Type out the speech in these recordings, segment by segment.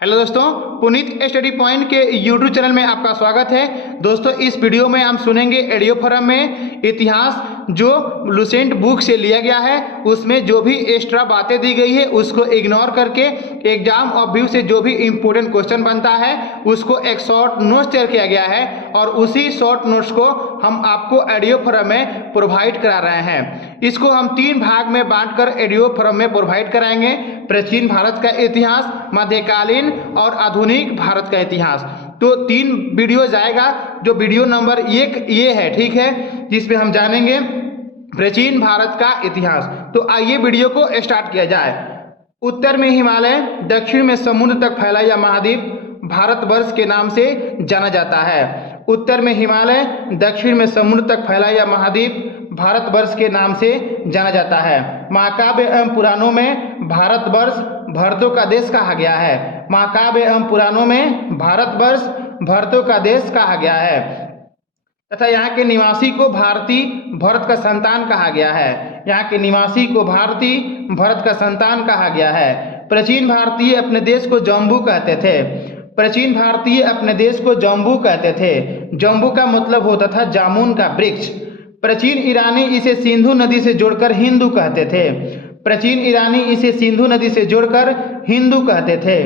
Hello दोस्तों, Puneet study point के YouTube channel में आपका स्वागत है। दोस्तों, इस वीडियो में हम सुनेंगे एडियोफोरम में इतिहास जो लुसेंट बुक से लिया गया है, उसमें जो भी एक्स्ट्रा बातें दी गई है उसको इग्नोर करके एग्जाम ऑफ व्यू से जो भी इम्पोर्टेंट क्वेश्चन बनता है उसको एक शॉर्ट नोट्स तैयार किया गया है और उसी शॉर्ट नोट्स को हम आपको एडियोफोरम में प्रोवाइड करा रहे हैं। इसको हम 3 भाग में बांटकर एडियोफोरम में प्रोवाइड कराएंगे। प्राचीन भारत का इतिहास, मध्यकालीन और आधुनिक भारत का इतिहास। तो 3 वीडियो जाएगा। जो वीडियो नंबर 1 ये है, ठीक है, जिसमें हम जानेंगे प्राचीन भारत का इतिहास। तो आइए वीडियो को स्टार्ट किया जाए। उत्तर में हिमालय, दक्षिण में समुद्र तक फैला यह महाद्वीप भारतवर्ष के नाम से जाना जाता है। उत्तर में हिमालय, दक्षिण में समुद्र तक फैला यह महाद्वीप भारतवर्ष के नाम से जाना जाता है। महाकाव्य एवं पुराणों में भारतवर्ष भरतों का देश कहा गया है। महाकाव्य एवं पुराणों में भारतवर्ष भरतों का देश कहा गया है तथा यहाँ के निवासी को भारतीय भरत का संतान कहा गया है। यहाँ के निवासी को भारतीय भरत का संतान कहा गया है। प्राचीन भारतीय अपने देश को जम्बू कहते थे। प्राचीन भारतीय अपने देश को जम्बू कहते थे। जम्बू का मतलब होता था जामुन का वृक्ष। प्राचीन ईरानी इसे सिंधु नदी से जोड़कर हिंदू कहते थे। प्राचीन ईरानी इसे सिंधु नदी से जोड़कर हिंदू कहते थे।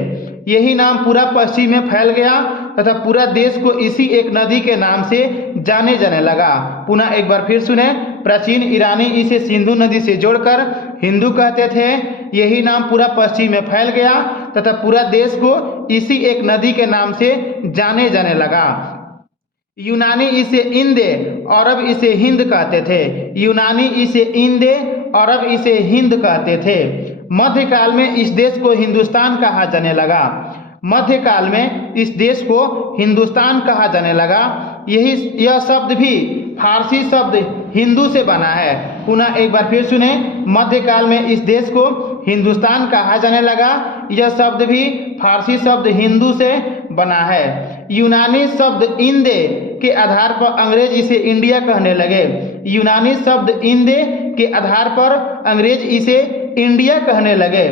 यही नाम पूरा पश्चिम में फैल गया तथा पूरा देश को इसी एक नदी के नाम से जाने जाने लगा। पुनः एक बार फिर सुने। प्राचीन ईरानी इसे सिंधु नदी से जोड़कर हिंदू कहते थे। यही नाम पूरा पश्चिम में फैल गया तथा पूरा देश को इसी एक नदी के नाम से जाने जाने लगा। यूनानी इसे इंदे, अरब इसे हिंद कहते थे। यूनानी इसे इंदे, अरब इसे हिंद कहते थे। मध्यकाल में इस देश को हिंदुस्तान कहा जाने लगा। मध्यकाल में इस देश को हिंदुस्तान कहा जाने लगा। यह शब्द भी फारसी शब्द हिंदू से बना है। पुनः एक बार फिर सुने। मध्यकाल में इस देश को हिंदुस्तान कहा जाने लगा। यह शब्द भी फारसी शब्द हिंदू से बना है। यूनानी शब्द इंदे के आधार पर अंग्रेज इसे इंडिया कहने लगे। यूनानी शब्द इंदे के आधार पर अंग्रेज इसे इंडिया कहने लगे।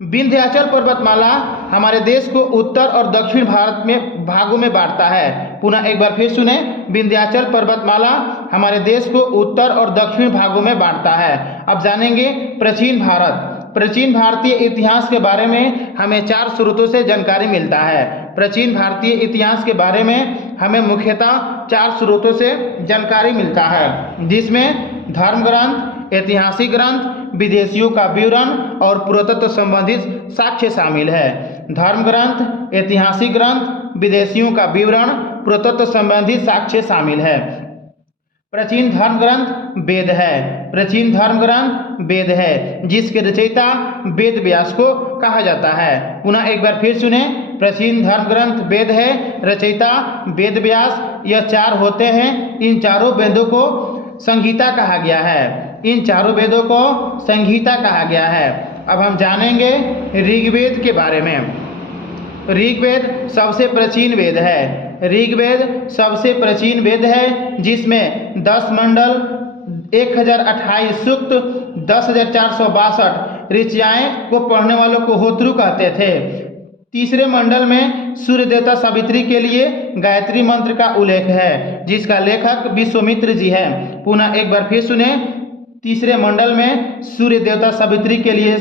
विंध्याचल पर्वतमाला हमारे देश को उत्तर और दक्षिण भारत में भागों में बांटता है। पुनः एक बार फिर सुने। विंध्याचल पर्वतमाला हमारे देश को उत्तर और दक्षिण भागों में बांटता है। अब जानेंगे प्राचीन भारत। प्राचीन भारतीय इतिहास के बारे में हमें 4 स्रोतों से जानकारी मिलता है। प्राचीन भारतीय इतिहास के बारे में हमें मुख्यतः 4 स्रोतों से जानकारी मिलता है, जिसमें धर्म ग्रंथ, ऐतिहासिक ग्रंथ, विदेशियों का विवरण और पुरातत्व संबंधित साक्ष्य शामिल है। धर्म ग्रंथ, ऐतिहासिक ग्रंथ, विदेशियों का विवरण, पुरातत्व संबंधित साक्ष्य शामिल है। प्राचीन धर्म ग्रंथ वेद है। प्राचीन धर्म ग्रंथ वेद है, जिसके रचयिता वेद व्यास को कहा जाता है। पुनः एक बार फिर सुने। प्राचीन धर्म ग्रंथ वेद है, रचयिता वेद व्यास। यह 4 होते हैं। इन चारों वेदों को संहिता कहा गया है। इन चारों वेदों को संहिता कहा गया है। अब हम जानेंगे ऋग्वेद के बारे में। ऋग्वेद सबसे प्राचीन वेद है। ऋग्वेद सबसे प्राचीन वेद है, जिसमें 10 मंडल, 1028 सूक्त, 10,462 ऋचाएँ को पढ़ने वालों को होत्रु कहते थे। तीसरे मंडल में सूर्य देवता सावित्री के लिए गायत्री मंत्र का उल्लेख है, जिसका लेखक विश्वामित्र जी है। पुनः एक बार फिर सुने। तीसरे मंडल में सूर्य देवता सावित्री के लिए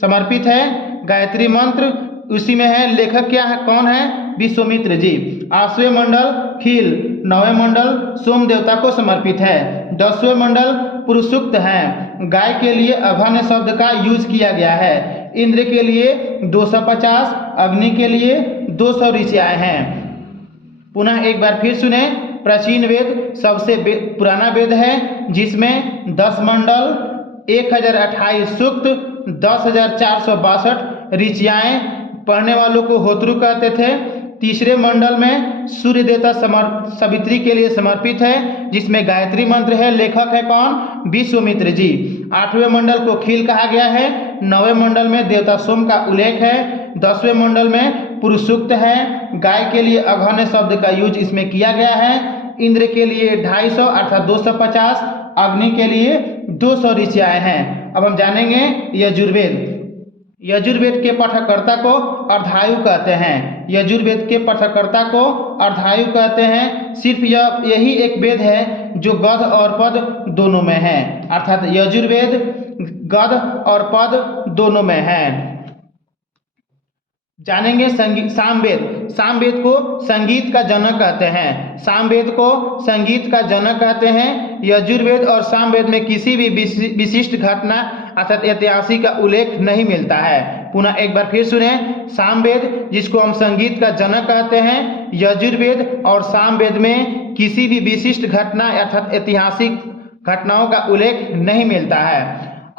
समर्पित है गायत्री मंत्र, उसी में है। लेखक क्या है, कौन है? विश्वामित्र जी। 8वें मंडल खील, 9वें मंडल सोम देवता को समर्पित है। 10वें मंडल पुरुषुक्त है। गाय के लिए अघन्य शब्द का यूज किया गया है। इंद्र के लिए 250, अग्नि के लिए 200 ऋचाएँ हैं। पुनः एक बार फिर सुने। प्राचीन वेद सबसे पुराना वेद है, जिसमें 10 मंडल, 1028 सूक्त, 10,462 ऋचाएँ पढ़ने वालों को होत्रु कहते थे। तीसरे मंडल में सूर्य देवता सावित्री के लिए समर्पित है, जिसमें गायत्री मंत्र है। लेखक है कौन? विश्वामित्र जी। 8वें मंडल को खील कहा गया है। 9वें मंडल में देवता सोम का उल्लेख है। 10वें मंडल में पुरुषुक्त है। गाय के लिए अघन्य शब्द का यूज इसमें किया गया है। इंद्र के लिए 250 अर्थात 250, अग्नि के लिए 200 ऋचाएँ हैं। अब हम जानेंगे यजुर्वेद। यजुर्वेद के पठकर्ता को अर्धायु कहते हैं। यजुर्वेद के पठकर्ता को अर्धायु कहते हैं। सिर्फ यही एक वेद है जो गद्य और पद दोनों में है, अर्थात यजुर्वेद गद्य और पद दोनों में है। जानेंगे सामवेद। सामवेद को संगीत का जनक कहते हैं। सामवेद को संगीत का जनक कहते हैं। यजुर्वेद और सामवेद में किसी भी विशिष्ट घटना अर्थात ऐतिहासिक का उल्लेख नहीं मिलता है। पुनः एक बार फिर सुने, सामवेद जिसको हम संगीत का जनक कहते हैं, यजुर्वेद और सामवेद में किसी भी विशिष्ट घटना अर्थात ऐतिहासिक घटनाओं का उल्लेख नहीं मिलता है।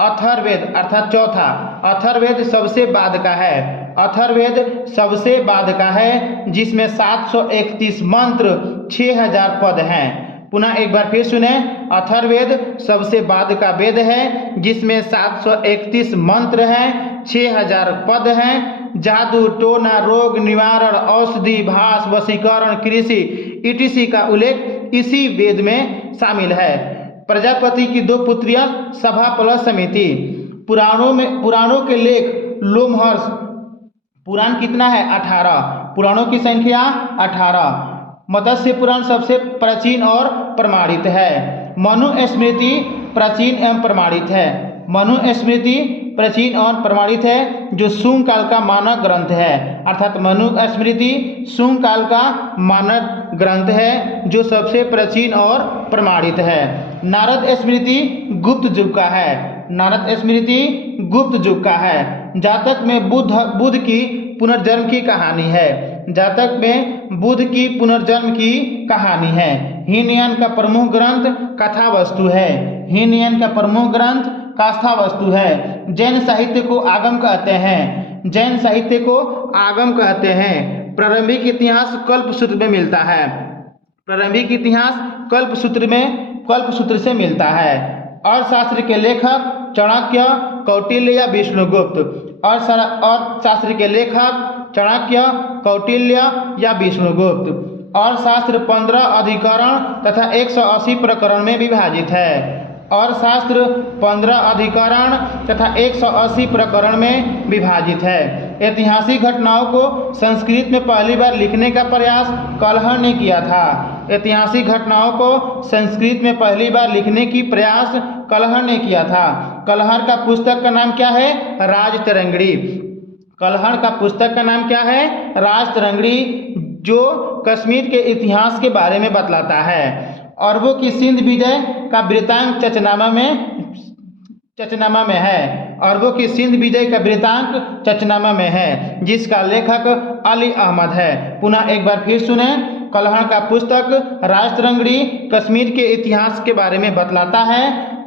अथर्ववेद अर्थात चौथा, अथर्ववेद सबसे बाद का है। अथर्ववेद सबसे बाद का है जिसमें 731 मंत्र 6000 पद हैं। पुनः एक बार फिर सुने, अथर्ववेद सबसे बाद का वेद है जिसमें 731 मंत्र हैं, 6000 पद हैं। जादू, टोना, रोग निवारण, औषधि, भास, वशीकरण, कृषि etc का उल्लेख इसी वेद में शामिल है। प्रजापति की 2 पुत्रियां, सभा प्लस समिति। पुराणों के लेख लोमहर्ष। पुराण कितना है? 18। पुराणों की संख्या 18। मत्स्य पुराण सबसे प्राचीन और प्रमाणित है। मनुस्मृति प्राचीन एवं प्रमाणित है। मनुस्मृति प्राचीन और प्रमाणित है जो शुंग काल का मानक ग्रंथ है, अर्थात मनुस्मृति शुंग काल का मानक ग्रंथ है जो सबसे प्राचीन और प्रमाणित है। नारद स्मृति गुप्त युग का है। नारद स्मृति गुप्त युग का है। जातक में बुद्ध की पुनर्जन्म की कहानी है। जातक में बुद्ध की पुनर्जन्म की कहानी है। हीनयान का प्रमुख ग्रंथ कथा वस्तु है। हीनयान का प्रमुख ग्रंथ कथा वस्तु है। जैन साहित्य को आगम कहते हैं। जैन साहित्य को आगम कहते हैं। प्रारंभिक इतिहास कल्पसूत्र में मिलता है। प्रारंभिक इतिहास कल्पसूत्र से मिलता है। अर्थशास्त्र के लेखक चाणक्य, कौटिल्य या विष्णुगुप्त। अर्थशास्त्र के लेखक चाणक्य, कौटिल्य या विष्णुगुप्त। अर्थशास्त्र 15 अधिकरण तथा 180 प्रकरण में विभाजित है। अर्थशास्त्र 15 अधिकरण तथा 180 प्रकरण में विभाजित है। ऐतिहासिक घटनाओं को संस्कृत में पहली बार लिखने का प्रयास कलहर ने किया था। ऐतिहासिक घटनाओं को संस्कृत में पहली बार लिखने की प्रयास कलहर ने किया था। कलहर का पुस्तक का नाम क्या है? राजतरंगिणी। कलहर का पुस्तक का नाम क्या है? राजतरंगिणी, जो कश्मीर के इतिहास के बारे में बतलाता है। अरबों की सिंध विजय का वृत्तांत चचनामा में है। अरबों की सिंध विजय का वृत्तांत चचनामा में है जिसका लेखक अली अहमद है। पुनः एक बार फिर सुने, कलहर का पुस्तक राजतरंगिणी कश्मीर के इतिहास के बारे में बतलाता है।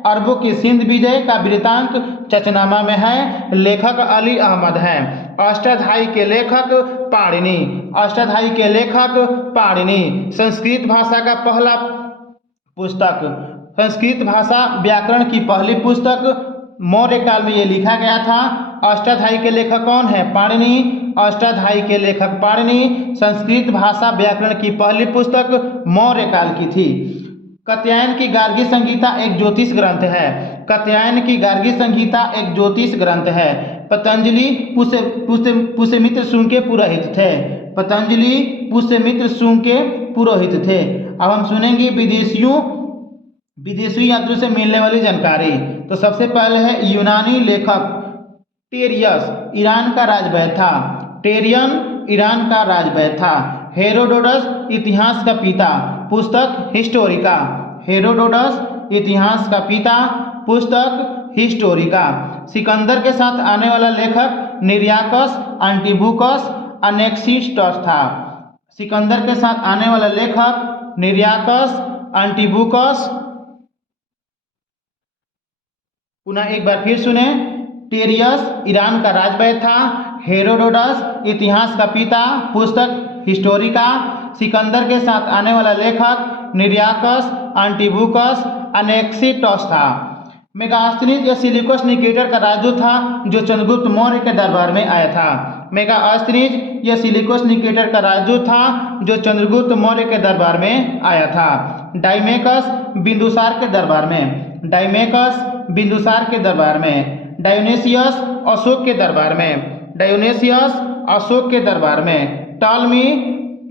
अरबों की सिंध विजय का वृत्तांत चचनामा में है। लेखक अली अहमद है। अष्टाध्यायी के लेखक पाणिनि। अष्टाध्यायी के लेखक पाणिनि। संस्कृत भाषा का पहला पुस्तक, संस्कृत भाषा व्याकरण की पहली पुस्तक मौर्य काल में ये लिखा गया था। अष्टाध्यायी के लेखक कौन है? पाणिनि। अष्टाध्यायी के लेखक पाणिनि। संस्कृत भाषा व्याकरण की पहली पुस्तक मौर्य काल की थी। कात्यायन की गार्गी संहिता एक ज्योतिष ग्रंथ है। कात्यायन की गार्गी संहिता एक ज्योतिष ग्रंथ है। पतंजलि पुष्यमित्र शुंग के पुरोहित थे। पतंजलि पुष्यमित्र शुंग के पुरोहित थे। अब हम सुनेंगे विदेशी यात्रियों से मिलने वाली जानकारी। तो सबसे पहले है यूनानी लेखक टेरियस, ईरान का राजवैद्य था। टेरियन ईरान का राजवैद्य था। हेरोडोटस इतिहास का पिता, पुस्तक हिस्टोरिका। हेरोडोटस इतिहास का पिता, पुस्तक हिस्टोरिका। सिकंदर के साथ आने वाला लेखक निर्याकस, एंटीबुकस, अनेक्सिस्टस था। सिकंदर के साथ आने वाला लेखक निर्याकस, एंटीबुकस। पुनः एक बार फिर सुने, टेरियस ईरान का राजवैद्य था। हेरोडोटस इतिहास का पिता, पुस्तक हिस्टोरिका। सिकंदर के साथ आने वाला लेखक निर्याकस, एंटीबुकस, अनेक्सिस्टस था। मेगास्थनीज या सिलिकोस निकेटर का राजदूत था जो चंद्रगुप्त मौर्य के दरबार में आया था। मेगास्थनीज या सिलिकोस निकेटर का राजदूत था जो चंद्रगुप्त मौर्य के दरबार में आया था। डाइमेकस बिंदुसार के दरबार में। डाइमेकस बिंदुसार के दरबार में। डायोनेसियस अशोक के दरबार में, डायोनेसियस अशोक के दरबार में। टॉलमी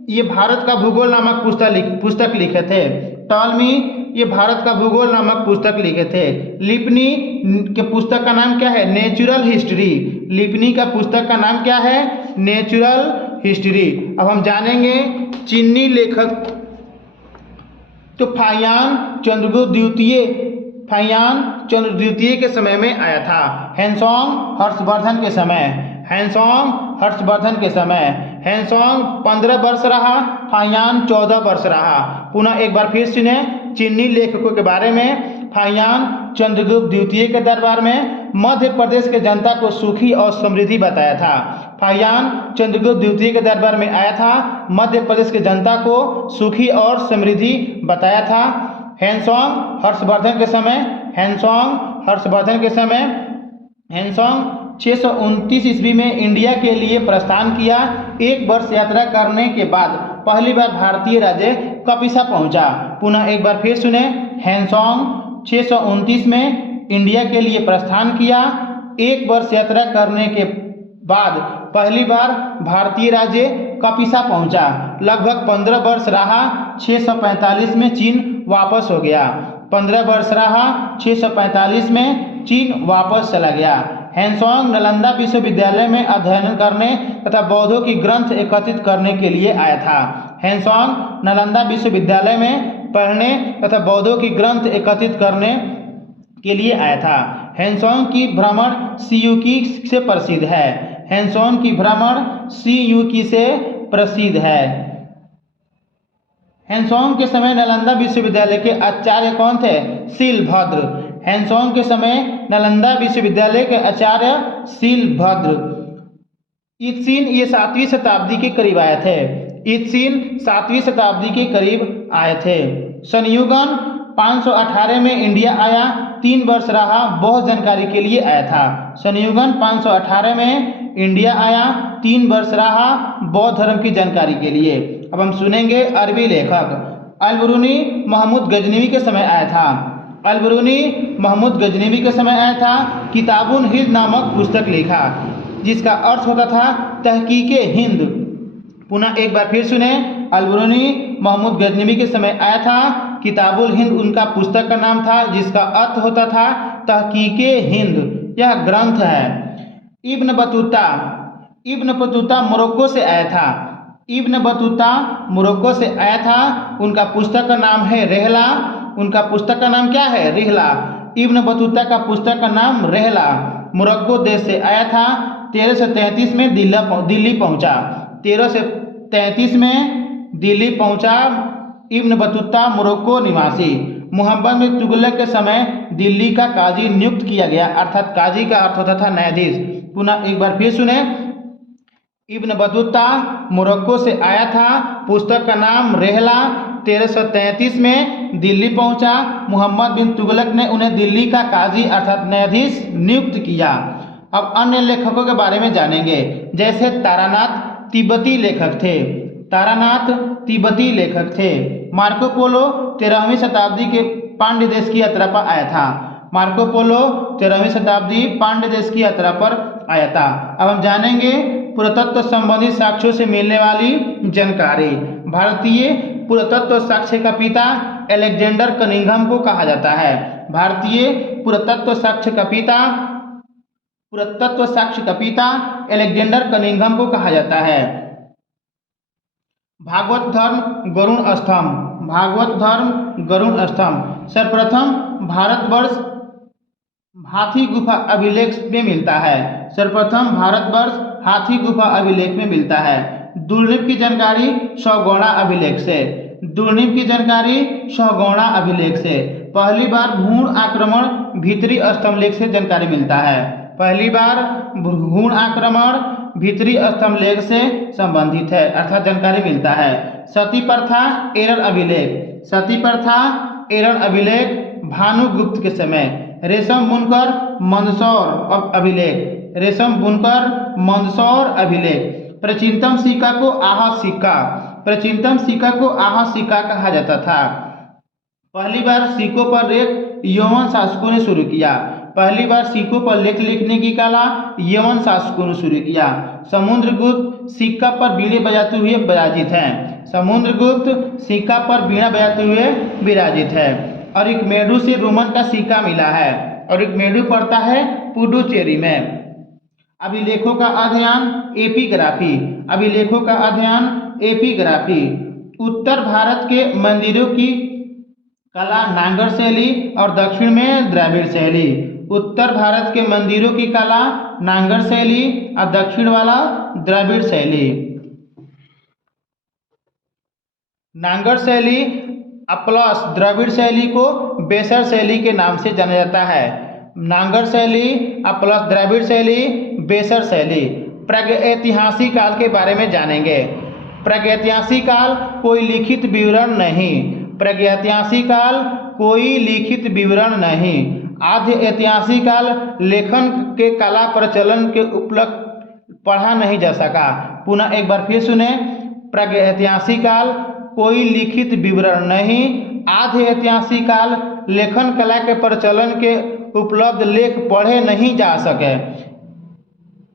ये भारत का भूगोल नामक पुस्तक लिखे थे। टॉलमी ये भारत का भूगोल नामक पुस्तक लिखे थे। लिपनी के पुस्तक का नाम क्या है? Natural history. लिपनी का पुस्तक का नाम क्या है? Natural history. अब हम जानेंगे चीनी लेखक। तो फाहियान चंद्रगुप्त द्वितीय, फाहियान चंद्र द्वितीय के समय में आया था। हेनसोंग हर्षवर्धन के समय, हेनसोंग हर्षवर्धन के समय। हेनसोंग 15 वर्ष रहा, फाहियान 14 वर्ष रहा। पुनः एक बार फिर सुने चीनी लेखकों के बारे में। फाहियान चंद्रगुप्त द्वितीय के दरबार में मध्य प्रदेश के जनता को सुखी और समृद्धि बताया था। फाहियान चंद्रगुप्त द्वितीय के दरबार में आया था, मध्य प्रदेश के जनता को सुखी और समृद्धि बताया था। हेनसोंग हर्षवर्धन के समय, हेनसोंग हर्षवर्धन के समय, हेनसोंग 629 ईस्वी में इंडिया के लिए प्रस्थान किया। 1 वर्ष यात्रा करने के बाद पहली बार भारतीय राज्य कपिसा पहुंचा। पुनः एक बार फिर सुने, हेनसोंग 629 में इंडिया के लिए प्रस्थान किया। 1 वर्ष यात्रा करने के बाद पहली बार भारतीय राज्य कपिसा पहुंचा। लगभग 15 वर्ष रहा, 645 में चीन वापस हो गया। 15 वर्ष रहा, 645 में चीन वापस चला गया। हेनसोंग नालंदा विश्वविद्यालय में अध्ययन करने तथा बौद्धों की ग्रंथ एकत्रित करने के लिए आया था। हेनसोंग नालंदा विश्वविद्यालय में पढ़ने तथा बौद्धों की ग्रंथ एकत्रित करने के लिए आया था। हेनसोंग की भ्रमण सियूकी से प्रसिद्ध है। हेनसोंग की भ्रमण सियूकी से प्रसिद्ध है। हेनसोंग के समय नालंदा विश्वविद्यालय के आचार्य कौन थे? शीलभद्र। हेनसोंग के समय नालंदा विश्वविद्यालय के आचार्य शीलभद्र। इत्सिन ये 7वीं शताब्दी के करीब आए थे। इत्सिन 7वीं शताब्दी के करीब आए थे। संयुगन 518 में इंडिया आया, 3 वर्ष रहा, बौद्ध जानकारी के लिए आया था। संयुगन 518 में इंडिया आया, 3 वर्ष रहा, बौद्ध धर्म की जानकारी के लिए। अब हम सुनेंगे अरबी लेखक। अल-बिरूनी महमूद गजनवी के समय आया था। अल-बिरूनी महमूद गजनवी के समय आया था। किताबुन हिंद नामक पुस्तक लिखा, जिसका अर्थ होता था तहकीके हिंद। पुनः एक बार फिर सुने, अल-बिरूनी महमूद गजनवी के समय आया था। किताबुल हिंद उनका पुस्तक का नाम था, जिसका अर्थ होता था तहकीके हिंद। यह ग्रंथ है। Ibn Battuta, Ibn Battuta Morocco से आया था। इब्न बतूता मोरक्को से आया था। उनका पुस्तक का नाम है रहला। उनका पुस्तक का नाम क्या है? रिहला। इब्न बतूता का पुस्तक का नाम रहला। मोरक्को देश से आया था। 1333 में दिल्ली पहुंचा। 1333 में दिल्ली पहुंचा इब्न बतूता मोरक्को निवासी। मोहम्मद बिन तुगलक के समय दिल्ली का काजी नियुक्त किया गया, अर्थात काजी का अर्थ होता था न्यायाधीश। पुनः एक बार फिर सुने, इब्न बतूता मोरक्को से आया था। पुस्तक का नाम रहला। 1333 में दिल्ली पहुंचा। मोहम्मद बिन तुगलक ने उन्हें दिल्ली का काजी अर्थात न्यायाधीश नियुक्त किया। अब अन्य लेखकों के बारे में जानेंगे। जैसे तारानाथ तिब्बती लेखक थे। तारानाथ तिब्बती लेखक थे। मार्को पोलो 13वीं शताब्दी के पांड्य देश की यात्रा पर आया था। मार्को पोलो 13वीं शताब्दी पांड्य देश की यात्रा पर आया था। अब हम जानेंगे पुरातत्व संबंधी साक्ष्यों से मिलने वाली जानकारी। भारतीय पुरातत्व साक्ष्य का पिता अलेक्जेंडर कनिंघम को कहा जाता है। भारतीय पुरातत्व साक्ष्य का पिता, पुरातत्व साक्ष्य का पिता अलेक्जेंडर कनिंघम को कहा जाता है। भागवत धर्म गरुण स्तंभ, भागवत धर्म गरुण स्तंभ सर्वप्रथम भारतवर्ष हाथी गुफा अभिलेख में मिलता है। सर्वप्रथम भारतवर्ष हाथी गुफा अभिलेख में मिलता है। दुर्निप की जानकारी सौगौड़ा अभिलेख से। दुर्निप की जानकारी सौगौड़ा अभिलेख से। पहली बार भ्रूण आक्रमण भीतरी स्तंभ लेख से जानकारी मिलता है। पहली बार भ्रूण आक्रमण भीतरी स्तंभ लेख से संबंधित है, अर्थात जानकारी मिलता है। सती प्रथा एरर अभिलेख, सती प्रथा एरर अभिलेख भानुगुप्त के समय। रेशम बुनकर मंदसौर अभिलेख, रेशम बुनकर मंदसौर अभिलेख। प्राचीनतम सिक्का को आहा सिक्का, प्राचीनतम सिक्का को आहा सिक्का कहा जाता था। पहली बार सिक्कों पर रेख यौवन शासकों ने शुरू किया। पहली बार सिक्कों पर लेख लिखने की कला यवन शासकों ने शुरू किया। समुद्रगुप्त सिक्का पर बीड़े बजाते हुए विराजित हैं। समुद्रगुप्त सिक्का पर बीड़ा बजाते हुए विराजित है। अरिकमेडु से रोमन का सिक्का मिला है। अरिकमेडु पड़ता है पुडुचेरी में। अभिलेखों का अध्ययन एपिग्राफी। अभिलेखों का अध्ययन एपिग्राफी। उत्तर भारत के मंदिरों की कला नांगर शैली और दक्षिण में द्रविड़ शैली। उत्तर भारत के मंदिरों की कला नांगर शैली और दक्षिण वाला द्रविड़ शैली। नांगर शैली प्लस द्रविड़ शैली को बेसर शैली के नाम से जाना जाता है। नांगर शैली प्लस द्रविड़ शैली बेसर शैली। प्रागैतिहासिक काल के बारे में जानेंगे। प्रागैतिहासिक काल कोई लिखित विवरण नहीं। प्रागैतिहासिक काल कोई लिखित विवरण नहीं। आद्य ऐतिहासिक काल लेखन के कला प्रचलन के उपलब्ध पढ़ा नहीं जा सका। पुनः एक बार फिर सुने। प्रागैतिहासिक काल कोई लिखित विवरण नहीं। आद्य ऐतिहासिक काल लेखन कला के प्रचलन के उपलब्ध लेख पढ़े नहीं जा सके।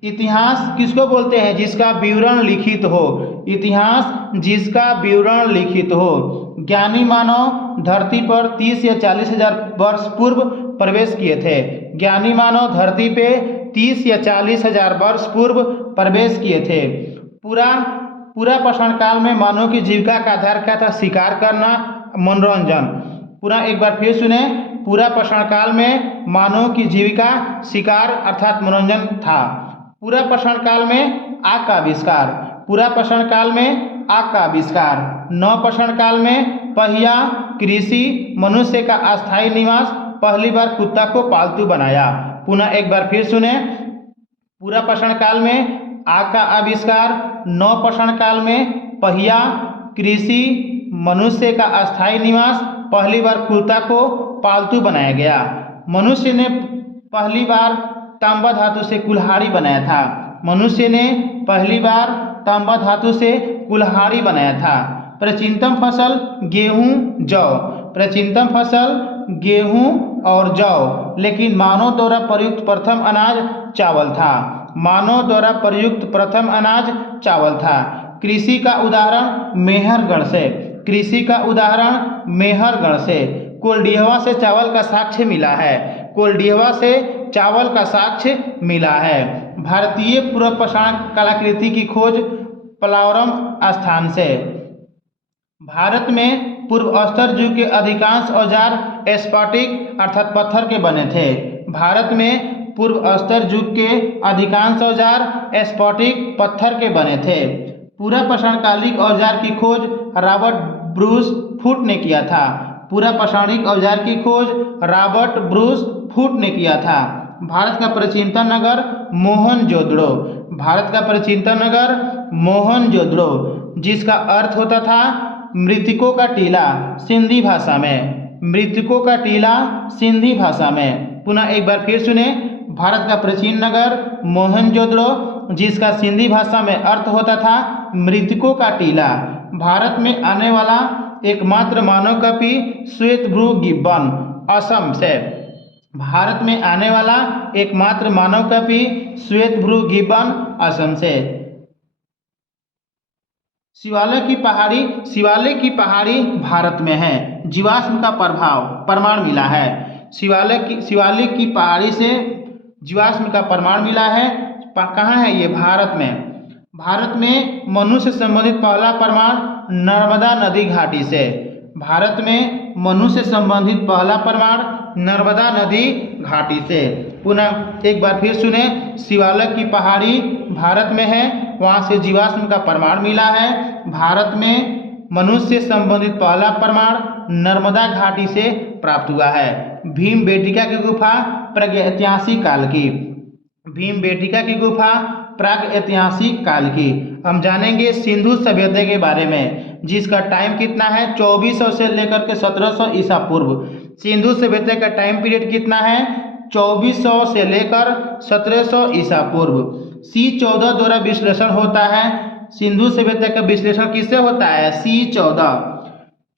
इतिहास किसको बोलते हैं? जिसका विवरण लिखित हो। इतिहास जिसका विवरण लिखित हो। ज्ञानी मानव धरती पर 30 या 40 हजार वर्ष पूर्व प्रवेश किए थे। ज्ञानी मानव धरती पे 30 या 40 हजार वर्ष पूर्व प्रवेश किए थे। पूरा पाषाण काल में मानव की जीविका का आधार क्या था? शिकार करना, मनोरंजन। पुनः एक बार फिर सुने। पूरा पाषाण काल में मानव की जीविका शिकार अर्थात मनोरंजन था। पूरा पाषाण काल में आग का आविष्कार। पूरा पाषाण काल में आग का आविष्कार। नव पाषाण काल में पहिया, कृषि, मनुष्य का अस्थायी निवास, पहली बार कुत्ता को पालतू बनाया। पुनः एक बार फिर सुने। पूरा पाषाण काल में आग का आविष्कार। नव पाषाण काल में पहिया, कृषि, मनुष्य का अस्थायी निवास, पहली बार कुत्ता को पालतू बनाया गया। मनुष्य ने पहली बार तांबा धातु से कुल्हाड़ी बनाया था। मनुष्य ने पहली बार तांबा धातु से कुल्हाड़ी बनाया था। प्राचीनतम फसल गेहूं, जौ। प्राचीनतम फसल गेहूं और जौ। लेकिन मानव द्वारा प्रयुक्त प्रथम अनाज चावल था। मानव द्वारा प्रयुक्त प्रथम अनाज चावल था। कृषि का उदाहरण मेहरगढ़ से। कृषि का उदाहरण मेहरगढ़ से। कोल्डिहवा से चावल का साक्ष्य मिला है। कोल्डिहवा से चावल का साक्ष्य मिला है। भारतीय पूर्व पाषाण कलाकृति की खोज पलावरम स्थान से। भारत में पूर्व स्तर युग के अधिकांश औजार स्फटिक अर्थात पत्थर के बने थे। भारत में पूर्व स्तर युग के अधिकांश औजार स्फटिक पत्थर के बने थे। पूरा पाषाणकालिक औजार की खोज रॉबर्ट ब्रूस फुट ने किया था। पूरा पाषाणिक औजार की खोज रॉबर्ट ब्रूस फुट ने किया था। भारत का प्राचीनतम नगर मोहनजोदड़ो। भारत का प्राचीनतम नगर मोहनजोदड़ो, जिसका अर्थ होता था मृतकों का टीला सिंधी भाषा में। मृतकों का टीला सिंधी भाषा में। पुनः एक बार फिर सुने। भारत का प्राचीन नगर मोहनजोदड़ो, जिसका सिंधी भाषा में अर्थ होता था मृतकों का टीला। भारत में आने वाला एकमात्र मानव कवि श्वेतभ्रू गिब्बन, असम से। भारत में आने वाला एकमात्र मानव कवि श्वेतभ्रू गिब्बन, असम से। शिवालिक की पहाड़ी भारत में है। जीवाश्म का प्रमाण मिला है। शिवालिक की पहाड़ी से जीवाश्म का प्रमाण मिला है। कहाँ है ये? भारत में। भारत में मनुष्य से संबंधित पहला प्रमाण नर्मदा नदी घाटी से। भारत में मनुष्य से संबंधित पहला प्रमाण नर्मदा नदी घाटी से। पुनः एक बार फिर सुने। शिवालिक की पहाड़ी भारत में है, वहाँ से जीवाश्म का प्रमाण मिला है। भारत में मनुष्य से संबंधित पहला प्रमाण नर्मदा घाटी से प्राप्त हुआ है। भीमबेटका की गुफा प्रागैतिहासिक काल की। भीमबेटका की गुफा प्रागैतिहासिक काल की। हम जानेंगे सिंधु सभ्यता के बारे में, जिसका टाइम कितना है? 2400 से लेकर के 1700 ईसा पूर्व। सिंधु सभ्यता का टाइम पीरियड कितना है? 2400 से लेकर 1700 ईसा पूर्व। C14 द्वारा विश्लेषण होता है। सिंधु सभ्यता का विश्लेषण किससे होता है? C14।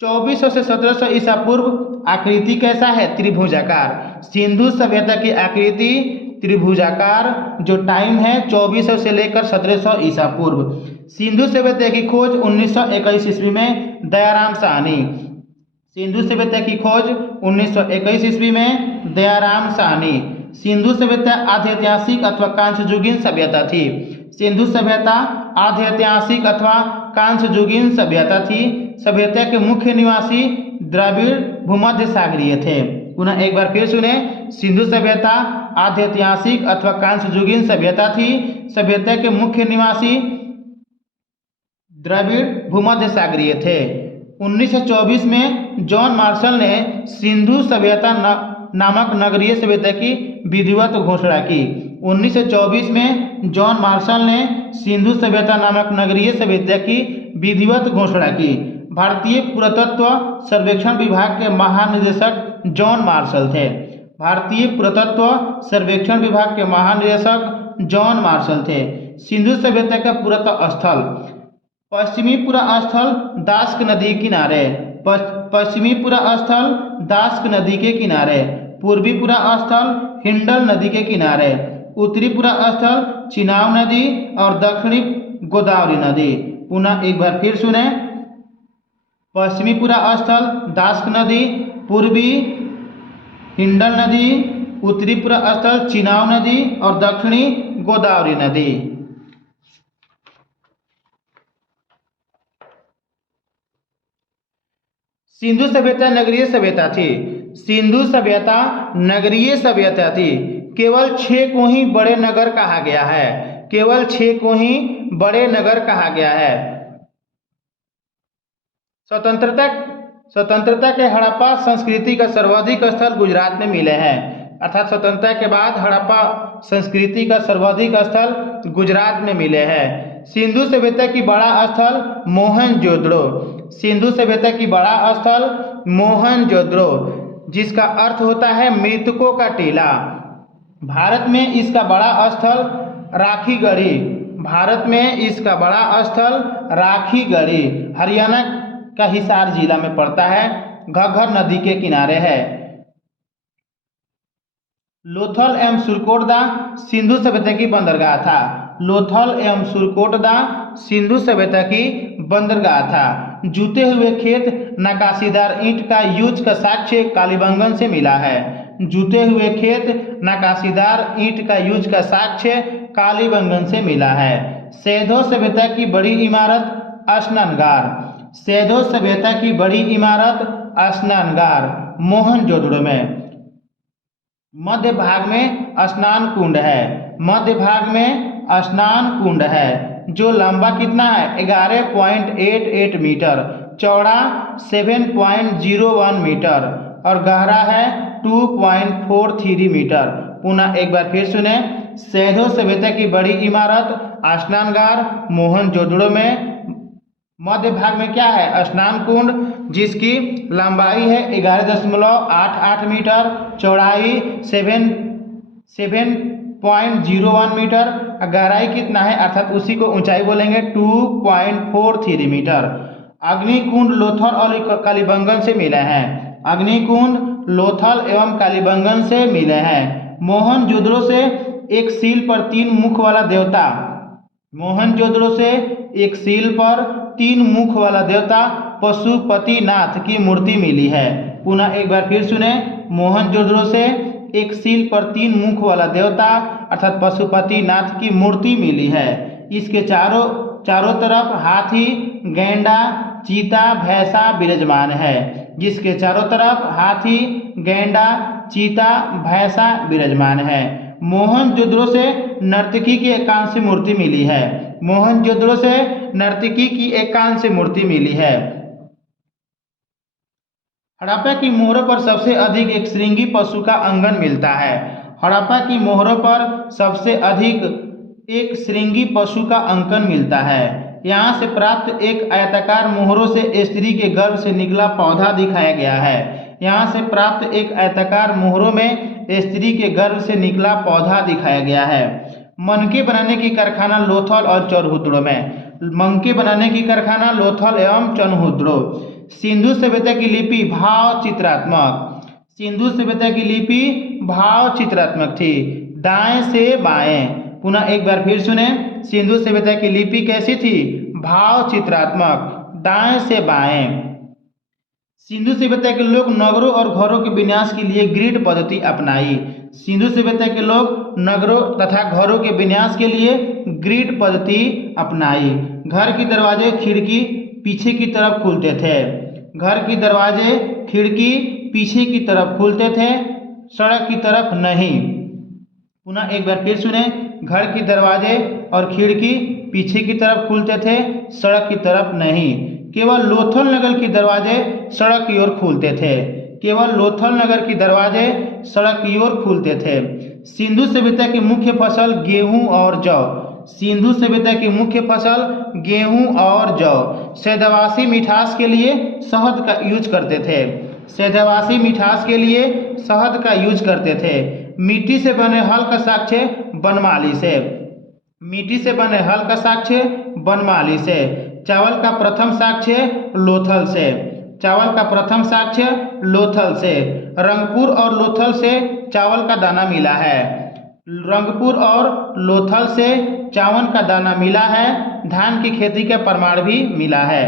2400 से 1700 ईसा पूर्व आकृति कैसा है? त्रिभुजाकार। सिंधु सभ्यता की आकृति त्रिभुजाकार। जो टाइम है 2400 से लेकर 1700 ईसा पूर्व। सिंधु सभ्यता की खोज 1921 ईस्वी में दयाराम साहनी। सिंधु सभ्यता की खोज 1921 ईस्वी में दयाराम साहनी। सिंधु सभ्यता आध्यैतिहासिक अथवा कांस्ययुगीन सभ्यता थी। सिंधु सभ्यता आध्यैतिहासिक अथवा कांस्ययुगीन सभ्यता थी। सभ्यता के मुख्य निवासी द्रविड़ भूमध्य सागरीय थे। पुनः एक बार फिर सुने, सिंधु सभ्यता आध्यैतिहासिक अथवा कांस्ययुगीन सभ्यता थी। सभ्यता के मुख्य निवासी द्रविड़ भूमध्य सागरीय थे। 1924 में जॉन मार्शल ने सिंधु सभ्यता नामक नगरीय सभ्यता की विधिवत घोषणा की। 1924 में जॉन मार्शल ने सिंधु सभ्यता नामक नगरीय सभ्यता की विधिवत घोषणा की। भारतीय पुरातत्व सर्वेक्षण विभाग के महानिदेशक जॉन मार्शल थे। भारतीय पुरातत्व सर्वेक्षण विभाग के महानिदेशक जॉन मार्शल थे। सिंधु सभ्यता का पुरातत्व स्थल पश्चिमी पुरा स्थल दास्क नदी किनारे। पश्चिमी पुरा स्थल दास्क नदी के किनारे। पूर्वी पुरा स्थल हिंडल नदी के किनारे। उत्तरी पुरा स्थल चिनाब नदी और दक्षिणी गोदावरी नदी। पुनः एक बार फिर सुने, पश्चिमी पुरा स्थल दास्क नदी, पूर्वी हिंडल नदी, उत्तरी पुरा स्थल चिनाब नदी और दक्षिणी गोदावरी नदी। सिंधु सभ्यता नगरीय सभ्यता थी। सिंधु सभ्यता नगरीय सभ्यता थी। केवल 6 को ही बड़े नगर कहा गया है। केवल 6 को ही बड़े नगर कहा गया है। स्वतंत्रता के हड़प्पा संस्कृति का सर्वाधिक स्थल गुजरात में मिले हैं। अर्थात स्वतंत्रता के बाद हड़प्पा संस्कृति का सर्वाधिक स्थल गुजरात में मिले हैं। सिंधु सभ्यता की बड़ा स्थल मोहनजोदड़ो। सिंधु सभ्यता की बड़ा स्थल मोहनजोदड़ो, जिसका अर्थ होता है मृतकों का टीला। भारत में इसका बड़ा स्थल राखीगढ़ी। भारत में इसका बड़ा स्थल राखीगढ़ी हरियाणा का हिसार जिला में पड़ता है। घग्गर नदी के किनारे है। लोथल एवं सुरकोटदा सिंधु सभ्यता की बंदरगाह था। लोथल एवं सुरकोटदा सिंधु सभ्यता की बंदरगाह था। जूते हुए खेत नकाशीदार ईंट का यूज का साक्ष्य कालीबंगन से मिला है। जूते हुए खेत नकाशीदार ईंट का यूज का साक्ष्य कालीबंगन से मिला है। सैधो सभ्यता की बड़ी इमारत स्नानगार। सैधो सभ्यता की बड़ी इमारत स्नानगार मोहनजोदड़ो में। मध्य भाग में स्नान कुंड है। मध्य भाग में स्नान कुंड है जो लंबा कितना है 11.88 मीटर, चौड़ा 7.01 मीटर और गहरा है 2.43 मीटर। पुनः एक बार फिर सुने, सैधो सभ्यता की बड़ी इमारत स्नानगार मोहनजोदड़ो में। मध्य भाग में क्या है? स्नान कुंड, जिसकी लंबाई है 11.88 मीटर, चौड़ाई 7.01 मीटर, गहराई कितना है अर्थात उसी को ऊंचाई बोलेंगे 2.43 मीटर। अग्निकुंड लोथल और कालीबंगन से मिले हैं। अग्निकुंड लोथल एवं कालीबंगन से मिले हैं। मोहनजोदड़ो से एक सील पर 3 मुख वाला देवता। मोहनजोदड़ो से एक सील पर 3 मुख वाला देवता पशुपतिनाथ की मूर्ति मिली है। पुनः एक बार फिर सुने, मोहनजोदड़ो से एक सील पर 3 मुख वाला देवता अर्थात पशुपतिनाथ की मूर्ति मिली है। इसके चारों तरफ हाथी, गैंडा, चीता, भैंसा विराजमान है। जिसके चारों तरफ हाथी, गैंडा, चीता, भैंसा विराजमान है। मोहनजोदड़ो से नर्तकी की एकांश मूर्ति मिली है। मोहनजोदड़ो से नर्तकी की एकांश मूर्ति मिली है। हड़प्पा की मोहरों पर सबसे अधिक एक श्रृंगी पशु का अंगन मिलता है। हड़प्पा की मोहरों पर सबसे अधिक एक श्रृंगी पशु का अंकन मिलता है। यहाँ से प्राप्त एक आयताकार मोहरों से स्त्री के गर्भ से निकला पौधा दिखाया गया है। यहाँ से प्राप्त एक आयताकार मोहरों में स्त्री के गर्भ से निकला पौधा दिखाया गया है। मनके बनाने की कारखाना लोथल और चनहुदड़ो में। मनके बनाने की कारखाना लोथल एवं चनहुदड़ो। सिंधु सभ्यता की लिपि भाव चित्रात्मक। सिंधु सभ्यता की लिपि भाव चित्रात्मक थी। दाएं से बाएं, पुनः एक बार फिर सुने, सिंधु सभ्यता की लिपि कैसी थी? भाव चित्रात्मक, दाएं से बाएं। सिंधु सभ्यता के लोग नगरों और घरों के विन्यास के लिए ग्रिड पद्धति अपनाई। सिंधु सभ्यता के लोग नगरों तथा घरों के विन्यास के लिए ग्रिड पद्धति अपनाई। घर की दरवाजे खिड़की पीछे की तरफ खुलते थे। घर की दरवाजे खिड़की पीछे की तरफ खुलते थे, सड़क की तरफ नहीं। पुनः एक बार फिर सुने, घर की दरवाजे और खिड़की पीछे की तरफ खुलते थे, सड़क की तरफ नहीं। केवल लोथल नगर के दरवाजे सड़क की ओर खुलते थे। केवल लोथल नगर के दरवाजे सड़क की ओर खुलते थे। सिंधु सभ्यता की मुख्य फसल गेहूं और जौ। सिंधु सभ्यता की मुख्य फसल गेहूं और जौ। सैदवासी मिठास के लिए शहद का यूज करते थे। सैदवासी मिठास के लिए शहद का यूज करते थे। मिट्टी से बने हल का साक्ष्य बनमाली से। मिट्टी से बने हल का साक्ष्य बनमाली से। चावल का प्रथम साक्ष्य लोथल से। चावल का प्रथम साक्ष्य लोथल से। रंगपुर और लोथल से चावल का दाना मिला है। रंगपुर और लोथल से चावल का दाना मिला है। धान की खेती का प्रमाण भी मिला है।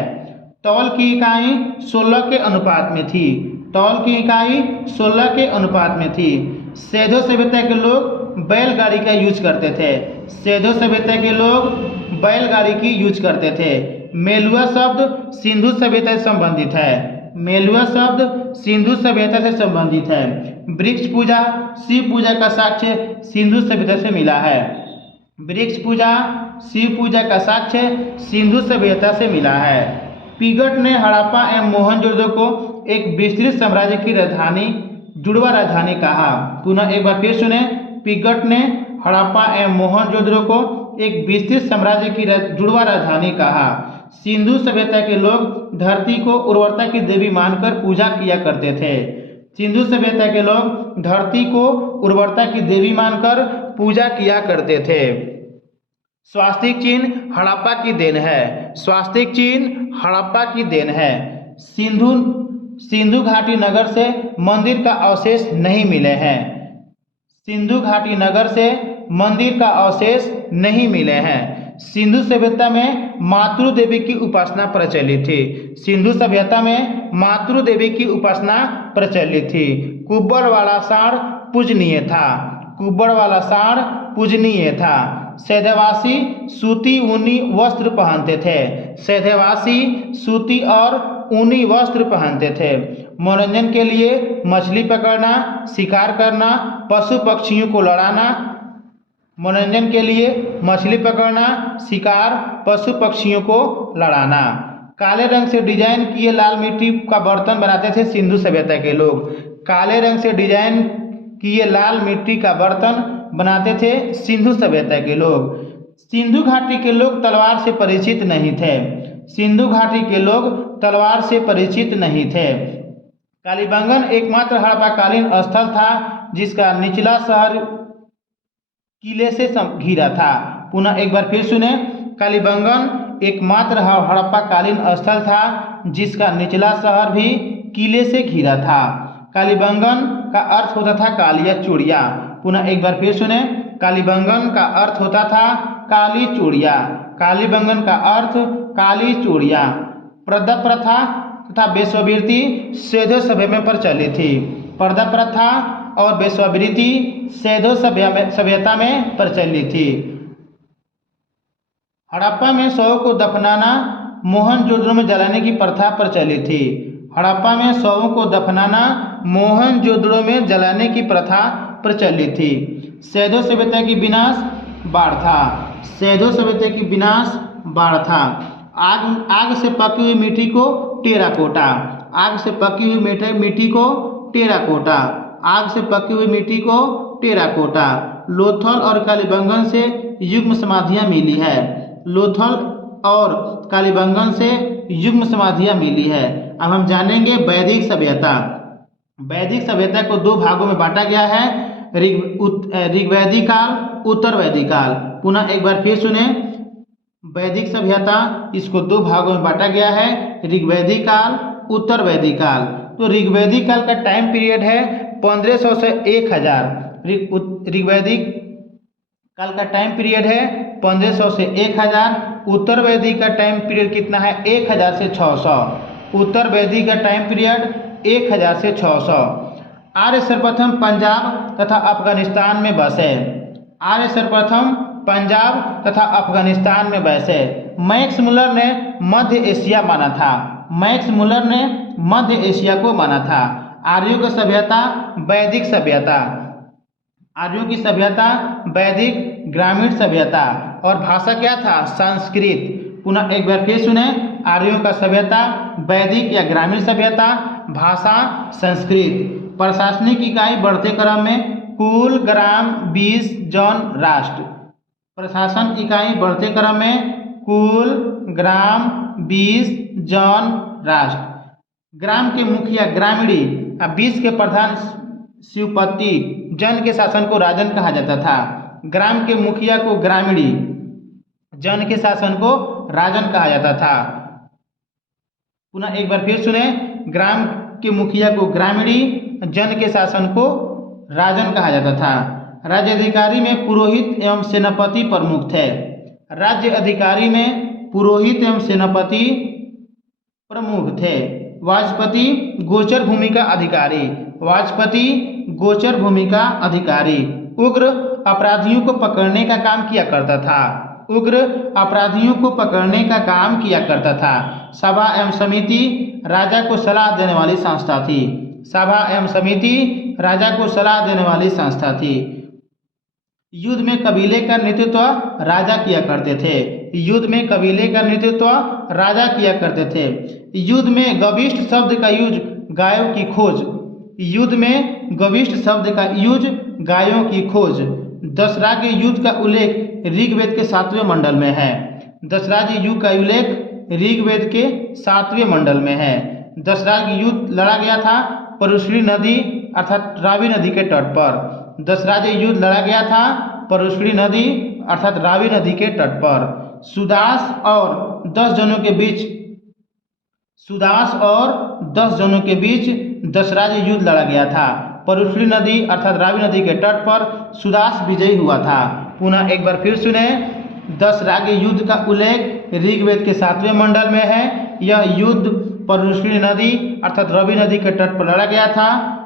तौल की इकाई 16 के अनुपात में थी। तौल की इकाई 16 के अनुपात में थी। सेधो सभ्यता के लोग बैलगाड़ी का यूज करते थे। सेधो सभ्यता के लोग बैलगाड़ी की यूज करते थे। मेलुआ शब्द सिंधु सभ्यता से संबंधित है। मेलुआ शब्द सिंधु सभ्यता से संबंधित है। वृक्ष पूजा शिव पूजा का साक्ष्य सिंधु सभ्यता से मिला है। वृक्ष पूजा शिव पूजा का साक्ष्य सिंधु सभ्यता से मिला है। पिगट ने हड़प्पा एवं मोहनजोदड़ो को एक विस्तृत साम्राज्य की राजधानी, जुड़वा राजधानी कहा। पुनः एक बार फिर सुने, पिगट ने हड़प्पा एवं मोहनजोदड़ो को एक विस्तृत साम्राज्य की जुड़वा राजधानी कहा। सिंधु सभ्यता के लोग धरती को उर्वरता की देवी मानकर पूजा किया करते थे। सिंधु सभ्यता के लोग धरती को उर्वरता की देवी मानकर पूजा किया करते थे। स्वास्तिक चिन्ह हड़प्पा की देन है। स्वास्तिक चिन्ह हड़प्पा की देन है। सिंधु घाटी नगर से मंदिर का अवशेष नहीं मिले हैं। सिंधु घाटी नगर से मंदिर का अवशेष नहीं मिले हैं। सिंधु सभ्यता में मातृ देवी की उपासना प्रचलित थी। सिंधु सभ्यता में मातृ देवी की उपासना प्रचलित थी। कुब्बड़ वाला साड़ पूजनीय था। कुब्बड़ वाला साड़ पूजनीय था। सैदवासी सूती ऊनी वस्त्र पहनते थे। सैदवासी सूती और ऊनी वस्त्र पहनते थे। मनोरंजन के लिए मछली पकड़ना, शिकार करना, पशु पक्षियों को लड़ाना। मनोरंजन के लिए मछली पकड़ना, शिकार, पशु पक्षियों को लड़ाना। काले रंग से डिजाइन किए लाल मिट्टी का बर्तन बनाते थे सिंधु सभ्यता के लोग। काले रंग से डिजाइन किए लाल मिट्टी का बर्तन बनाते थे सिंधु सभ्यता के लोग। सिंधु घाटी के लोग तलवार से परिचित नहीं थे। सिंधु घाटी के लोग तलवार से परिचित नहीं थे। कालीबंगन एकमात्र हड़प्पाकालीन स्थल था जिसका निचला शहर किले से घिरा था। पुनः एक बार फिर सुने, कालीबंगन एकमात्र हड़प्पाकालीन स्थल था जिसका निचला शहर भी किले से घिरा था। कालीबंगन का अर्थ होता था कालिया चूड़िया। पुनः एक बार फिर सुने, कालीबंगन का अर्थ होता था काली चूड़िया। कालीबंगन का अर्थ काली चूड़िया। पर्दा प्रथा तथा वेश्यावृत्ति सेधो सभ्यता में प्रचलित थी। पर्दा प्रथा और वेश्यावृत्ति सेधो सभ्यता में प्रचलित थी। हड़प्पा में शवों को दफनाना मोहनजोदड़ो में जलाने की प्रथा प्रचलित थी। हड़प्पा में शवों को दफनाना मोहनजोदड़ो में जलाने की प्रथा प्रचलित थी। सेधो सभ्यता की विनाश बाढ़ था। सेधो सभ्यता की विनाश बाढ़ था। आग से पकी हुई मिट्टी को टेराकोटा। आग से पकी हुई मिट्टी को टेराकोटा। आग से पकी हुई मिट्टी को टेराकोटा। लोथल और कालीबंगन से युग्म समाधियाँ मिली है। लोथल और कालीबंगन से युग्म समाधियाँ मिली है। अब हम जानेंगे वैदिक सभ्यता। वैदिक सभ्यता को दो भागों में बांटा गया है, ऋग्वैदिक काल, उत्तर वैदिक काल। पुनः एक बार फिर सुने, वैदिक सभ्यता इसको दो भागों में बांटा गया है, ऋग्वैदिक काल, उत्तर वैदिक काल। तो ऋग्वैदिक काल का टाइम पीरियड है 1500 से 1000। ऋग्वैदिक काल का टाइम पीरियड है 1500 से 1000। उत्तर वैदिक का टाइम पीरियड कितना है? 1000 से 600। उत्तर वैदिक का टाइम पीरियड 1000 से 600। आर्य सर्वप्रथम पंजाब तथा अफगानिस्तान में बसे। आर्य सर्वप्रथम पंजाब तथा अफगानिस्तान में बसे। मैक्स मुलर ने मध्य एशिया माना था। मैक्स मुलर ने मध्य एशिया को माना था। आर्यों की सभ्यता वैदिक सभ्यता। आर्यों की सभ्यता वैदिक ग्रामीण सभ्यता। और भाषा क्या था? संस्कृत। पुनः एक बार फिर सुने, आर्यों का सभ्यता वैदिक या ग्रामीण सभ्यता, भाषा संस्कृत। प्रशासनिक इकाई बढ़ते क्रम में कुल, ग्राम, 20, जन, राष्ट्र। प्रशासन इकाई बढ़ते क्रम में कुल, ग्राम, 20, जन, राष्ट्र। ग्राम के मुखिया ग्रामीणी, 20 के प्रधान शिवपति, जन के शासन को राजन कहा जाता था। ग्राम के मुखिया को ग्रामीणी, जन के शासन को राजन कहा जाता था। पुनः एक बार फिर सुने, ग्राम के मुखिया को ग्रामीणी, जन के शासन को राजन कहा जाता था। राज्य अधिकारी में पुरोहित एवं सेनापति प्रमुख थे। राज्य अधिकारी में पुरोहित एवं सेनापति प्रमुख थे। वाजपति गोचर भूमि का अधिकारी। वाजपति गोचर भूमि का अधिकारी। उग्र अपराधियों को पकड़ने का काम किया करता था। उग्र अपराधियों को पकड़ने का काम किया करता था। सभा एवं समिति राजा को सलाह देने वाली संस्था थी। सभा एवं समिति राजा को सलाह देने वाली संस्था थी। युद्ध में कबीले का नेतृत्व राजा किया करते थे। युद्ध में कबीले का नेतृत्व राजा किया करते थे। युद्ध में गविष्ठ शब्द का यूज गायों की खोज। युद्ध में गविष्ठ शब्द का यूज गायों की खोज। दशराज्य युद्ध का उल्लेख ऋग्वेद के 7वें मंडल में है। दशराज्य युद्ध का उल्लेख ऋग्वेद के 7वें मंडल में है। दशराज्य युद्ध लड़ा गया था परुश्री नदी अर्थात रावी नदी के तट पर। दशराज्य युद्ध लड़ा गया था परुश्री नदी अर्थात रावी नदी के तट पर। सुदास और 10 जनों के बीच दशराज्य युद्ध लड़ा गया था। परुश्री नदी अर्थात रावी नदी के तट पर सुदास विजयी हुआ था। पुनः एक बार फिर सुने, दशराज्य युद्ध का उल्लेख ऋग्वेद के 7वें मंडल में है। यह युद्ध परुश्री नदी अर्थात रवि नदी के तट पर लड़ा गया था।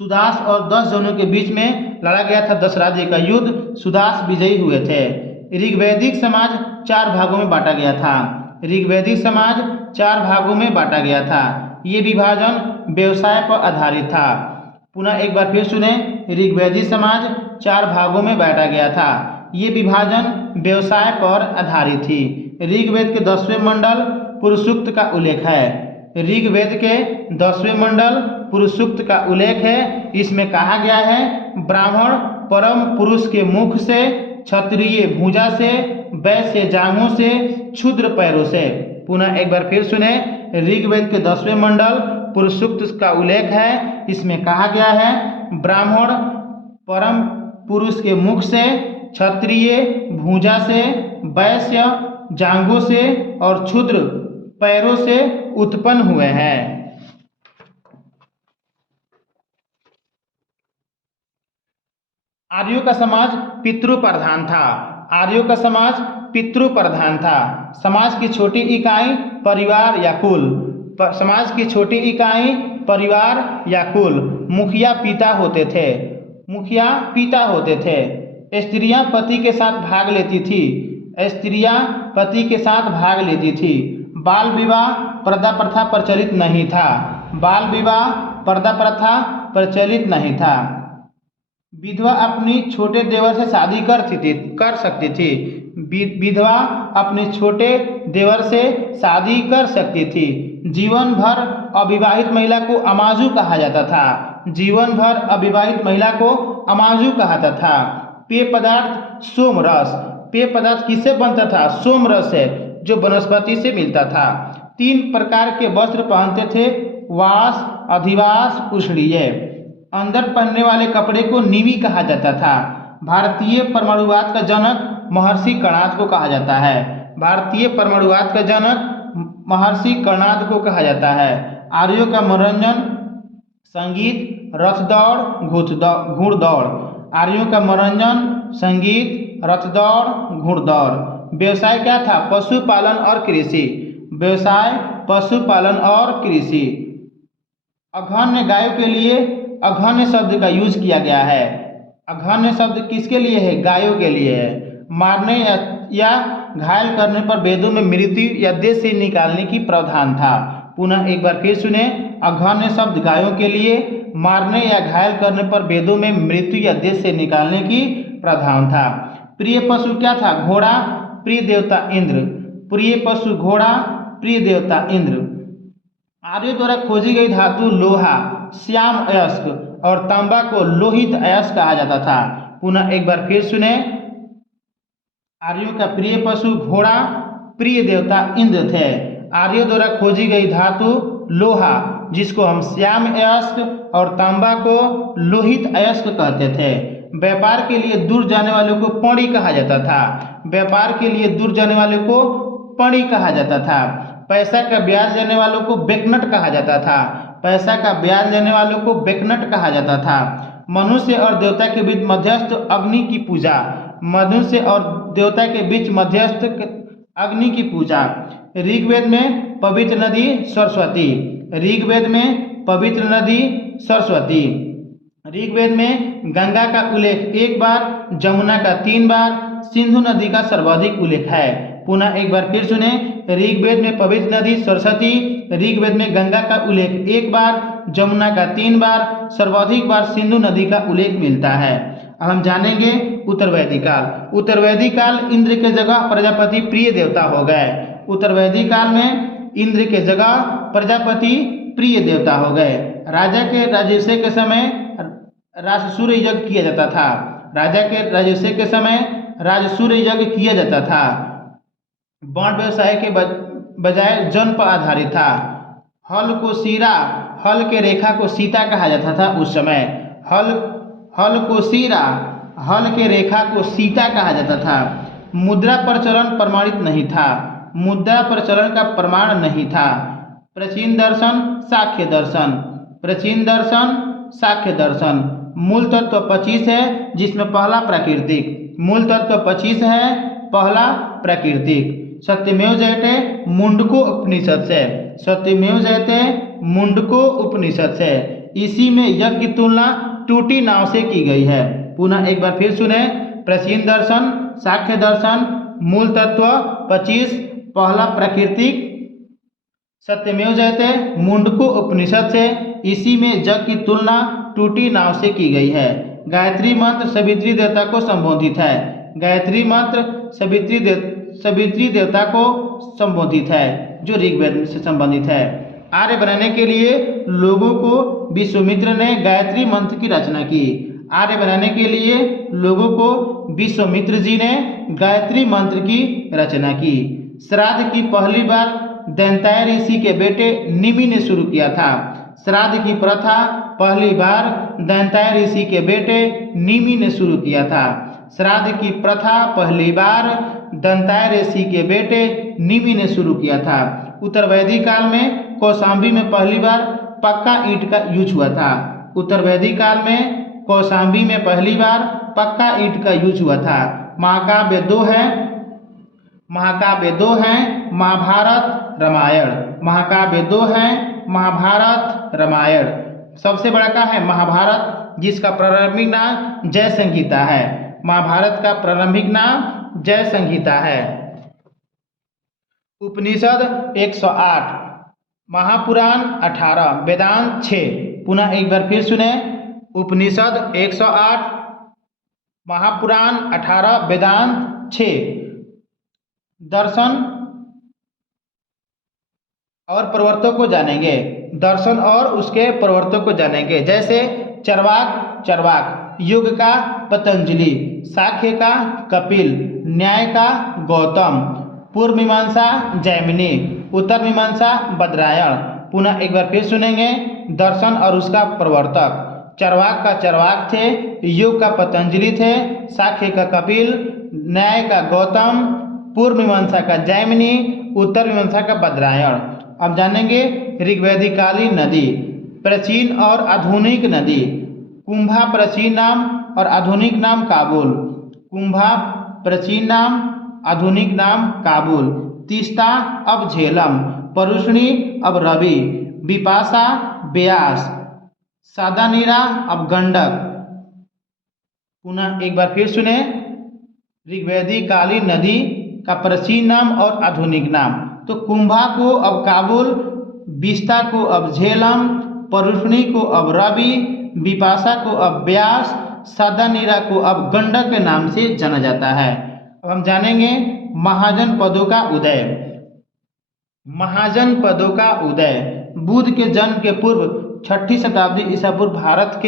सुदास और 10 जनों के बीच में लड़ा गया था दशराज्य का युद्ध। सुदास विजयी हुए थे। ऋग्वैदिक समाज 4 भागों में बांटा गया था। ऋग्वैदिक समाज 4 भागों में बांटा गया था। ये विभाजन व्यवसाय पर आधारित था। पुनः एक बार फिर सुने, ऋग्वैदिक समाज 4 भागों में बांटा गया था। ये विभाजन व्यवसाय पर आधारित थी। ऋग्वेद के 10वें मंडल पुरुषसूक्त का उल्लेख है। ऋग्वेद के 10वें मंडल पुरुषसूक्त का उल्लेख है। इसमें कहा गया है, ब्राह्मण परम पुरुष के मुख से, क्षत्रिय भुजा से, वैश्य जांघों से, क्षुद्र पैरों से। पुनः एक बार फिर सुने, ऋग्वेद के 10वें मंडल पुरुषसूक्त का उल्लेख है। इसमें कहा गया है, ब्राह्मण परम पुरुष के मुख से, क्षत्रिय भुजा से, वैश्य जांघों से और क्षुद्र पैरों से उत्पन्न हुए हैं। आर्यों का समाज पितृप्रधान था। आर्यों का समाज पितृप्रधान था। समाज की छोटी इकाई परिवार या कुल। समाज की छोटी इकाई परिवार या कुल। मुखिया पिता होते थे। मुखिया पिता होते थे। स्त्रियां पति के साथ भाग लेती थी। स्त्रियां पति के साथ भाग लेती थी। बाल विवाह पर्दा प्रथा प्रचलित नहीं था। बाल विवाह पर्दा प्रथा प्रचलित नहीं था। विधवा अपनी छोटे देवर से शादी कर सकती थी। विधवा अपने छोटे देवर से शादी कर सकती थी। जीवन भर अविवाहित महिला को अमाजू कहा जाता था। जीवन भर अविवाहित महिला को अमाजू कहा जाता था। पेय पदार्थ सोमरस। पेय पदार्थ किससे बनता था? सोमरस से, जो वनस्पति से मिलता था। 3 प्रकार के वस्त्र पहनते थे, वास, अधिवास, उषणीय। अंदर पहनने वाले कपड़े को नीवी कहा जाता था। भारतीय परमाणुवाद का जनक महर्षि कणाद को कहा जाता है। भारतीय परमाणुवाद का जनक महर्षि कर्णाद को कहा जाता है। आर्यों का मनोरंजन संगीत, रथ दौड़, घुड़दौड़। आर्यों का मनोरंजन संगीत, रथ दौड़, घुड़दौड़। व्यवसाय क्या था? पशुपालन और कृषि। व्यवसाय पशुपालन और कृषि। अघन्य गायों के लिए अघन्य शब्द का यूज किया गया है। अघन्य शब्द किसके लिए है? गायों के लिए है। मारने या घायल करने पर वेदों में मृत्यु या देश से निकालने की प्रावधान था। पुनः एक बार फिर सुने, अघन्य शब्द गायों के लिए, मारने या घायल करने पर वेदों में मृत्यु या देश से निकालने की प्रावधान था। प्रिय पशु क्या था? घोड़ा, प्रिय देवता इंद्र। प्रिय पशु घोड़ा, प्रिय देवता इंद्र। आर्यों द्वारा खोजी गई धातु लोहा, श्याम अयस्क और तांबा को लोहित अयस्क कहा जाता था। पुनः एक बार फिर सुने, आर्यों का प्रिय पशु घोड़ा, प्रिय देवता इंद्र थे। आर्यों द्वारा खोजी गई धातु लोहा, जिसको हम श्याम अयस्क और तांबा को लोहित अयस्क कहते थे। व्यापार के लिए दूर जाने वालों को पणी कहा जाता था। व्यापार के लिए दूर जाने वालों को पणी कहा जाता था। पैसा का ब्याज लेने वालों को बेकनट कहा जाता था। पैसा का ब्याज लेने वालों को बेकनट कहा जाता था। मनुष्य और देवता के बीच मध्यस्थ अग्नि की पूजा। मनुष्य और देवता के बीच मध्यस्थ अग्नि की पूजा। ऋग्वेद में पवित्र नदी सरस्वती। ऋग्वेद में पवित्र नदी सरस्वती। ऋग्वेद में गंगा का उल्लेख 1 बार, जमुना का 3 बार, सिंधु नदी का सर्वाधिक उल्लेख है। पुनः एक बार फिर सुने, ऋग्वेद में पवित्र नदी सरस्वती, ऋग्वेद में गंगा का उल्लेख 1 बार, जमुना का 3 बार, सर्वाधिक बार सिंधु नदी का उल्लेख मिलता है। अब हम जानेंगे उत्तरवैदिक काल। उत्तरवैदिक काल इंद्र के जगह प्रजापति प्रिय देवता हो गए। उत्तरवैदिक काल में इंद्र के जगह प्रजापति प्रिय देवता हो गए। राजा के राज्याभिषेक के समय राजसूय यज्ञ किया जाता था। राजा के राज्याभिषेक के समय राजसूय यज्ञ किया जाता था। वर्ण व्यवसाय के बजाय जन पर आधारित था। हल को सीरा, हल के रेखा को सीता कहा जाता था उस समय। हल को सीरा, हल के रेखा को सीता कहा जाता था। मुद्रा प्रचलन प्रमाणित नहीं था। मुद्रा प्रचलन का प्रमाण नहीं था। प्राचीन दर्शन, सांख्य दर्शन। प्राचीन दर्शन, सांख्य दर्शन। मूल तत्व 25 है, जिसमें पहला प्राकृतिक। मूल तत्व 25 है, पहला प्राकृतिक। सत्यमेव जयते मुंडको उपनिषद से। सत्यमेव जयते मुंडको उपनिषद से। इसी में यज्ञ की तुलना टूटी नाव से की गई है। पुनः एक बार फिर सुने, प्राचीन दर्शन, सांख्य दर्शन, मूल तत्व 25, पहला प्राकृतिक, सत्यमेव जयते मुंडको उपनिषद से। इसी में यज्ञ की तुलना टूटी नाव से की गई है। गायत्री मंत्र सवित्री देवता को संबोधित है। गायत्री मंत्र सवित्री देवता को संबोधित है, जो ऋग्वेद से संबंधित है। आर्य बनाने के लिए लोगों को विश्वामित्र ने गायत्री मंत्र की रचना की। आर्य बनाने के लिए लोगों को विश्वामित्र जी ने गायत्री मंत्र की रचना की। श्राद्ध की पहली बार दैत्याय ऋषि के बेटे निमि ने शुरू किया था। श्राद्ध की प्रथा पहली बार दैत्याय ऋषि के बेटे निमि ने शुरू किया था। श्राद्ध की प्रथा पहली बार दैत्याय ऋषि के बेटे निमि ने शुरू किया था। उत्तरवैदिक काल में कौशाम्बी में पहली बार पक्का ईंट का यूज हुआ था। उत्तरवैदिक काल में कौशाम्बी में पहली बार पक्का ईंट का यूज हुआ था। महाकाव्य दो है, महाभारत रामायण। महाकाव्य दो है, महाभारत रामायण। सबसे बड़ा का है महाभारत, जिसका प्रारंभिक नाम जय संहिता है। महाभारत का प्रारंभिक नाम जय संहिता है। उपनिषद 108, महापुराण 18, वेदांत 6। पुनः एक बार फिर सुने, उपनिषद 108, महापुराण 18, वेदांत 6। दर्शन और प्रवर्तक को जानेंगे। दर्शन और उसके प्रवर्तक को जानेंगे। जैसे चरवाक, योग का पतंजलि, सांख्य का कपिल, न्याय का गौतम, पूर्व मीमांसा जैमिनी, उत्तर मीमांसा बद्रायण। पुनः एक बार फिर सुनेंगे, दर्शन और उसका प्रवर्तक। चरवाक का चरवाक थे, योग का पतंजलि थे, सांख्य का कपिल, न्याय का गौतम, पूर्व मीमांसा का जैमिनी, उत्तर मीमांसा का बद्रायण। अब जानेंगे ऋग्वैदिक कालीन नदी, प्राचीन और आधुनिक नदी। कुंभा प्राचीन नाम और आधुनिक नाम काबुल। कुंभा प्राचीन नाम, आधुनिक नाम काबुल। तीस्ता अब झेलम, परुष्णी अब रवि, बिपाशा ब्यास, सादानीरा अब गंडक। पुनः एक बार फिर सुने, ऋग्वैदिक कालीन नदी का प्राचीन नाम और आधुनिक नाम। तो कुंभा को अब काबुल, बिस्ता को अब झेलम, परुष्णी को अब रवि, बिपाशा को अब ब्यास, सादानीरा को अब गंडक के नाम से जाना जाता है। अब हम जानेंगे महाजनपदों का उदय। महाजनपदों का उदय बुद्ध के जन्म के पूर्व 6ठी शताब्दी ईसा पूर्व भारत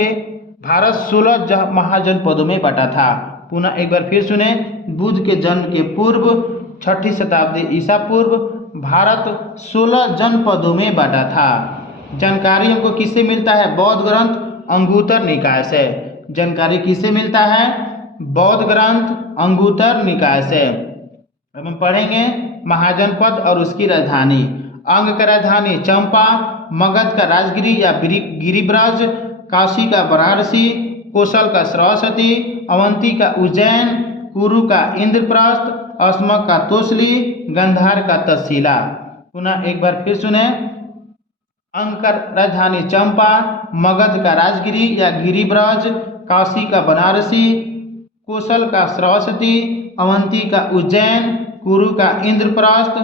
16 महाजनपदों में बटा था। पुनः एक बार फिर सुने, बुद्ध के जन्म के पूर्व 6ठी शताब्दी ईसा पूर्व भारत 16 जनपदों में बटा था। जानकारी हमको किससे मिलता है? बौद्ध ग्रंथ अंगुत्तर निकाय से। जानकारी किससे मिलता है? बौद्ध ग्रंथ अंगुत्तर निकाय से। अब हम पढ़ेंगे महाजनपद और उसकी राजधानी। अंग का राजधानी चंपा, मगध का राजगिरी या गिरिब्रज, काशी का वाराणसी, कौशल का श्रावस्ती, अवंती का उज्जैन, कुरु का इंद्रप्रस्थ, अस्मक का तोसली, गंधार का तक्षशिला। पुनः एक बार फिर सुने, अंग का राजधानी चंपा, मगध का राजगिरी या गिरिब्रज, काशी का बनारसी, कौशल का श्रावस्ती, अवंती का उज्जैन, कुरु का इंद्रप्रस्थ,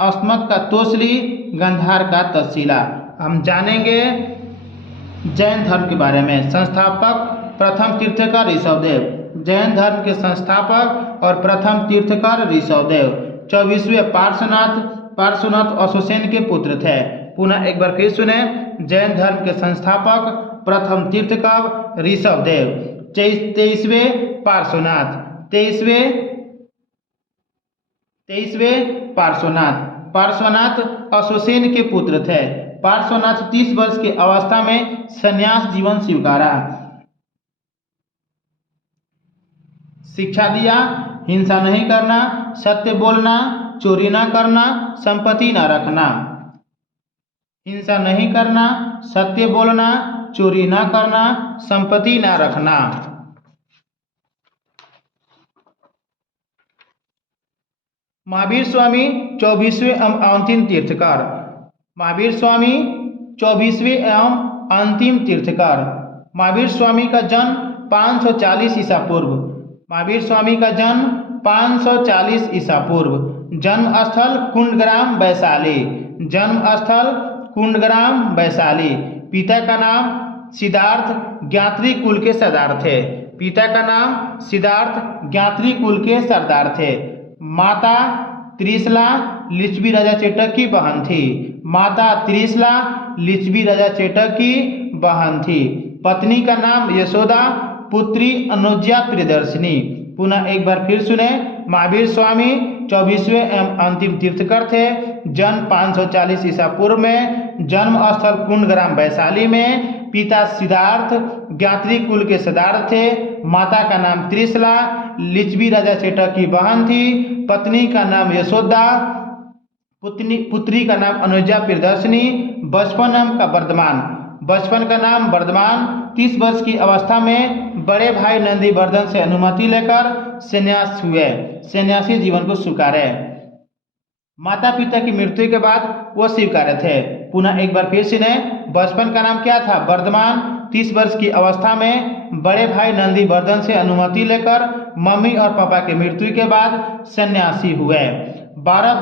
अस्मक का तोसली, गंधार का तक्षशिला। हम जानेंगे जैन धर्म के बारे में। संस्थापक प्रथम तीर्थंकर ऋषभदेव। जैन धर्म के संस्थापक और प्रथम तीर्थंकर ऋषभदेव। 24वें पार्श्वनाथ अशोसेन के पुत्र थे। पुनः एक बार फिर सुने, जैन धर्म के संस्थापक प्रथम तीर्थंकर ऋषभदेव। 23वें पार्श्वनाथ अशोसेन के पुत्र थे। पार्श्वनाथ 30 वर्ष की अवस्था में संन्यास जीवन स्वीकारा। शिक्षा दिया, हिंसा नहीं करना, सत्य बोलना, चोरी न करना, संपत्ति न रखना। हिंसा नहीं करना, सत्य बोलना, चोरी न करना, संपत्ति न रखना। महावीर स्वामी 24वें एवं अंतिम तीर्थंकर। महावीर स्वामी 24वें एवं अंतिम तीर्थंकर। महावीर स्वामी का जन्म 540 ईसा पूर्व। महावीर स्वामी का जन्म 540 ईसा पूर्व। जन्म स्थल कुंडग्राम वैशाली। जन्म स्थल कुंडग्राम वैशाली। पिता का नाम सिद्धार्थ, ज्ञात्री कुल के सरदार थे। पिता का नाम सिद्धार्थ, ज्ञात्री कुल के सरदार थे। माता त्रिशला लिच्छवी राजा चेटक की बहन थी। माता त्रिशला लिच्छवी राजा चेटक की बहन थी। पत्नी का नाम यशोदा, पुत्री अनुज्ञा प्रियदर्शिनी। पुनः एक बार फिर सुने, महावीर स्वामी 24वें एवं अंतिम तीर्थंकर थे। जन्म 540 ईसा पूर्व में। जन्म स्थल कुंडग्राम वैशाली में। पिता सिद्धार्थ, ज्ञात्री कुल के सरदार थे। माता का नाम त्रिशला लिच्छवी राजा चेटक की बहन थी। पत्नी का नाम यशोदा, पुत्री का नाम अनुज्ञा प्रियदर्शिनी। बचपन का नाम वर्धमान। 30 वर्ष की अवस्था में बड़े भाई नंदीवर्धन से अनुमति लेकर संन्यास हुए, सन्यासी जीवन को स्वीकारे। माता पिता की मृत्यु के बाद वो स्वीकारे थे। पुनः एक बार फिर सुने, बचपन का नाम क्या था? वर्धमान। 30 वर्ष की अवस्था में बड़े भाई नंदीवर्धन से अनुमति लेकर मम्मी और पापा की मृत्यु के बाद सन्यासी हुए। 12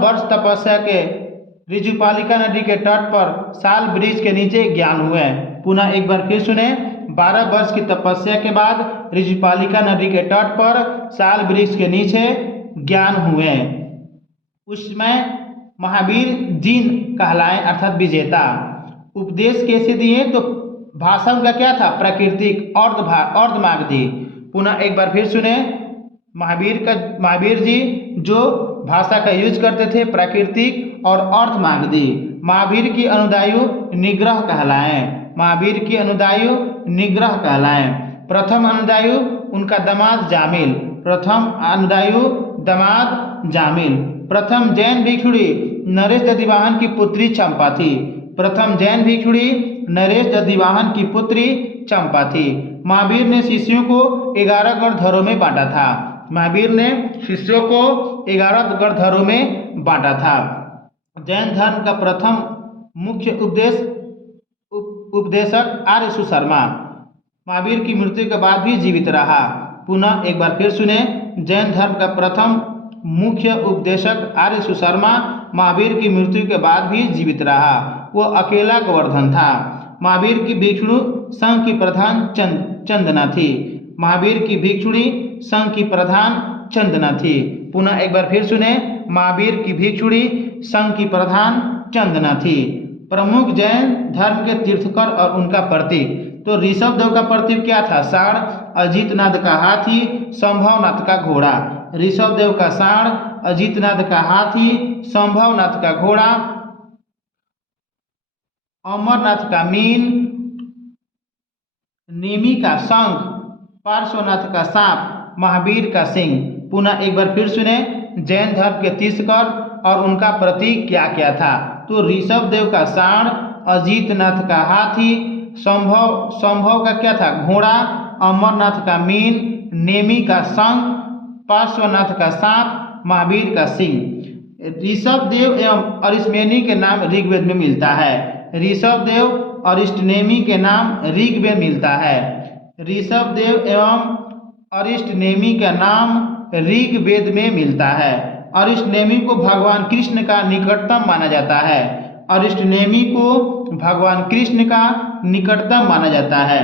वर्ष तपस्या के ऋजुपालिका नदी के तट पर साल वृक्ष के नीचे ज्ञान हुए। पुनः एक बार फिर सुने, 12 वर्ष की तपस्या के बाद ऋजुपालिका नदी के तट पर साल वृक्ष के नीचे ज्ञान हुए। उसमें महावीर जिन कहलाए अर्थात विजेता। उपदेश कैसे दिए? तो भाषण का क्या था? प्राकृतिक, अर्धमागधी। पुनः एक बार फिर सुने, महावीर जी जो भाषा का यूज करते थे प्राकृतिक और अर्धमागधी। महावीर की अनुदायु निग्रह कहलाए। महावीर की अनुदायु निग्रह कहलाए। प्रथम अनुदायु उनका दामाद जामिल। प्रथम अनुदायु दामाद जामिल। प्रथम जैन भिक्षुणी नरेश दधिवाहन की पुत्री चंपा थी। प्रथम जैन भिक्षुणी नरेश दधिवाहन की पुत्री चंपा थी। महावीर ने शिष्यों को 11 गणधरों में बांटा था। महावीर ने शिष्यों को 11 गणधरों में बांटा था। जैन धर्म का प्रथम मुख्य उपदेशक आर्य सुशर्मा महावीर की मृत्यु के बाद भी जीवित रहा। पुनः एक बार फिर सुने, जैन धर्म का प्रथम मुख्य उपदेशक आर्य सुशर्मा महावीर की मृत्यु के बाद भी जीवित रहा। वह अकेला गोवर्धन था। महावीर की भिक्षुणी संघ की प्रधान चंदना थी। महावीर की भिक्षुणी संघ की प्रधान चंदना थी। पुनः एक बार फिर सुने, महावीर की भिक्षुणी संघ की प्रधान चंदना थी। प्रमुख जैन धर्म के तीर्थकर और उनका प्रतीक। तो ऋषभ देव का प्रतीक क्या था? सांड, अजितनाथ का हाथी, संभवनाथ का घोड़ा। ऋषभ देव का सांड, अजितनाथ का हाथी, संभवनाथ का घोड़ा, अमरनाथ का मीन, नेमी का शंख, पार्श्वनाथ का सांप, महावीर का सिंह। पुनः एक बार फिर सुने, जैन धर्म के तीर्थकर और उनका प्रतीक क्या क्या था? तो ऋषभ देव का सांड, अजितनाथ का हाथी, संभव का क्या था? घोड़ा, अमरनाथ का मीन, नेमी का शंख, पार्श्वनाथ का सांप, महावीर का सिंह। ऋषभ देव एवं अरिष्टनेमी के नाम ऋग्वेद में मिलता है। ऋषभ देव अरिष्टनेमी के नाम ऋग्वेद मिलता है। ऋषभ देव एवं अरिष्टनेमी का नाम ऋग्वेद में मिलता है। अरिष्टनेमी को भगवान कृष्ण का निकटतम माना जाता है। अरिष्टनेमी को भगवान कृष्ण का निकटतम माना जाता है।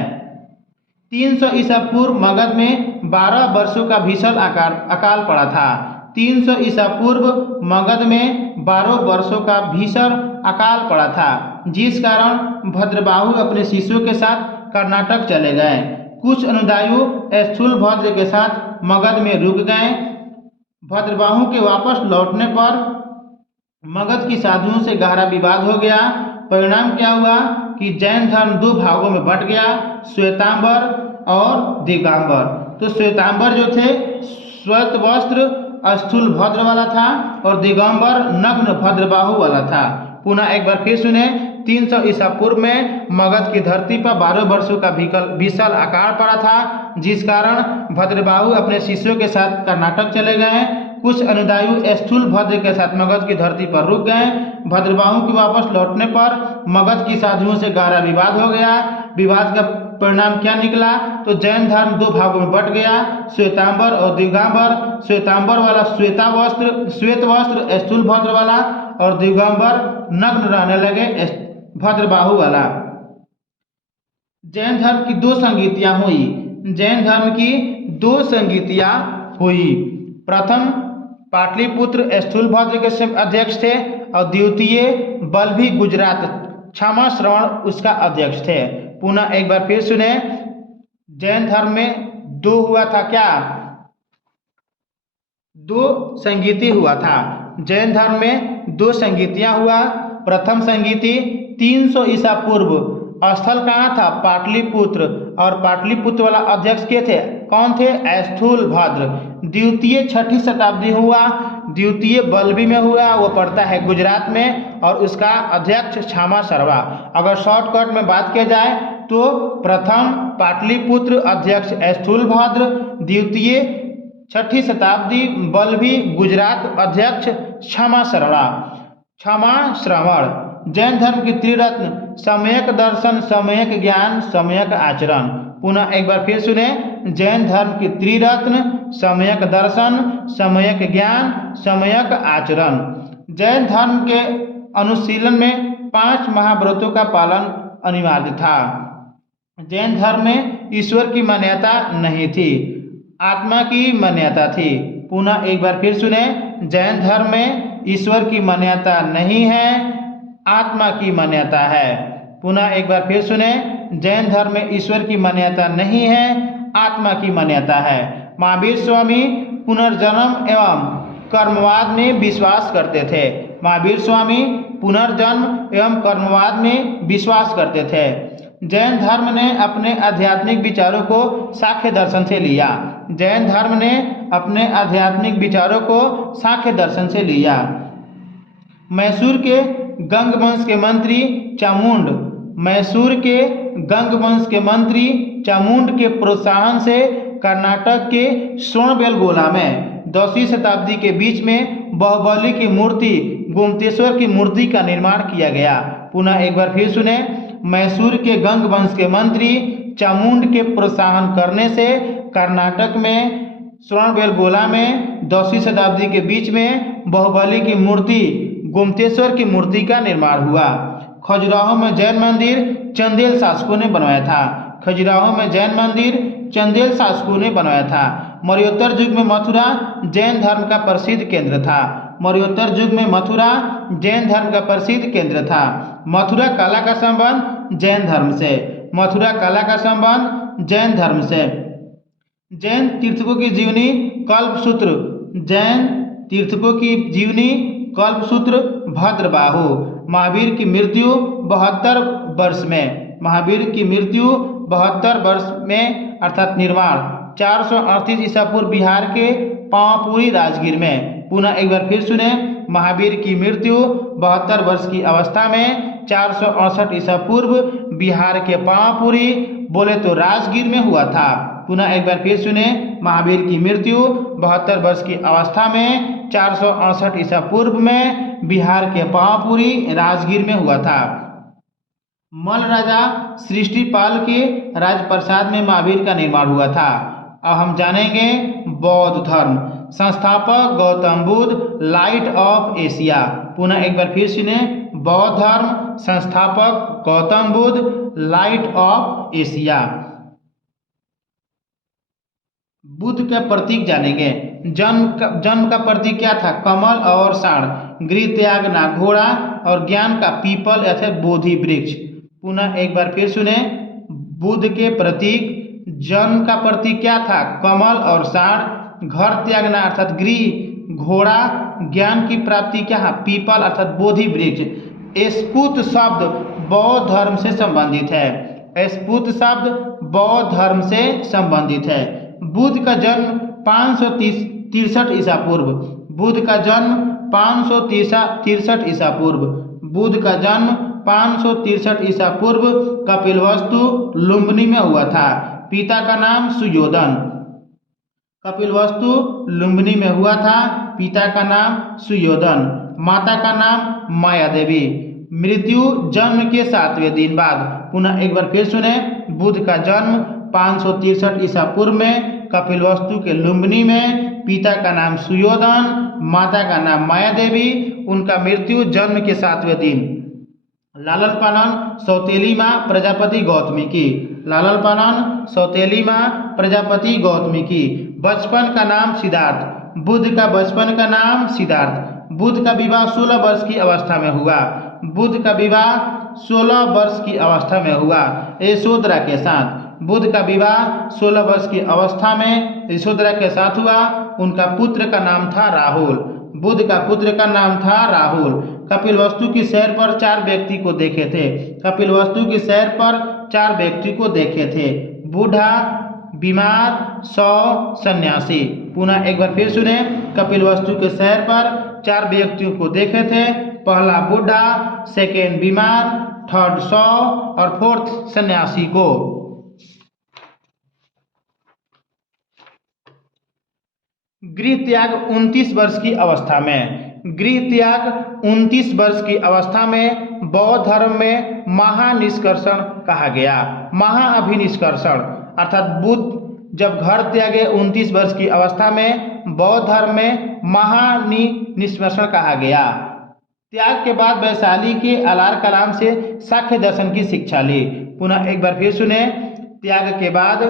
300 ईसा पूर्व मगध में 12 वर्षों का भीषण अकाल पड़ा था। 300 ईसा पूर्व मगध में 12 वर्षों का भीषण अकाल पड़ा था, जिस कारण भद्रबाहु अपने शिष्यों के साथ कर्नाटक चले गए। कुछ अनुयायी स्थूलभद्र के साथ मगध में रुक गए। भद्रबाहु के वापस लौटने पर मगध की साधुओं से गहरा विवाद हो गया। परिणाम क्या हुआ कि जैन धर्म 2 भागों में बंट गया, श्वेतांबर और दिगंबर। तो श्वेतांबर जो थे श्वेत वस्त्र स्थूल भद्र वाला था और दिगंबर नग्न भद्रबाहु वाला था। पुनः एक बार फिर सुने, 300 ईसा पूर्व में मगध की धरती पर 12 वर्षों का विशाल आकार पड़ा था, जिस कारण भद्रबाहु अपने शिष्यों के साथ कर्नाटक चले गए। कुछ अनुयायी स्थूल भद्र के साथ मगध की धरती पर रुक गए। भद्रबाहु के वापस लौटने पर मगध की साधुओं से गहरा विवाद हो गया। विवाद का परिणाम क्या निकला? तो जैन धर्म 2 भागों में बंट गया, श्वेतांबर और दिगंबर। श्वेतांबर वाला श्वेत वस्त्र स्थूल भद्र वाला और दिगंबर नग्न रहने लगे भद्रबाहु वाला। जैन धर्म की 2 संगीतियां हुई। जैन धर्म की 2 संगीतियां हुई। प्रथम पाटलिपुत्र स्थूलभद्र के अध्यक्ष थे और द्वितीय बल्लभी गुजरात क्षमा श्रवण उसका अध्यक्ष थे। पुनः एक बार फिर सुने, जैन धर्म में 2 हुआ था क्या? 2 संगीति हुआ था। जैन धर्म में 2 संगीतियां हुआ। प्रथम संगीति 300 ईसा पूर्व, स्थल कहाँ था? पाटलिपुत्र, और पाटलिपुत्र वाला अध्यक्ष के थे? कौन थे? स्थूलभद्र। द्वितीय 6ठी शताब्दी हुआ, द्वितीय बल्लभी में हुआ, वो पड़ता है गुजरात में, और उसका अध्यक्ष क्षमा शर्मा। अगर शॉर्टकट में बात किया जाए तो प्रथम पाटलिपुत्र अध्यक्ष स्थूलभद्र, द्वितीय 6ठी शताब्दी बल्लभी गुजरात अध्यक्ष क्षमा श्रवण। जैन धर्म की त्रिरत्न सम्यक दर्शन, सम्यक ज्ञान, सम्यक आचरण। पुनः एक बार फिर सुने, जैन धर्म की त्रिरत्न सम्यक दर्शन, सम्यक ज्ञान, सम्यक आचरण। जैन धर्म के अनुशीलन में 5 महाव्रतों का पालन अनिवार्य था। जैन धर्म में ईश्वर की मान्यता नहीं थी, आत्मा की मान्यता थी। पुनः एक बार फिर सुने, जैन धर्म में ईश्वर की मान्यता नहीं है, आत्मा की मान्यता है। पुनः एक बार फिर सुने, जैन धर्म में ईश्वर की मान्यता नहीं है, आत्मा की मान्यता है। महावीर स्वामी पुनर्जन्म एवं कर्मवाद में विश्वास करते थे। महावीर स्वामी पुनर्जन्म एवं कर्मवाद में विश्वास करते थे। जैन धर्म ने अपने आध्यात्मिक विचारों को सांख्य दर्शन से लिया। जैन धर्म ने अपने आध्यात्मिक विचारों को सांख्य दर्शन से लिया। मैसूर के गंग वंश के मंत्री चामुंड मैसूर के गंग वंश के मंत्री चामुंड के प्रोत्साहन से कर्नाटक के श्रवणबेलगोला में 10वीं शताब्दी के बीच में बाहुबली की मूर्ति गोमतेश्वर की मूर्ति का निर्माण किया गया। पुनः एक बार फिर सुने। मैसूर के गंग वंश के मंत्री चामुंड के प्रोत्साहन करने से कर्नाटक में श्रवणबेलगोला में 10वीं शताब्दी के बीच में बाहुबली की मूर्ति गोमतेश्वर की मूर्ति का निर्माण हुआ। खजुराहो में जैन मंदिर चंदेल शासकों ने बनवाया था। खजुराहो में जैन मंदिर चंदेल शासकों ने बनवाया था। मौर्योत्तर युग में मथुरा जैन धर्म का प्रसिद्ध केंद्र था। मौर्योत्तर युग में मथुरा जैन धर्म का प्रसिद्ध केंद्र था। मथुरा कला का संबंध जैन धर्म से। मथुरा कला का संबंध जैन धर्म से। जैन तीर्थकों की जीवनी कल्पसूत्र जैन तीर्थकों की जीवनी कल्पसूत्र भद्रबाहु। महावीर की मृत्यु 72 वर्ष में। महावीर की मृत्यु 72 वर्ष में अर्थात निर्वाण 438 ईसा पूर्व बिहार के पावापुरी राजगीर में। पुनः एक बार फिर सुने। महावीर की मृत्यु 72 वर्ष की अवस्था में 468 ईसा पूर्व बिहार के पावापुरी बोले तो राजगीर में हुआ था। पुनः एक बार फिर सुने। महावीर की मृत्यु 72 वर्ष की अवस्था में 468 ईसा पूर्व में बिहार के पावापुरी राजगीर में हुआ था। मल्ल राजा सृष्टिपाल के राजप्रसाद में महावीर का निर्माण हुआ था। अब हम जानेंगे बौद्ध धर्म। संस्थापक Gautam Buddha, light of Asia. पुनः एक बार फिर सुने। बौद्ध धर्म संस्थापक Gautam Buddha, light of Asia. Buddha का प्रतीक जानेंगे। जन्म का प्रतीक क्या था? कमल और साढ़। गृह त्याग ना घोड़ा और ज्ञान का पीपल अथवा बोधि वृक्ष। पुनः एक बार फिर सुने। बुद्ध के प्रतीक जन्म का प्रतीक क्या था? कमल और साढ़। घर त्यागना अर्थात गृह, घोड़ा, ज्ञान की प्राप्ति क्या है? पीपल अर्थात बोधि वृक्ष। स्पुत शब्द बौद्ध धर्म से संबंधित है। स्पुत शब्द बौद्ध धर्म से संबंधित है। बुद्ध का जन्म 563 ईसा पूर्व। बुद्ध का जन्म 563 ईसा पूर्व। बुद्ध का जन्म 563 ईसा पूर्व कपिलवस्तु लुम्बिनी में हुआ था। पिता का नाम सुयोधन। कपिलवस्तु लुम्बिनी में हुआ था। पिता का नाम सुयोधन। माता का नाम माया देवी। मृत्यु जन्म के 7वें दिन बाद। पुनः एक बार फिर सुने। बुद्ध का जन्म 563 ईसा पूर्व में कपिलवस्तु के लुम्बिनी में। पिता का नाम सुयोधन, माता का नाम माया देवी। उनका मृत्यु जन्म के 7वें दिन। लालन पालन सौतेली माँ प्रजापति गौतमी की। लालन पालन सौतेली माँ प्रजापति गौतमी की। बचपन का नाम सिद्धार्थ। बुद्ध का बचपन का नाम सिद्धार्थ। बुद्ध का विवाह 16 वर्ष की अवस्था में हुआ। बुद्ध का विवाह 16 वर्ष की अवस्था में हुआ यशोधरा के साथ। बुद्ध का विवाह 16 वर्ष की अवस्था में यशोधरा के साथ हुआ। उनका पुत्र का नाम था राहुल। बुद्ध का पुत्र का नाम था राहुल। कपिलवस्तु की सैर पर 4 व्यक्ति को देखे थे। कपिलवस्तु की सैर पर 4 व्यक्ति को देखे थे। बूढ़ा, बीमार, 100 सन्यासी। पुनः एक बार फिर सुने। कपिलवस्तु के सैर पर 4 व्यक्तियों को देखे थे। पहला बूढ़ा, सेकेंड बीमार, थर्ड 100 और फोर्थ सन्यासी को। गृह त्याग 29 वर्ष की अवस्था में। गृह त्याग 29 वर्ष की अवस्था में बौद्ध धर्म में महानिष्कर्षण कहा गया। महाअभिनिष्कर्षण अर्थात बुद्ध जब घर त्यागे 29 वर्ष की अवस्था में बौद्ध धर्म में महानिष्कर्षण कहा गया। त्याग के बाद वैशाली के अलार कलाम से सांख्य दर्शन की शिक्षा ली। पुनः एक बार फिर सुने। त्याग के बाद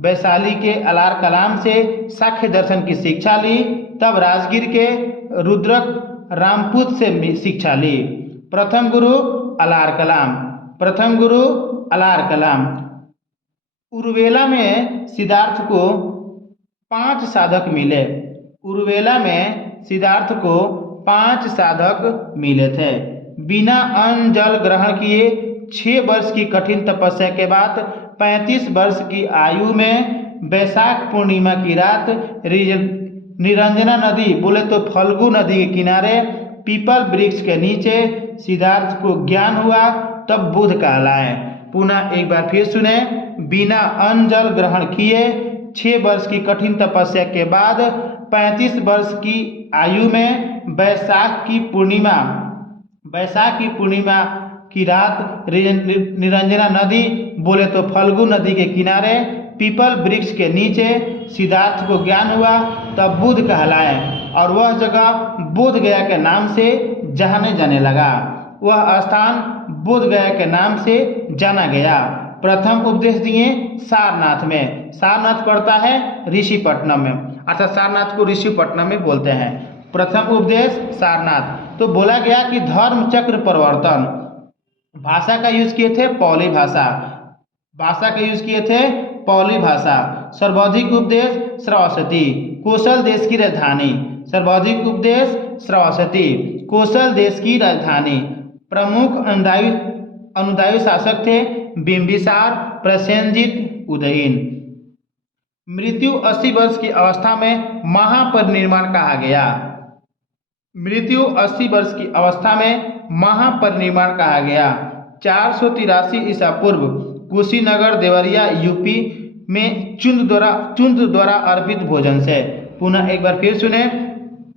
वैशाली के अलार कलाम से सांख्य दर्शन की शिक्षा ली। तब राजगीर के रुद्रक रामपूत से शिक्षा ली। प्रथम गुरु अलार कलाम। प्रथम गुरु अलार कलाम। उर्वेला में सिद्धार्थ को 5 साधक मिले। उर्वेला में सिद्धार्थ को 5 साधक मिले थे। बिना अन्न जल ग्रहण किए 6 वर्ष की कठिन तपस्या के बाद 35 वर्ष की आयु में वैशाख पूर्णिमा की रात निरंजना नदी बोले तो फल्गु नदी के किनारे पीपल वृक्ष के नीचे सिद्धार्थ को ज्ञान हुआ, तब बुध कहलाए। पुनः एक बार फिर सुने। बिना अन्न जल ग्रहण किए 6 वर्ष की कठिन तपस्या के बाद 35 वर्ष की आयु में वैशाख की पूर्णिमा की रात निरंजना नदी बोले तो फल्गु नदी के किनारे पीपल वृक्ष के नीचे सिद्धार्थ को ज्ञान हुआ, तब बुध कहलाए और वह जगह बोध गया के नाम से जाने जाने लगा। वह स्थान बोध गया के नाम से जाना गया। प्रथम उपदेश दिए सारनाथ में। सारनाथ पड़ता है ऋषिपट्टनम में, अर्थात सारनाथ को ऋषिपट्टनम में बोलते हैं। प्रथम उपदेश सारनाथ। तो बोला गया कि धर्म चक्र परिवर्तन। भाषा का यूज किए थे पौली भाषा। सर्वाधिक उपदेश श्रावस्ती, कौशल देश की राजधानी। सर्वाधिक उपदेश श्रावस्ती, कौशल देश की राजधानी। प्रमुख अनुदायी शासक थे बिंबिसार, प्रसेनजित, उदयन। मृत्यु 80 वर्ष की अवस्था में महापरिनिर्वाण कहा गया। मृत्यु 80 वर्ष की अवस्था में महापरिनिर्वाण कहा गया। 483 ईसा पूर्व कुशीनगर देवरिया यूपी में चुंद द्वारा अर्पित भोजन से। पुनः एक बार फिर सुने।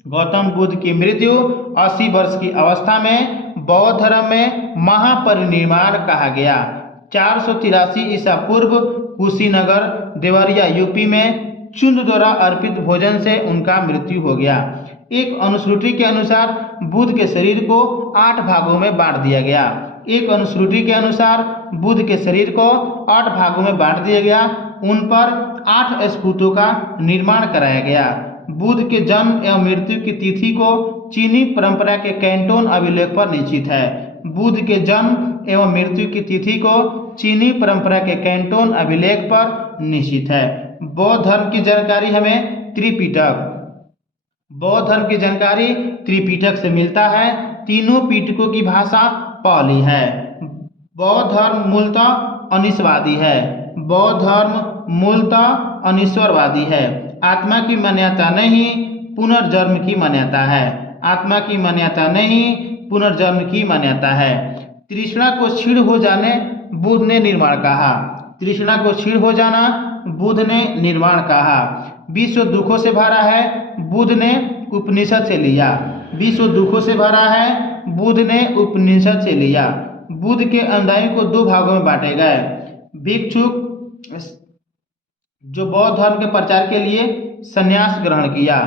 गौतम बुद्ध की मृत्यु 80 वर्ष की अवस्था में बौद्ध धर्म में महापरिनिर्वाण कहा गया। 483 ईसा पूर्व कुशीनगर देवरिया यूपी में चुंद द्वारा अर्पित भोजन से उनका मृत्यु हो गया। एक अनुश्रुति के अनुसार बुद्ध के शरीर को 8 भागों में बांट दिया गया। एक अनुश्रुति के अनुसार बुद्ध के शरीर को 8 भागों में बांट दिया गया। उन पर 8 स्फूर्तों का निर्माण कराया गया। बुद्ध के जन्म एवं मृत्यु की तिथि को चीनी परंपरा के कैंटोन अभिलेख पर निश्चित है। बुद्ध के जन्म एवं मृत्यु की तिथि को चीनी परंपरा के कैंटोन अभिलेख पर निश्चित है। बौद्ध धर्म की जानकारी हमें त्रिपिटक से मिलता है। तीनों पिटकों की भाषा पौली है। बौद्ध धर्म मूलतः अनिश्वरवादी है। आत्मा की मान्यता नहीं, पुनर्जन्म की मान्यता है। आत्मा की मान्यता नहीं, पुनर्जन्म की मान्यता है। तृष्णा को क्षीण हो जाने बुद्ध ने निर्वाण कहा। तृष्णा को क्षीण हो जाना बुद्ध ने निर्वाण कहा। विश्व दुखों से भरा है, बुद्ध ने उपनिषद से लिया। विश्व दुखों से भरा है, बुद्ध ने उपनिषद से लिया। बुद्ध के अनुयायियों को 2 भागों में बांटे गए। भिक्षुक जो बौद्ध धर्म के प्रचार के लिए संन्यास ग्रहण किया।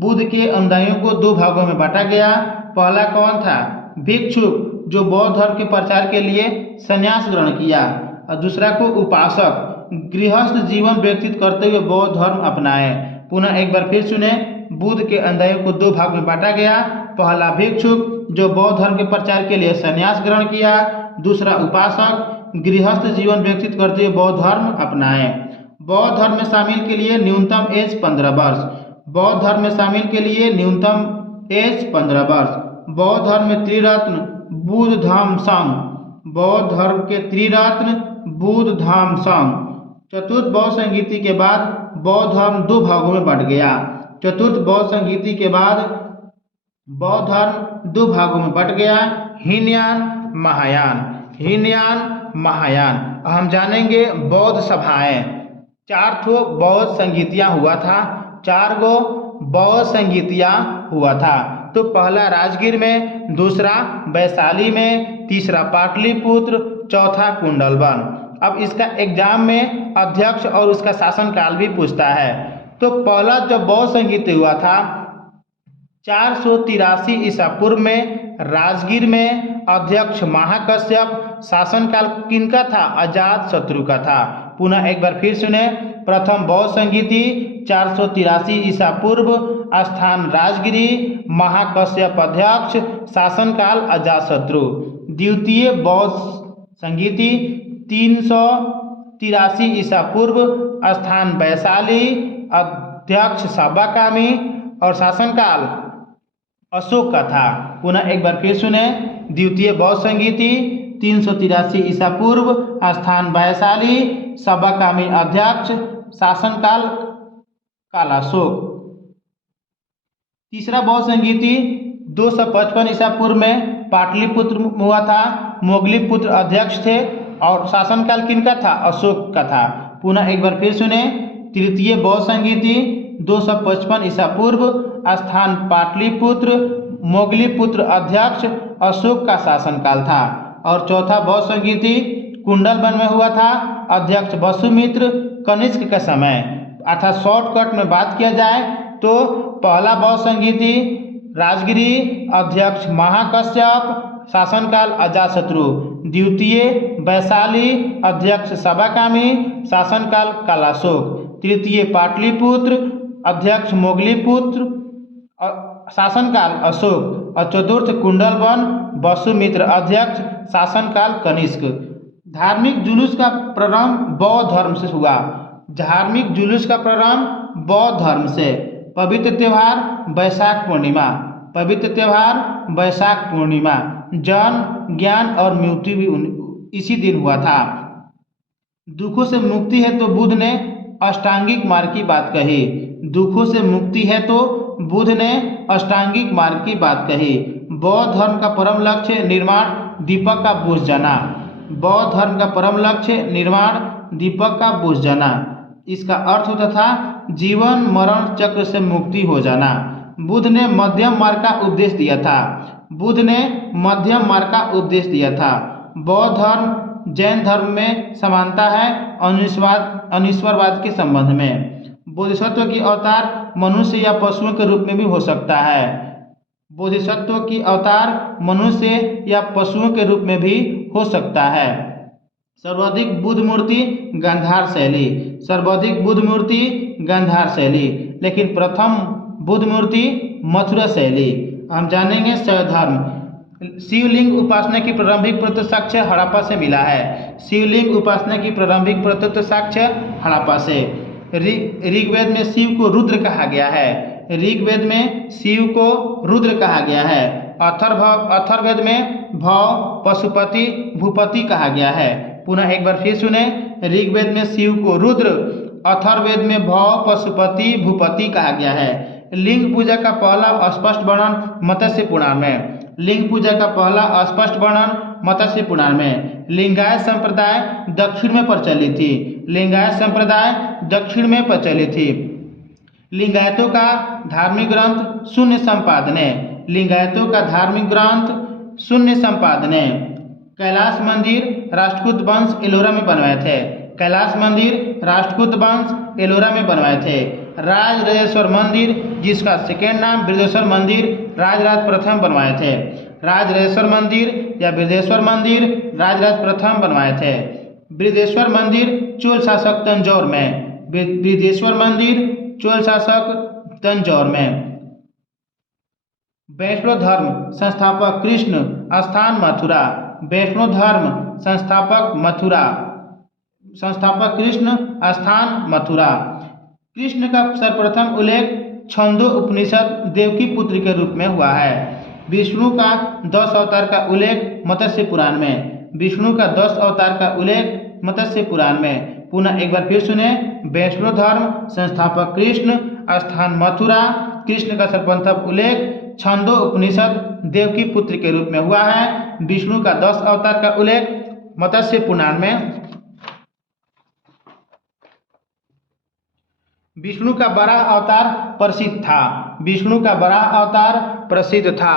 बुद्ध के अनुयायियों को 2 भागों में बांटा गया। पहला कौन था? भिक्षुक जो बौद्ध धर्म के प्रचार के लिए संन्यास ग्रहण किया, और दूसरा को उपासक गृहस्थ जीवन व्यतीत करते हुए बौद्ध धर्म अपनाए। पुनः एक बार फिर सुने। बुद्ध के अनुयायियों को 2 भाग में बांटा गया। पहला भिक्षुक जो बौद्ध धर्म के प्रचार के लिए संन्यास ग्रहण किया, दूसरा उपासक गृहस्थ जीवन व्यतीत करते हुए बौद्ध धर्म अपनाए। बौद्ध धर्म में शामिल के लिए न्यूनतम एज 15 वर्ष। बौद्ध धर्म में शामिल के लिए न्यूनतम एज 15 वर्ष। बौद्ध धर्म में त्रिरत्न बुद्ध धम्म संघ। बौद्ध धर्म के त्रिरत्न बुद्ध धम्म संघ। चतुर्थ बौद्ध संगीति के बाद बौद्ध धर्म 2 भागों में बंट गया। चतुर्थ बौद्ध संगीति के बाद बौद्ध धर्म 2 भागों में बंट गया। हीनयान, महायान। हीनयान, महायान। हम जानेंगे बौद्ध सभाएं। 4 बौद्ध संगीतियाँ हुआ था। 4 गो बौद्ध संगीतियाँ हुआ था। तो पहला राजगीर में, दूसरा वैशाली में, तीसरा पाटलिपुत्र, चौथा कुंडलवन। अब इसका एग्जाम में अध्यक्ष और उसका शासनकाल भी पूछता है। तो पहला जब बौद्ध संगीत हुआ था 483 ईसा पूर्व में राजगीर में, अध्यक्ष महाकश्यप, शासनकाल किनका था? अजात शत्रु का था। पुनः एक बार फिर सुने। प्रथम बौद्ध संगीति 483 ईसा पूर्व, स्थान राजगिरी, महाकश्यप अध्यक्ष, शासनकाल अजातशत्रु। द्वितीय बौद्ध संगीति 383 ईसा पूर्व, स्थान वैशाली, अध्यक्ष साबाकामी और शासनकाल अशोक का था। पुनः एक बार फिर सुने। द्वितीय बौद्ध संगीति 383 ईसा पूर्व, स्थान वैशाली, सबाकामी अध्यक्ष, शासनकाल कालाशोक। तीसरा बौद्ध संगीति 255 ईसा पूर्व में पाटलिपुत्र में हुआ था। मोगलीपुत्र अध्यक्ष थे और शासनकाल किनका था? अशोक का था। पुनः एक बार फिर सुने। तृतीय बौद्ध संगीति 255 ईसा पूर्व, स्थान पाटलिपुत्र, मोगलीपुत्र अध्यक्ष, अशोक का शासनकाल था। और चौथा बौद्ध संगीति कुंडलवन में हुआ था, अध्यक्ष वसुमित्र, कनिष्क का समय। अर्थात शॉर्टकट में बात किया जाए तो पहला बौद्ध संगीति राजगिरी, अध्यक्ष महाकश्यप, शासनकाल अजातशत्रु। द्वितीय वैशाली, अध्यक्ष सबाकामी, शासनकाल कालाशोक। तृतीय पाटलिपुत्र, अध्यक्ष मोगलीपुत्र, शासनकाल अशोक। और चतुर्थ कुंडलवन, वसुमित्र अध्यक्ष, शासनकाल कनिष्क। धार्मिक जुलूस का प्रारंभ बौद्ध धर्म से हुआ। धार्मिक जुलूस का प्रारंभ बौद्ध धर्म से। पवित्र त्यौहार वैशाख पूर्णिमा। पवित्र त्यौहार वैशाख पूर्णिमा। जन्म, ज्ञान और मृत्यु भी इसी दिन हुआ था। दुखों से मुक्ति है तो बुद्ध ने अष्टांगिक मार्ग की बात कही। दुखों से मुक्ति है तो बुद्ध ने अष्टांगिक मार्ग की बात कही। बौद्ध धर्म का परम लक्ष्य निर्माण, दीपक का बुझ जाना। बौद्ध धर्म का परम लक्ष्य निर्माण, दीपक का बुझ जाना। इसका अर्थ होता था जीवन मरण चक्र से मुक्ति हो जाना। बुद्ध ने मध्यम मार्ग का उपदेश दिया था। बुद्ध ने मध्यम मार्ग का उपदेश दिया था। बौद्ध धर्म जैन धर्म में समानता है अनिश्वरवाद के संबंध में। बोधिसत्व की अवतार मनुष्य या पशुओं के रूप में भी हो सकता है। बोधिसत्व की अवतार मनुष्य या पशुओं के रूप में भी हो सकता है। सर्वाधिक बुद्ध मूर्ति गांधार शैली। सर्वाधिक बुद्ध मूर्ति गांधार शैली। लेकिन प्रथम बुद्ध मूर्ति मथुरा शैली। हम जानेंगे शैव धर्म। शिवलिंग उपासना की प्रारंभिक प्रत्यक्ष साक्ष्य हड़प्पा से मिला है। शिवलिंग उपासना की प्रारंभिक प्रत्यक्ष साक्ष्य हड़प्पा से। ऋग्वेद में शिव को रुद्र कहा गया है। ऋग्वेद में शिव को रुद्र कहा गया है। अथर्ववेद में भव, पशुपति, भूपति कहा गया है। पुनः एक बार फिर सुने। ऋग्वेद में शिव को रुद्र, अथर्ववेद में भव, पशुपति, भूपति कहा गया है। लिंग पूजा का पहला स्पष्ट वर्णन मत्स्य पुराण में। लिंग पूजा का पहला स्पष्ट वर्णन मत्स्य पुराण में। लिंगायत संप्रदाय दक्षिण में प्रचलित थी। लिंगायत संप्रदाय दक्षिण में प्रचलित थी। लिंगायतों का धार्मिक ग्रंथ शून्य संपादने। लिंगायतों का धार्मिक ग्रंथ शून्य संपादने। कैलाश मंदिर राष्ट्रकूट वंश एलोरा में बनवाए थे। कैलाश मंदिर राष्ट्रकूट वंश एलोरा में बनवाए थे। राजराजेश्वर मंदिर, जिसका सेकेंड नाम बृहदेश्वर मंदिर, राजराज प्रथम बनवाए थे। राजराजेश्वर मंदिर या बृहदेश्वर मंदिर राजराज प्रथम बनवाए थे। बृहदेश्वर मंदिर चोल शासक तंजौर में। बृहदेश्वर मंदिर चोल शासक तंजौर में। वैष्णव धर्म संस्थापक कृष्ण, स्थान मथुरा। वैष्णव धर्म संस्थापक मथुरा, संस्थापक कृष्ण, स्थान मथुरा। कृष्ण का सर्वप्रथम उल्लेख छंदो उपनिषद देवकी पुत्र के रूप में हुआ है। विष्णु का 10 अवतार का उल्लेख मत्स्य पुराण में। विष्णु का 10 अवतार का उल्लेख मत्स्य पुराण में। पुनः एक बार फिर सुने। वैष्णव धर्म संस्थापक कृष्ण, स्थान मथुरा। कृष्ण का सर्वप्रथम उल्लेख छंदो उपनिषद देवकी पुत्र के रूप में हुआ है। विष्णु का 10 अवतार का उल्लेख मत्स्य पुराण में। विष्णु का बड़ा अवतार प्रसिद्ध था। विष्णु का बड़ा अवतार प्रसिद्ध था।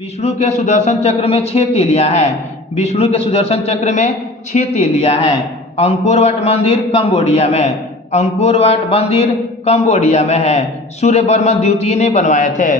विष्णु के सुदर्शन चक्र में 6 तीलियां हैं। विष्णु के सुदर्शन चक्र में 6 तीलियां हैं। अंकोर वाट मंदिर कंबोडिया में। अंकोर वाट मंदिर कंबोडिया में है। सूर्य वर्मन द्वितीय ने बनवाए थे।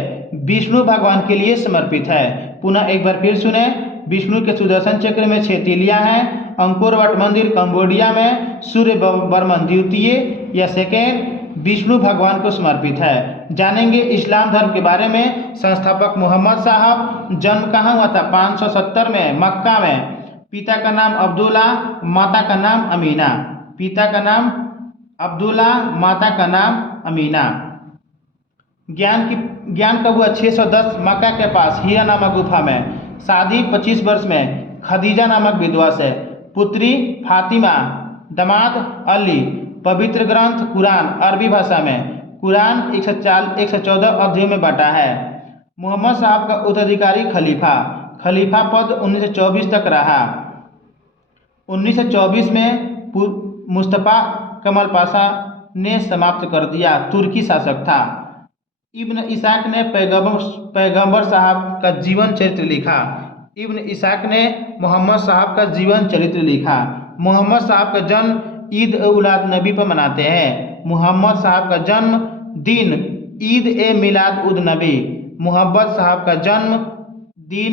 विष्णु भगवान के लिए समर्पित है। पुनः एक बार फिर सुने। विष्णु के सुदर्शन चक्र में 6 तीलियां हैं। अंकोर वाट मंदिर कंबोडिया में। सूर्य वर्मन द्वितीय या सेकेंड विष्णु भगवान को समर्पित है। जानेंगे इस्लाम धर्म के बारे में। संस्थापक मोहम्मद साहब। जन्म कहाँ हुआ था? 570 में मक्का में। पिता का नाम अब्दुल्ला, माता का नाम अमीना। पिता का नाम अब्दुल्ला, माता का नाम अमीना। ज्ञान कब हुआ? 610 मक्का के पास हीरा नामक गुफा में। शादी 25 वर्ष में खदीजा नामक विधवा से, पुत्री फातिमा, दामाद अली, पवित्र ग्रंथ कुरान अरबी भाषा में, कुरान 114 अध्यायों में बटा है। मोहम्मद साहब का उत्तराधिकारी खलीफा पद 1924 तक रहा। 1924 में मुस्तफ़ा कमल पाशा ने समाप्त कर दिया, तुर्की शासक था। इब्न इसाक ने पैगंबर साहब का जीवन चरित्र लिखा। इब्न इसाक ने मोहम्मद साहब का जीवन चरित्र लिखा। मोहम्मद साहब का जन्म ईद उलाद नबी पर मनाते हैं। मोहम्मद साहब का जन्म दिन ईद ए मिलाद उद नबी। मोहम्मद साहब का जन्म दिन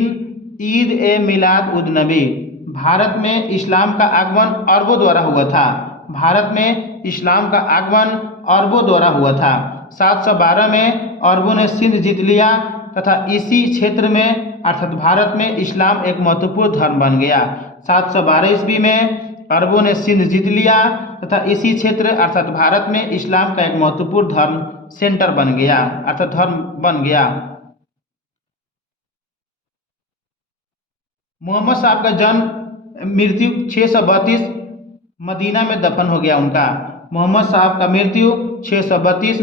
ईद ए मिलाद उद नबी। भारत में इस्लाम का आगमन अरबों द्वारा हुआ था। भारत में इस्लाम का आगमन अरबों द्वारा हुआ था। 712 में अरबों ने सिंध जीत लिया तथा इसी क्षेत्र में अर्थात भारत में इस्लाम एक महत्वपूर्ण धर्म बन गया। 712 ईस्वी में अरबों ने सिंध जीत लिया तथा इसी क्षेत्र अर्थात भारत में इस्लाम का एक महत्वपूर्ण धर्म सेंटर बन गया अर्थात धर्म बन गया। मोहम्मद साहब का जन्म मृत्यु 632 मदीना में दफन हो गया उनका। मोहम्मद साहब का मृत्यु 632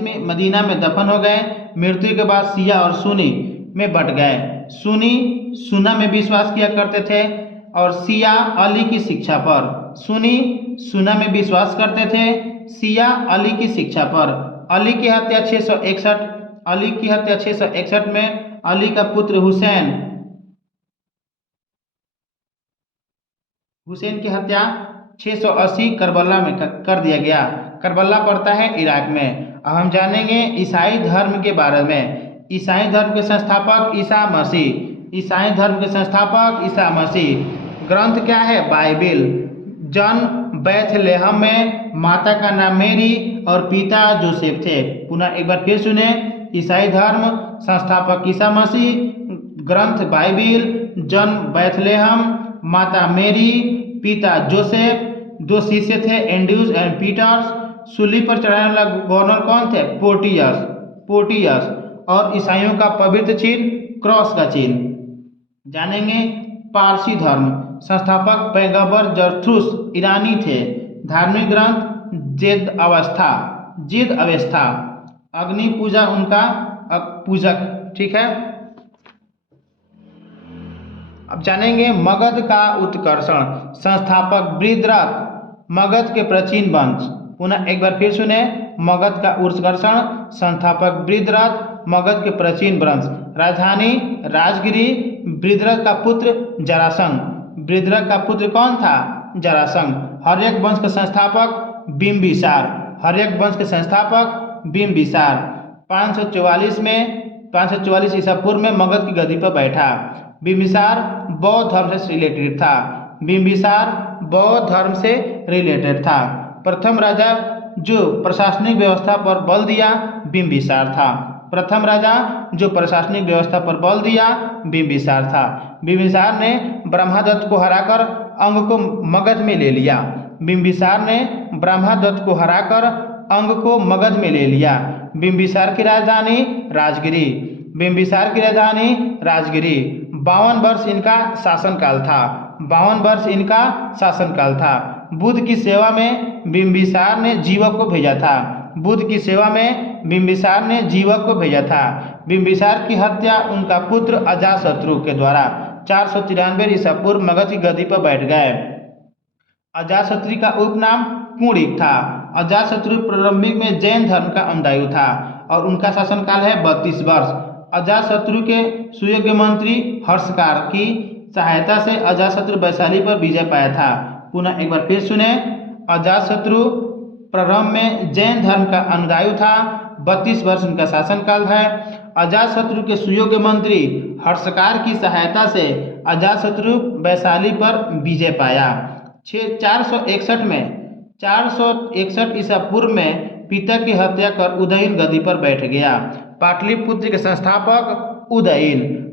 में मदीना में दफन हो गए। मृत्यु के बाद शिया और सुन्नी में बट गए। सुन्नी सुन्ना में विश्वास किया करते थे और शिया अली की शिक्षा पर। सुन्नी सुन्ना में विश्वास करते थे, शिया अली की शिक्षा पर। अली की हत्या 661 में अली का पुत्र हुसैन की हत्या 680 करबला में कर दिया गया। करबला पड़ता है इराक में। अब हम जानेंगे ईसाई धर्म के बारे में। ईसाई धर्म के संस्थापक ईसा मसीह। ईसाई धर्म के संस्थापक ईसा मसीह। ग्रंथ क्या है? बाइबिल। जन्म बैथलेहम में, माता का नाम मेरी और पिता जोसेफ थे। पुनः एक बार फिर सुने, ईसाई धर्म संस्थापक ईसा मसीह, ग्रंथ बाइबिल, जन्म बैथलेहम, माता मेरी, पिता जोसेफ, दो शिष्य थे एंड्रूज एंड पीटर्स। सूली पर चढ़ाने वाला गवर्नर कौन थे? पोर्टियस। और ईसाइयों का पवित्र चिन्ह क्रॉस का चिन्ह। जानेंगे पारसी धर्म। संस्थापक पैगंबर जरथुस ईरानी थे। धार्मिक ग्रंथ जेद अवस्था। अग्नि पूजा उनका पूजक। ठीक है। अब जानेंगे मगध का उत्कर्षण। संस्थापक बृहद्रथ, मगध के प्राचीन वंश। पुनः एक बार फिर सुने, मगध का उत्कर्षण, संस्थापक बृहद्रथ, मगध के प्राचीन वंश। राजधानी राजगिरी। बृहद्रथ का पुत्र जरासंध। बृहद्रथ का पुत्र कौन था? जरासंध। हर्यक वंश के संस्थापक बिंबिसार। 544 ईसा पूर्व में मगध की गद्दी पर बैठा। बिंबिसार बौद्ध धर्म से रिलेटेड था। प्रथम राजा जो प्रशासनिक व्यवस्था पर बल दिया बिंबिसार था। बिंबिसार ने ब्रह्मदत्त को हराकर अंग को मगध में ले लिया। बिंबिसार की राजधानी राजगिरी। 52 वर्ष इनका शासनकाल था। बुद्ध की सेवा में बिंबिसार ने जीवक को भेजा था। बिंबिसार की हत्या उनका पुत्र अजातशत्रु के द्वारा 493 ईसा पूर्व मगध की गद्दी पर बैठ गए। अजातशत्रु का उपनाम कुणिक था। अजातशत्रु प्रारंभिक में जैन धर्म का अनुयायी था और उनका शासनकाल है 32 वर्ष। अजातशत्रु के सुयोग्य मंत्री हर्षकार की सहायता से अजातशत्रु वैशाली पर विजय पाया था। पुनः एक बार फिर सुने, अजातशत्रु प्रारंभ में जैन धर्म का अनुयायी था। 32 वर्ष उनका शासनकाल है। अजातशत्रु के सुयोग्य मंत्री हर्षकार की सहायता से अजातशत्रु वैशाली पर विजय पाया। 461 ईसा पूर्व में पिता की हत्या कर उदयन गद्दी पर बैठ गया। पाटलिपुत्र के संस्थापक उदयन।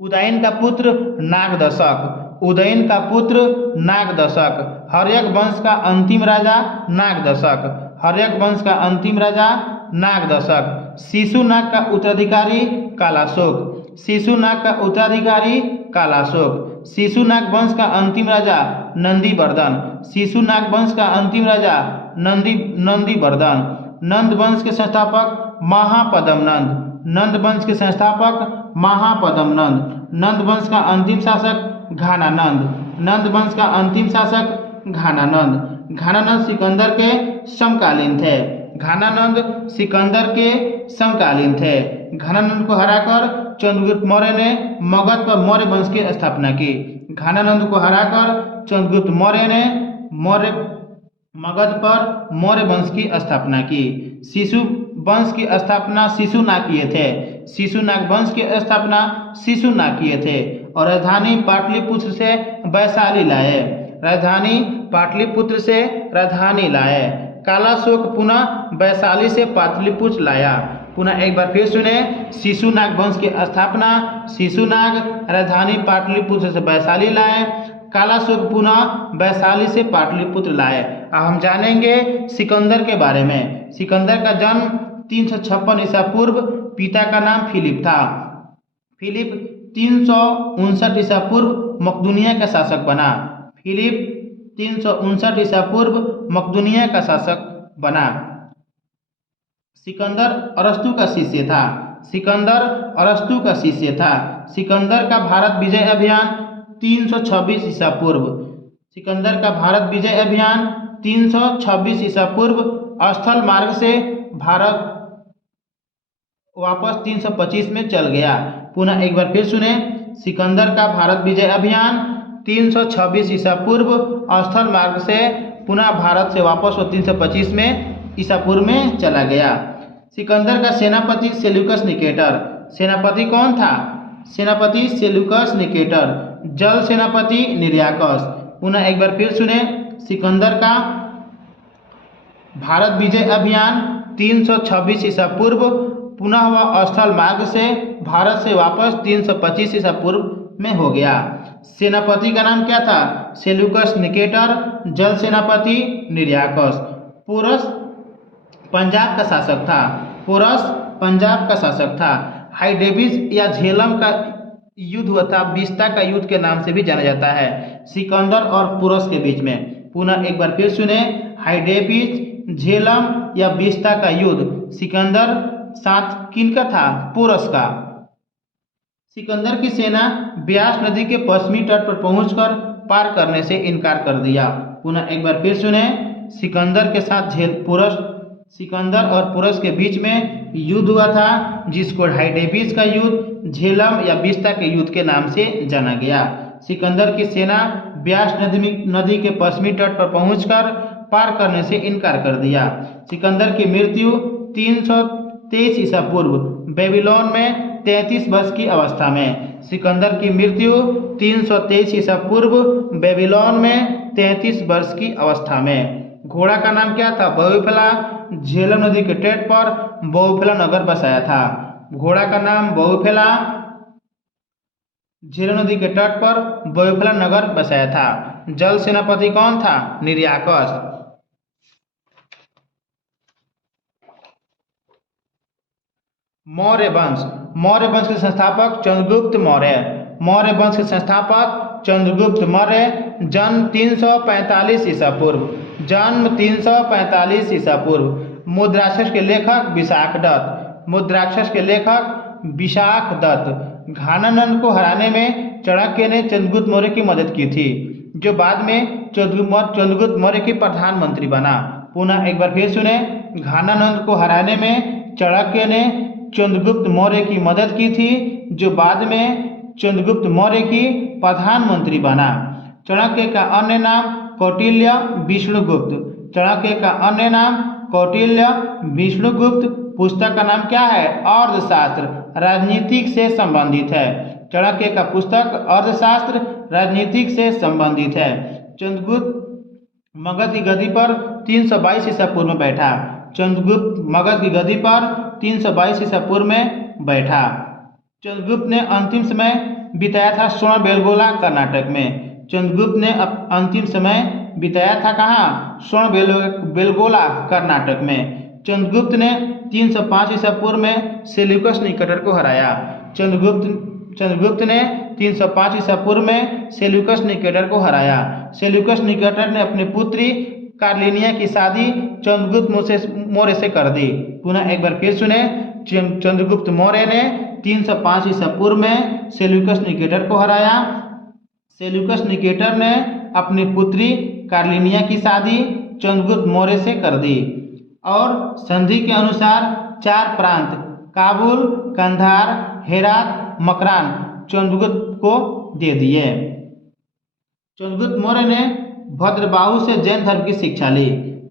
उदयन का पुत्र नागदशक। हर्यक वंश का अंतिम राजा नागदशक। शिशुनाग का उत्तराधिकारी कालाशोक। शिशुनाग का उत्तराधिकारी कालाशोक। शिशुनाग वंश का अंतिम राजा नंदीवर्धन। शिशुनाग वंश का अंतिम राजा नंदीवर्धन। नंद वंश के संस्थापक महापद्मनंद। नंद वंश के संस्थापक महापद्मनंद। नंद वंश का अंतिम शासक घानानंद। नंद वंश का अंतिम शासक घानानंद। घानानंद सिकंदर के समकालीन थे। घानानंद सिकंदर के समकालीन थे। घानानंद को हराकर चंद्रगुप्त मौर्य ने मगध पर मौर्य वंश की स्थापना की। घानानंद को हराकर चंद्रगुप्त मौर्य ने मगध पर मौर्य वंश की स्थापना की। शिशु वंश की स्थापना शिशुनाग किए थे। शिशुनाग वंश की स्थापना शिशुनाग किए थे और राजधानी पाटलिपुत्र से वैशाली लाए। राजधानी पाटलिपुत्र से राजधानी लाए। कालाशोक पुनः वैशाली से पाटलिपुत्र लाया। पुनः एक बार फिर सुने, शिशुनाग वंश की स्थापना शिशुनाग, राजधानी पाटलिपुत्र से वैशाली लाए। कालाशोक पुनः वैशाली से पाटलिपुत्र लाए। अब हम जानेंगे सिकंदर के बारे में। सिकंदर का जन्म 356 ईसा पूर्व। पिता का नाम फिलिप था। फिलिप 359 ईसा पूर्व मकदूनिया का शासक बना। फिलिप 359 ईसा पूर्व मकदूनिया का शासक बना। सिकंदर अरस्तु का शिष्य था। सिकंदर अरस्तु का शिष्य था। सिकंदर का भारत विजय अभियान 326 ईसा पूर्व। सिकंदर का भारत विजय अभियान 326 ईसा पूर्व स्थल मार्ग से भारत वापस 325 में चल गया। पुनः एक बार फिर सुने, सिकंदर का भारत विजय अभियान 326 ईसा पूर्व स्थल मार्ग से पुनः भारत से वापस वो 325 में ईसा पूर्व में चला गया। सिकंदर का सेनापति सेल्यूकस निकेटर। सेनापति कौन था? सेनापति सेल्यूकस निकेटर। जल सेनापति निर्याकस। पुनः एक बार फिर सुने, सिकंदर का भारत विजय अभियान 326 ईसा पूर्व पुनः वह स्थल मार्ग से भारत से वापस 325 ईसा पूर्व में हो गया। सेनापति का नाम क्या था? Seleucus Nicator. जल सेनापति निर्याकस। पोरस पंजाब का शासक था। पोरस पंजाब का शासक था। हाइडेबिस या झेलम का युद्ध हुआ था, बिस्ता का युद्ध के नाम से भी जाना जाता है, सिकंदर और पोरस के बीच में। पुनः एक बार फिर सुने, हाइडेबिस, झेलम या बिस्ता का युद्ध सिकंदर साथ किनका था? पोरस का। सिकंदर की सेना ब्यास नदी के पश्चिमी तट पर पहुंचकर पार करने से इनकार कर दिया। पुनः एक बार फिर सुने, सिकंदर के साथ सिकंदर और पोरस के बीच में युद्ध हुआ था, जिसको हाइडेबिस का युद्ध, झेलम या बिस्ता के युद्ध के नाम से जाना गया। सिकंदर की सेना ब्यास नदी के पश्चिमी तट पर पहुंचकर पार करने से इनकार कर दिया। सिकंदर की मृत्यु 323 ईसा पूर्व बेबीलोन में 33 वर्ष की अवस्था में। सिकंदर की मृत्यु 323 ईसा पूर्व बेबीलोन में 33 वर्ष की अवस्था में। घोड़ा का नाम क्या था? बहुफला। झेलम नदी के तट पर बहुफला नगर बसाया था। घोड़ा का नाम बहुफला। झेलम नदी के तट पर बहुफला नगर बसाया था। जल सेनापति कौन था? निर्याकस। मौर्य वंश। मौर्य वंश के संस्थापक चंद्रगुप्त मौर्य। मौर्य वंश के संस्थापक चंद्रगुप्त मौर्य। जन्म 345 ईसा पूर्व। जन्म 345 ईसा पूर्व। मुद्राक्षस के लेखक विशाख दत्त। मुद्राक्षस के लेखक विशाख दत्त। घानानंद को हराने में चाणक्य ने चंद्रगुप्त मौर्य की मदद की थी, जो बाद में चंद्रगुप्त मौर्य की प्रधानमंत्री बना। पुनः एक बार फिर सुने, घानानंद को हराने में चाणक्य ने चंद्रगुप्त मौर्य की मदद की थी, जो बाद में चंद्रगुप्त मौर्य की प्रधानमंत्री बना। चाणक्य का अन्य नाम कौटिल्य विष्णुगुप्त। चाणक्य का अन्य नाम कौटिल्य विष्णुगुप्त। पुस्तक का नाम क्या है? अर्थशास्त्र, राजनीतिक से संबंधित है। चाणक्य का पुस्तक अर्थशास्त्र राजनीतिक से संबंधित है। चंद्रगुप्त मगध की गद्दी पर 322 ईसा पूर्व में बैठा। चंद्रगुप्त मगध की गद्दी पर 322 ईसा पूर्व में बैठा। चंद्रगुप्त ने अंतिम समय बिताया था श्रवणबेलगोला कर्नाटक में। चंद्रगुप्त ने अंतिम समय बिताया था कहाँ? श्रवणबेलगोला कर्नाटक में। चंद्रगुप्त ने 305 ईसा पूर्व में सेल्यूकस निकेटर को हराया। चंद्रगुप्त ने 305 ईसा पूर्व में सेल्यूकस निकेटर को हराया। सेल्यूकस निकेटर ने अपनी पुत्री कार्लिनिया की शादी चंद्रगुप्त मौर्य से कर दी। पुनः एक बार फिर सुने, चंद्रगुप्त मौर्य ने 305 ईसा पूर्व में सेल्यूकस निकेटर को हराया। सेल्यूकस निकेटर ने अपनी पुत्री कार्लिनिया की शादी चंद्रगुप्त मौर्य से कर दी और संधि के अनुसार 4 प्रांत काबुल, कंधार, हेरात, मकरान चंद्रगुप्त को दे दिए। चंद्रगुप्त मौर्य ने भद्रबाहु से जैन धर्म की शिक्षा ली।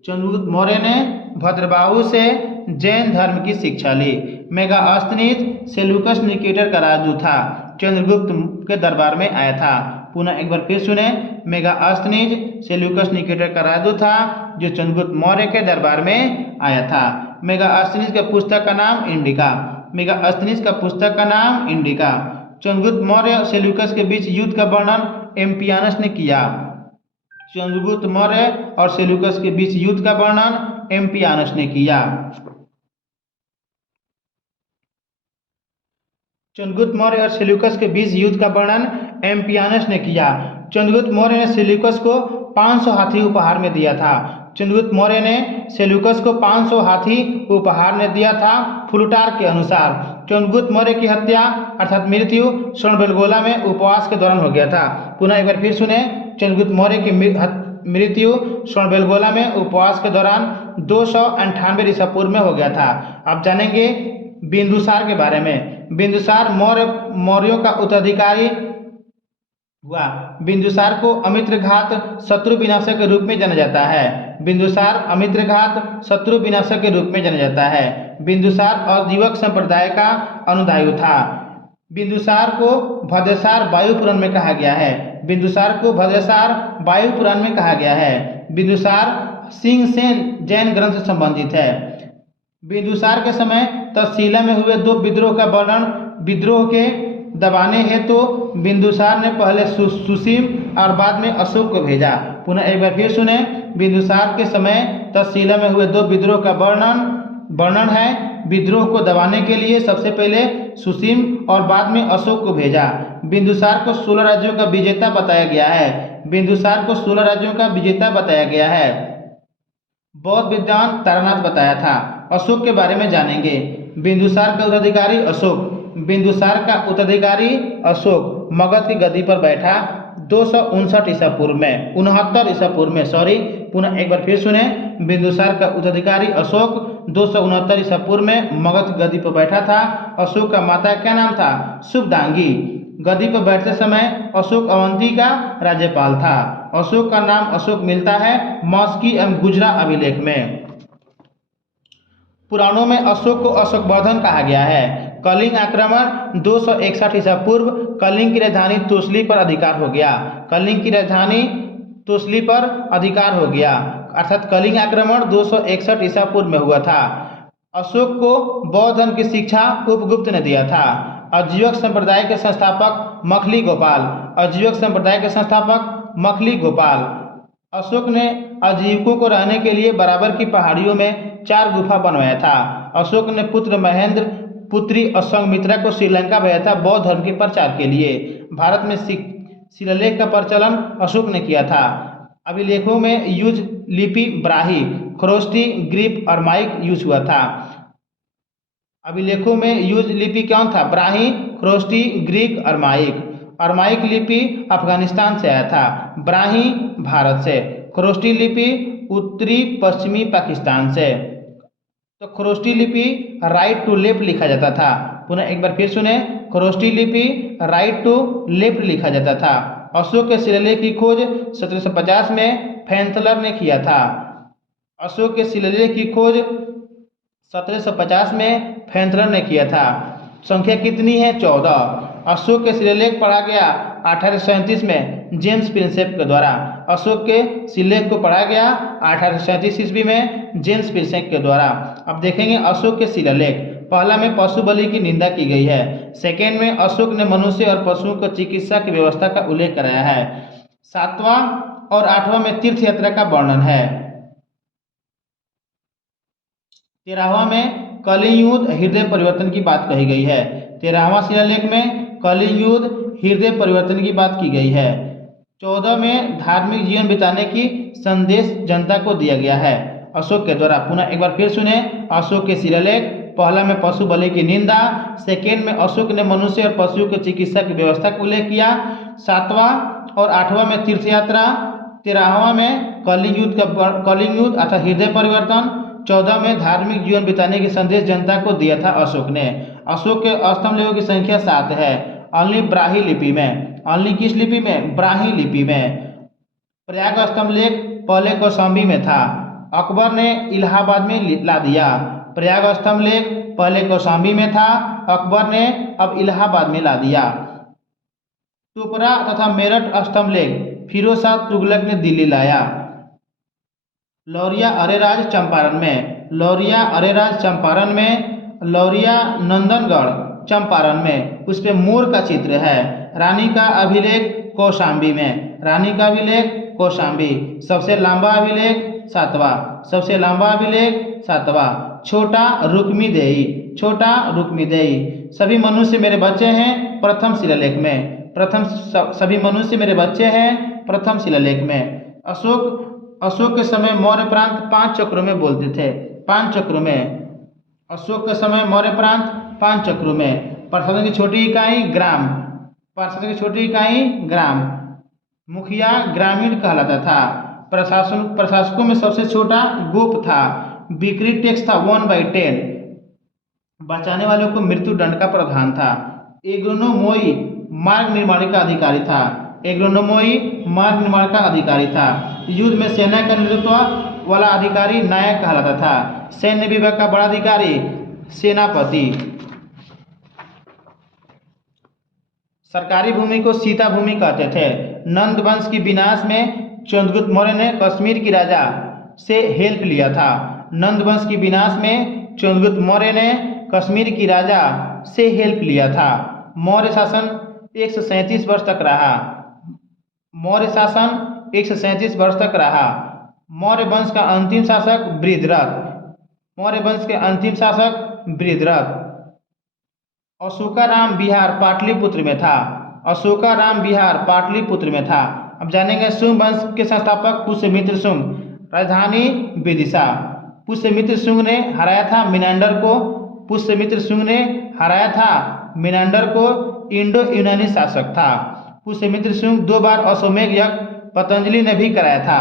चंद्रगुप्त मौर्य ने भद्रबाहु से जैन धर्म की शिक्षा ली। मेगास्थनीज सेल्यूकस निकेटर का राजदूत था, चंद्रगुप्त के दरबार में आया था। पुनः एक बार फिर सुने, मेगास्थनीज सेल्यूकस निकेटर का राजदूत था जो चंद्रगुप्त मौर्य के दरबार में आया था। मेगास्थनीज का पुस्तक का नाम इंडिका। मेगास्थनीज का पुस्तक का नाम इंडिका। चंद्रगुप्त मौर्य और सेल्यूकस के बीच युद्ध का वर्णन एम्पियानस ने किया। चंद्रगुप्त मौर्य और सेल्यूकस के बीच युद्ध का वर्णन एम्पियानस ने किया। चंद्रगुप्त मौर्य और सेल्यूकस के बीच युद्ध का वर्णन एम्पियानस ने किया। चंद्रगुप्त मौर्य ने सेल्यूकस को 500 हाथी उपहार में दिया था। चंद्रगुप्त मौर्य ने सेल्यूकस को 500 हाथी उपहार में दिया था। फ्लूटार्क के अनुसार चंद्रगुप्त मौर्य की हत्या अर्थात मृत्यु स्वर्णबेलगोला में उपवास के दौरान हो गया था। पुनः एक बार फिर सुने, चंद्रगुप्त मौर्य की मृत्यु स्वर्णबेलगोला में उपवास के दौरान 298 ईसा पूर्व में हो गया था। अब जानेंगे बिंदुसार के बारे में। बिंदुसार मौर्यों का उत्तराधिकारी हुआ। बिंदुसार को अमित्रघात शत्रु विनाशक के रूप में जाना जाता है। बिंदुसार अमित्रघात शत्रु विनाशक के रूप में जाना जाता है। बिंदुसार अजीवक संप्रदाय का अनुदायी था। बिंदुसार को भद्रसार वायु पुराण में कहा गया है। बिंदुसार को भद्रसार वायु पुराण में कहा गया है। बिंदुसार सिंहसेन जैन ग्रंथ से संबंधित है। बिंदुसार के समय तक्षशिला में हुए 2 विद्रोह का वर्णन। विद्रोह के दबाने हेतु तो बिंदुसार ने पहले सुसीम और बाद में अशोक को भेजा। पुनः एक बार फिर सुने, बिंदुसार के समय तक्षशिला में हुए 2 विद्रोह का वर्णन है। विद्रोह को दबाने के लिए सबसे पहले सुसीम और बाद में अशोक को भेजा। बिंदुसार को 16 राज्यों का विजेता बताया गया है। बिंदुसार को 16 राज्यों का विजेता बताया गया है। बौद्ध विद्वान तारानाथ बताया था। अशोक के बारे में जानेंगे। बिंदुसार का उत्तराधिकारी अशोक। बिंदुसार का उत्तराधिकारी अशोक मगध की गद्दी पर बैठा 259 ईसा पूर्व में 69 ईसा पूर्व में पुनः एक बार फिर सुने, बिंदुसार का उत्तराधिकारी अशोक 269 ईसा पूर्व में मगध की गद्दी पर बैठा था। अशोक का माता क्या नाम था? शुभदांगी। गद्दी पर बैठते समय अशोक अवंती का राज्यपाल था। अशोक का नाम अशोक मिलता है मौस्की एवं गुजरा अभिलेख में। पुराणों में अशोक को अशोकवर्धन कहा गया है। कलिंग आक्रमण 261 ईसा पूर्व कलिंग की राजधानी तोसली पर अधिकार हो गया। कलिंग की राजधानी तोसली पर अधिकार हो गया अर्थात कलिंग आक्रमण 261 ईसा पूर्व में हुआ था। अशोक को बौद्ध धर्म की शिक्षा उपगुप्त ने दिया था। अजीवक संप्रदाय के संस्थापक मखली गोपाल। अजीवक संप्रदाय के संस्थापक मखली गोपाल। अशोक ने अजीवकों को रहने के लिए बराबर की पहाड़ियों में 4 गुफा बनवाया था। अशोक ने पुत्र महेंद्र पुत्री असंगमित्रा को श्रीलंका भेजा था बौद्ध धर्म के प्रचार के लिए। भारत में शिलालेख का प्रचलन अशोक ने किया था। अभिलेखों में यूज लिपि ब्राही, खरोष्टी, ग्रीक और माइक यूज हुआ था। अभिलेखों में यूज लिपि कौन था? ब्राही, खरोष्टी, ग्रीक और माइक। और माइक लिपि अफगानिस्तान से आया था, ब्राही भारत से, खरोष्टी लिपि उत्तरी पश्चिमी पाकिस्तान से। तो खरोष्टी लिपि राइट टू लेफ्ट लिखा जाता था। पुनः एक बार फिर सुने, खरोष्टी लिपि राइट टू लेफ्ट लिखा जाता था। अशोक के शिलालेख की खोज 1750 में फैंथलर ने किया था। अशोक के शिलालेख की खोज 1750 में फैंथलर ने किया था। संख्या कितनी है? 14। अशोक के शिलालेख पढ़ा गया 1837 में जेम्स प्रिंसेप के द्वारा। अशोक के शिलालेख को पढ़ा गया 1837 ईस्वी में जेम्स प्रिंसेप के द्वारा। अब देखेंगे अशोक के शिलालेख। पहला में पशु बलि की निंदा की गई है। सेकेंड में अशोक ने मनुष्य और पशुओं को चिकित्सा की व्यवस्था का उल्लेख कराया है। 7वां और 8वां में तीर्थ यात्रा का वर्णन है। 13वां में कलिंग युद्ध हृदय परिवर्तन की बात कही गई है। 13वां शिलालेख में कलिंग युद्ध हृदय परिवर्तन की बात की गई है। 14 में धार्मिक जीवन बिताने की संदेश जनता को दिया गया है अशोक के द्वारा। पुनः एक बार फिर सुने अशोक के शिलालेख। पहला में पशु बलि की निंदा, सेकेंड में अशोक ने मनुष्य और पशु के चिकित्सा की व्यवस्था का उल्लेख किया, 7वां और 8वां में तीर्थ यात्रा, 13वां में कलिंग युद्ध अर्थात हृदय परिवर्तन, 14 में धार्मिक जीवन बिताने की संदेश जनता को दिया था अशोक ने। अशोक के स्तंभ लेखों की संख्या 7 है। ओनली ब्राही लिपि में, ओनली किस लिपि में? ब्राही लिपि में। प्रयाग स्तंभ लेख पहले कौशाम्बी में था, अकबर ने इलाहाबाद में ला दिया। प्रयाग स्तंभ लेख पहले कौशाम्बी में था, अकबर ने अब इलाहाबाद में ला दिया। टुपरा तथा मेरठ स्तंभ लेख फिरोज शाह तुगलक ने दिल्ली लाया। लौरिया अरेराज चंपारण में, लौरिया अरेराज चंपारण में, लौरिया नंदनगढ़ चंपारण में, उस पे मोर का चित्र है। रानी का अभिलेख कौशाम्बी में, रानी का अभिलेख कौशाम्बी। सबसे लंबा अभिलेख 7वां, सबसे लंबा अभिलेख 7वां। छोटा रुक्मीदेही, छोटा रुक्मीदेही। सभी मनुष्य मेरे बच्चे हैं प्रथम शिलालेख में, प्रथम सभी मनुष्य मेरे बच्चे हैं प्रथम शिलालेख में। अशोक के समय मौर्य प्रांत 5 चक्रों में बोलते थे, 5 चक्रों में। अशोक के समय मौर्य प्रांत 5 चक्रों में। प्रशासन की छोटी इकाई ग्राम, प्रशासन की छोटी इकाई ग्राम। मुखिया ग्रामीण कहलाता था। प्रशासकों में सबसे छोटा गोप था। बिक्री टैक्स था 1/10। बचाने वालों को मृत्यु दंड का प्रावधान था। एग्रोनोमोई मार्ग निर्माण का अधिकारी था, एग्रोनोमोई मार्ग निर्माण का अधिकारी था। युद्ध में सेना का नेतृत्व वाला अधिकारी नायक कहलाता था। सैन्य विभाग का बड़ा अधिकारी सेनापति। सरकारी भूमि को सीता भूमि कहते थे। नंद वंश की विनाश में चंद्रगुप्त मौर्य ने कश्मीर की राजा से हेल्प लिया था। नंद वंश की विनाश में चंद्रगुप्त मौर्य ने कश्मीर की राजा से हेल्प लिया था। मौर्य शासन 137 वर्ष तक रहा। मौर्य शासन 137 वर्ष तक रहा। मौर्य वंश का अंतिम शासक बृहद्रथ, मौर्य वंश के अंतिम शासक बृहद्रथ। अशोकाराम विहार पाटलिपुत्र में था, अशोकाराम विहार पाटलिपुत्र में था। अब जानेंगे शुंग वंश के संस्थापक पुष्यमित्र शुंग, राजधानी विदिशा। पुष्यमित्र शुंग ने हराया था मिनांडर को, पुष्यमित्र शुंग ने हराया था मिनांडर को, इंडो यूनानी शासक था। पुष्यमित्र शुंग 2 बार अश्वमेध यज्ञ पतंजलि ने भी कराया था।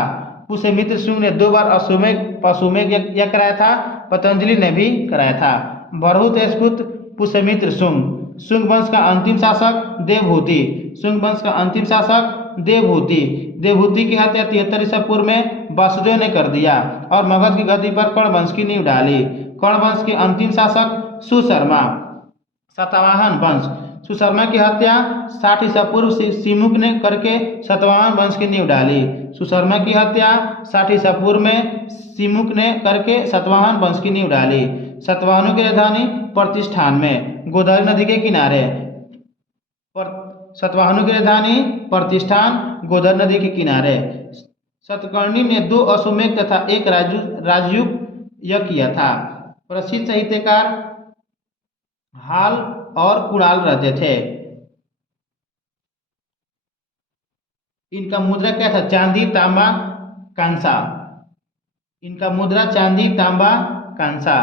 पुष्यमित्र शुंग ने 2 बार अश्वमेध यज्ञ कराया था, पतंजलि ने भी कराया था। बरहुत स्फुत पुष्यमित्र शुंग। शुंग वंश का अंतिम शासक देवहूति, शुंग वंश का अंतिम शासक देवहूति। देवहूति की हत्या 73 ईसा पूर्व में वासुदेव ने कर दिया और मगध की गद्दी पर कर्ण वंश की नींव डाली। कर्ण वंश के अंतिम शासक सुशर्मा। सातवाहन वंश। सुशर्मा की हत्या 60 ईसा पूर्व सिमुक ने करके सातवाहन वंश की नींव डाली। सुशर्मा की हत्या 60 ईसा पूर्व में सिमुक ने करके सातवाहन वंश की नींव डाली। सातवाहनों की राजधानी प्रतिष्ठान में, गोदावरी नदी के किनारे। सातवाहनों की राजधानी प्रतिष्ठान, गोदावरी नदी के किनारे। सतकर्णी ने 2 अश्वमेध तथा 1 राजयुग यज्ञ किया था। प्रसिद्ध साहित्यकार हाल और कुणाल रहते थे। इनका मुद्रा क्या था? चांदी, तांबा, कांसा। इनका मुद्रा चांदी, तांबा, कांसा।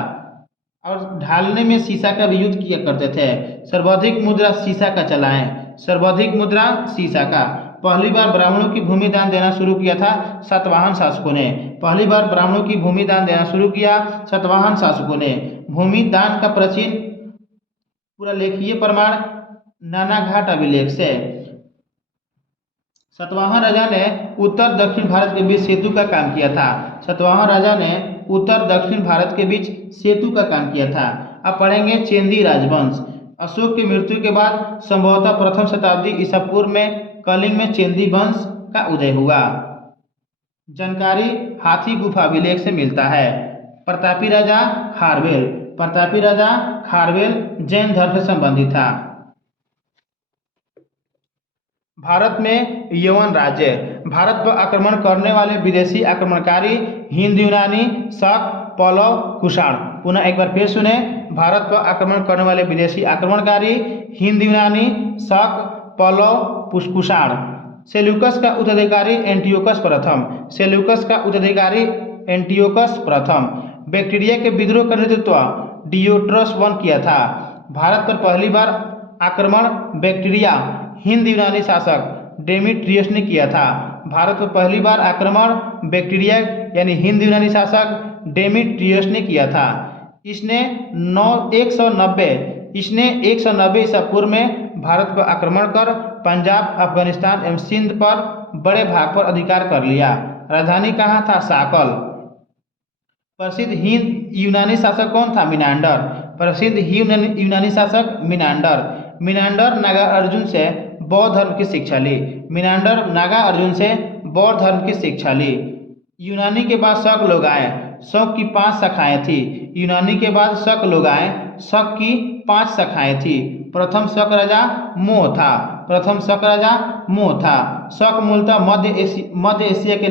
और ढालने में शीशा का भी यूज किया करते थे। सर्वाधिक मुद्रा शीशा का चलाएं, सर्वाधिक मुद्रा शीशा का। पहली बार ब्राह्मणों की भूमि दान देना शुरू किया था सातवाहन शासकों ने। पहली बार ब्राह्मणों की भूमि दान देना शुरू किया सातवाहन शासकों ने। भूमि दान का प्राचीन पूरा लेखीय प्रमाण नानाघाट अभिलेख से। सातवाहन राजा ने उत्तर दक्षिण भारत के बीच सेतु का काम किया था। सातवाहन राजा ने उत्तर दक्षिण भारत के बीच सेतु का काम किया था। अब पढ़ेंगे चेंदी राजवंश। अशोक की मृत्यु के बाद संभवतः प्रथम शताब्दी ईसा पूर्व में कलिंग में चेंदी वंश का उदय हुआ। जानकारी हाथी गुफा अभिलेख से मिलता है। प्रतापी राजा खारवेल, प्रतापी राजा खारवेल जैन धर्म से संबंधित था। भारत में यवन राज्य। भारत पर आक्रमण करने वाले विदेशी आक्रमणकारी हिंद, यूनानी, शक, पल्लव, कुषाण। पुनः एक बार फिर सुने, भारत पर आक्रमण करने वाले विदेशी आक्रमणकारी हिंद, यूनानी, शक, पल्लव, कुषाण। सेल्यूकस का उत्तराधिकारी एंटियोकस प्रथम। सेल्यूकस का उत्तराधिकारी एंटियोकस प्रथम। बैक्टीरिया के विद्रोह का नेतृत्व डियोट्रस वन किया था। भारत पर पहली बार आक्रमण बैक्टीरिया हिंद यूनानी शासक डेमेट्रियस ने किया था। भारत पर पहली बार आक्रमण बैक्टीरिया यानी हिंद यूनानी शासक डेमेट्रियस ने किया था। इसने 190 ईसा पूर्व में भारत पर आक्रमण कर पंजाब, अफगानिस्तान एवं सिंध पर बड़े भाग पर अधिकार कर लिया। राजधानी कहाँ था? साकल। प्रसिद्ध हिंद यूनानी शासक कौन था? मिनांडर। प्रसिद्ध यूनानी शासक मिनांडर। मिनांडर नागार्जुन से बौद्ध धर्म की शिक्षा ली। मिनांडर नागार्जुन से बौद्ध धर्म की शिक्षा ली। यूनानी के बाद शक लोग आए। शक की 5 शाखाएं थी। यूनानी के बाद शक लोग आए। शक की 5 शाखाएं थी। प्रथम शक राजा मोह था। प्रथम शक राजा मोह था। शक मूलतः मध्य एशिया के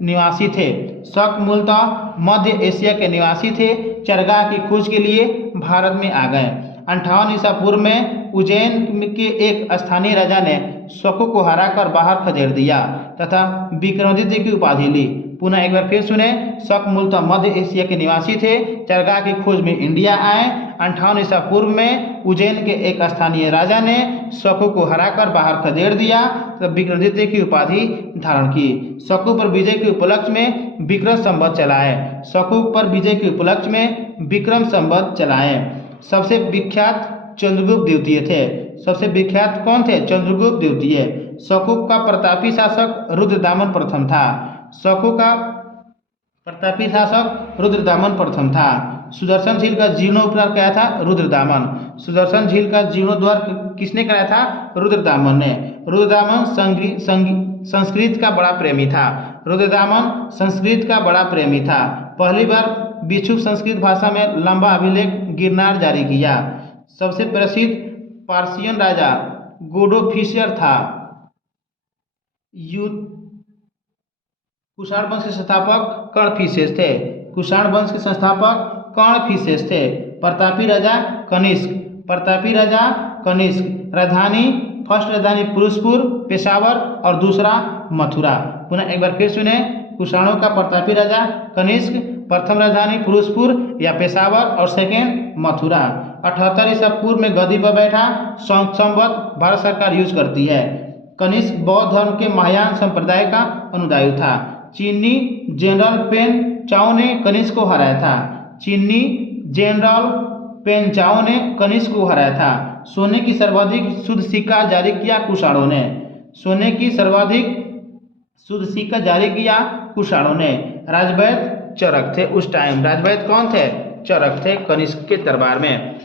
निवासी थे। शक मूलतः मध्य एशिया के निवासी थे। चरगाह की खोज के लिए भारत में आ गए। 58 ईसा पूर्व में उज्जैन के एक स्थानीय राजा ने शकों को हराकर बाहर खदेड़ दिया तथा विक्रमादित्य की उपाधि ली। पुनः एक बार फिर सुने, शक मूलतः मध्य एशिया के निवासी थे। चरगाह की खोज में इंडिया आए। 58 ईसा पूर्व में उज्जैन के एक स्थानीय राजा ने शकों को हराकर बाहर खदेड़ दिया तथा विक्रमादित्य की उपाधि धारण की। शकों पर विजय के उपलक्ष्य में विक्रम संवत चलाए। शकों पर विजय के उपलक्ष्य में विक्रम संवत चलाए। सबसे विख्यात चंद्रगुप्त द्वितीय थे। सबसे विख्यात कौन थे? चंद्रगुप्त द्वितीय। शकों का प्रतापी शासक रुद्रदामन प्रथम था। शकों का प्रतापी शासक रुद्रदामन प्रथम था। सुदर्शन झील का जीर्णोद्धार कराया था? रुद्रदामन। सुदर्शन झील का जीर्णोद्धार किसने कराया था? रुद्रदामन ने। रुद्रदामन संस्कृत का बड़ा प्रेमी था। रुद्रदामन संस्कृत का बड़ा प्रेमी था। पहली बार भिक्षुक संस्कृत भाषा में लंबा अभिलेख गिरनार जारी किया। सबसे प्रसिद्ध पार्सियन राजा गोडोफिशियर था। कुषाण वंश के संस्थापक कर्णफिसेस थे। कुषाण वंश के संस्थापक कर्णफिसेस थे। प्रतापी राजा कनिष्क। प्रतापी राजा कनिष्क। राजधानी, फर्स्ट राजधानी फिरोजपुर, पेशावर और दूसरा मथुरा। पुनः एक बार फिर सुने, कुषाणों का प्रतापी राजा कनिष्क, प्रथम राजधानी फिरोजपुर या पेशावर और सेकेंड मथुरा। 78 ईसा पूर्व में गद्दी पर बैठा। संवत भारत सरकार यूज करती है। कनिष्क बौद्ध धर्म के महायान संप्रदाय का अनुयायी था। चीनी जनरल पेन चाओ ने कनिष्क को हराया था। चीनी जनरल पेन चाओ ने कनिष्क को हराया था। सोने की सर्वाधिक शुद्ध सिक्का जारी किया कुषाणों ने। सोने की सर्वाधिक शुद्ध सिक्का जारी किया कुषाणों ने। राजवैद्य चरक थे उस टाइम। राजवैद्य कौन थे? चरक थे कनिष्क के दरबार में।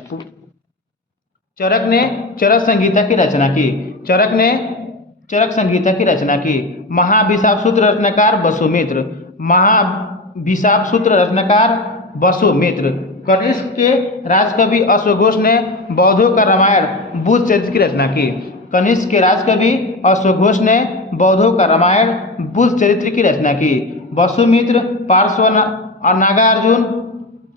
चरक ने चरक संहिता की रचना की। चरक ने चरक संहिता की रचना की। महाभिशाप सूत्र रत्नकार वसुमित्र। महाभिशाप सूत्र रत्नकार वसुमित्र। कनिष्क के राजकवि अश्वघोष ने बौद्धों का रामायण बुद्ध चरित्र की रचना की। कनिष्क के राजकवि अश्वघोष ने बौद्धों का रामायण बुद्ध चरित्र की रचना की। वसुमित्र पार्श्व और नागार्जुन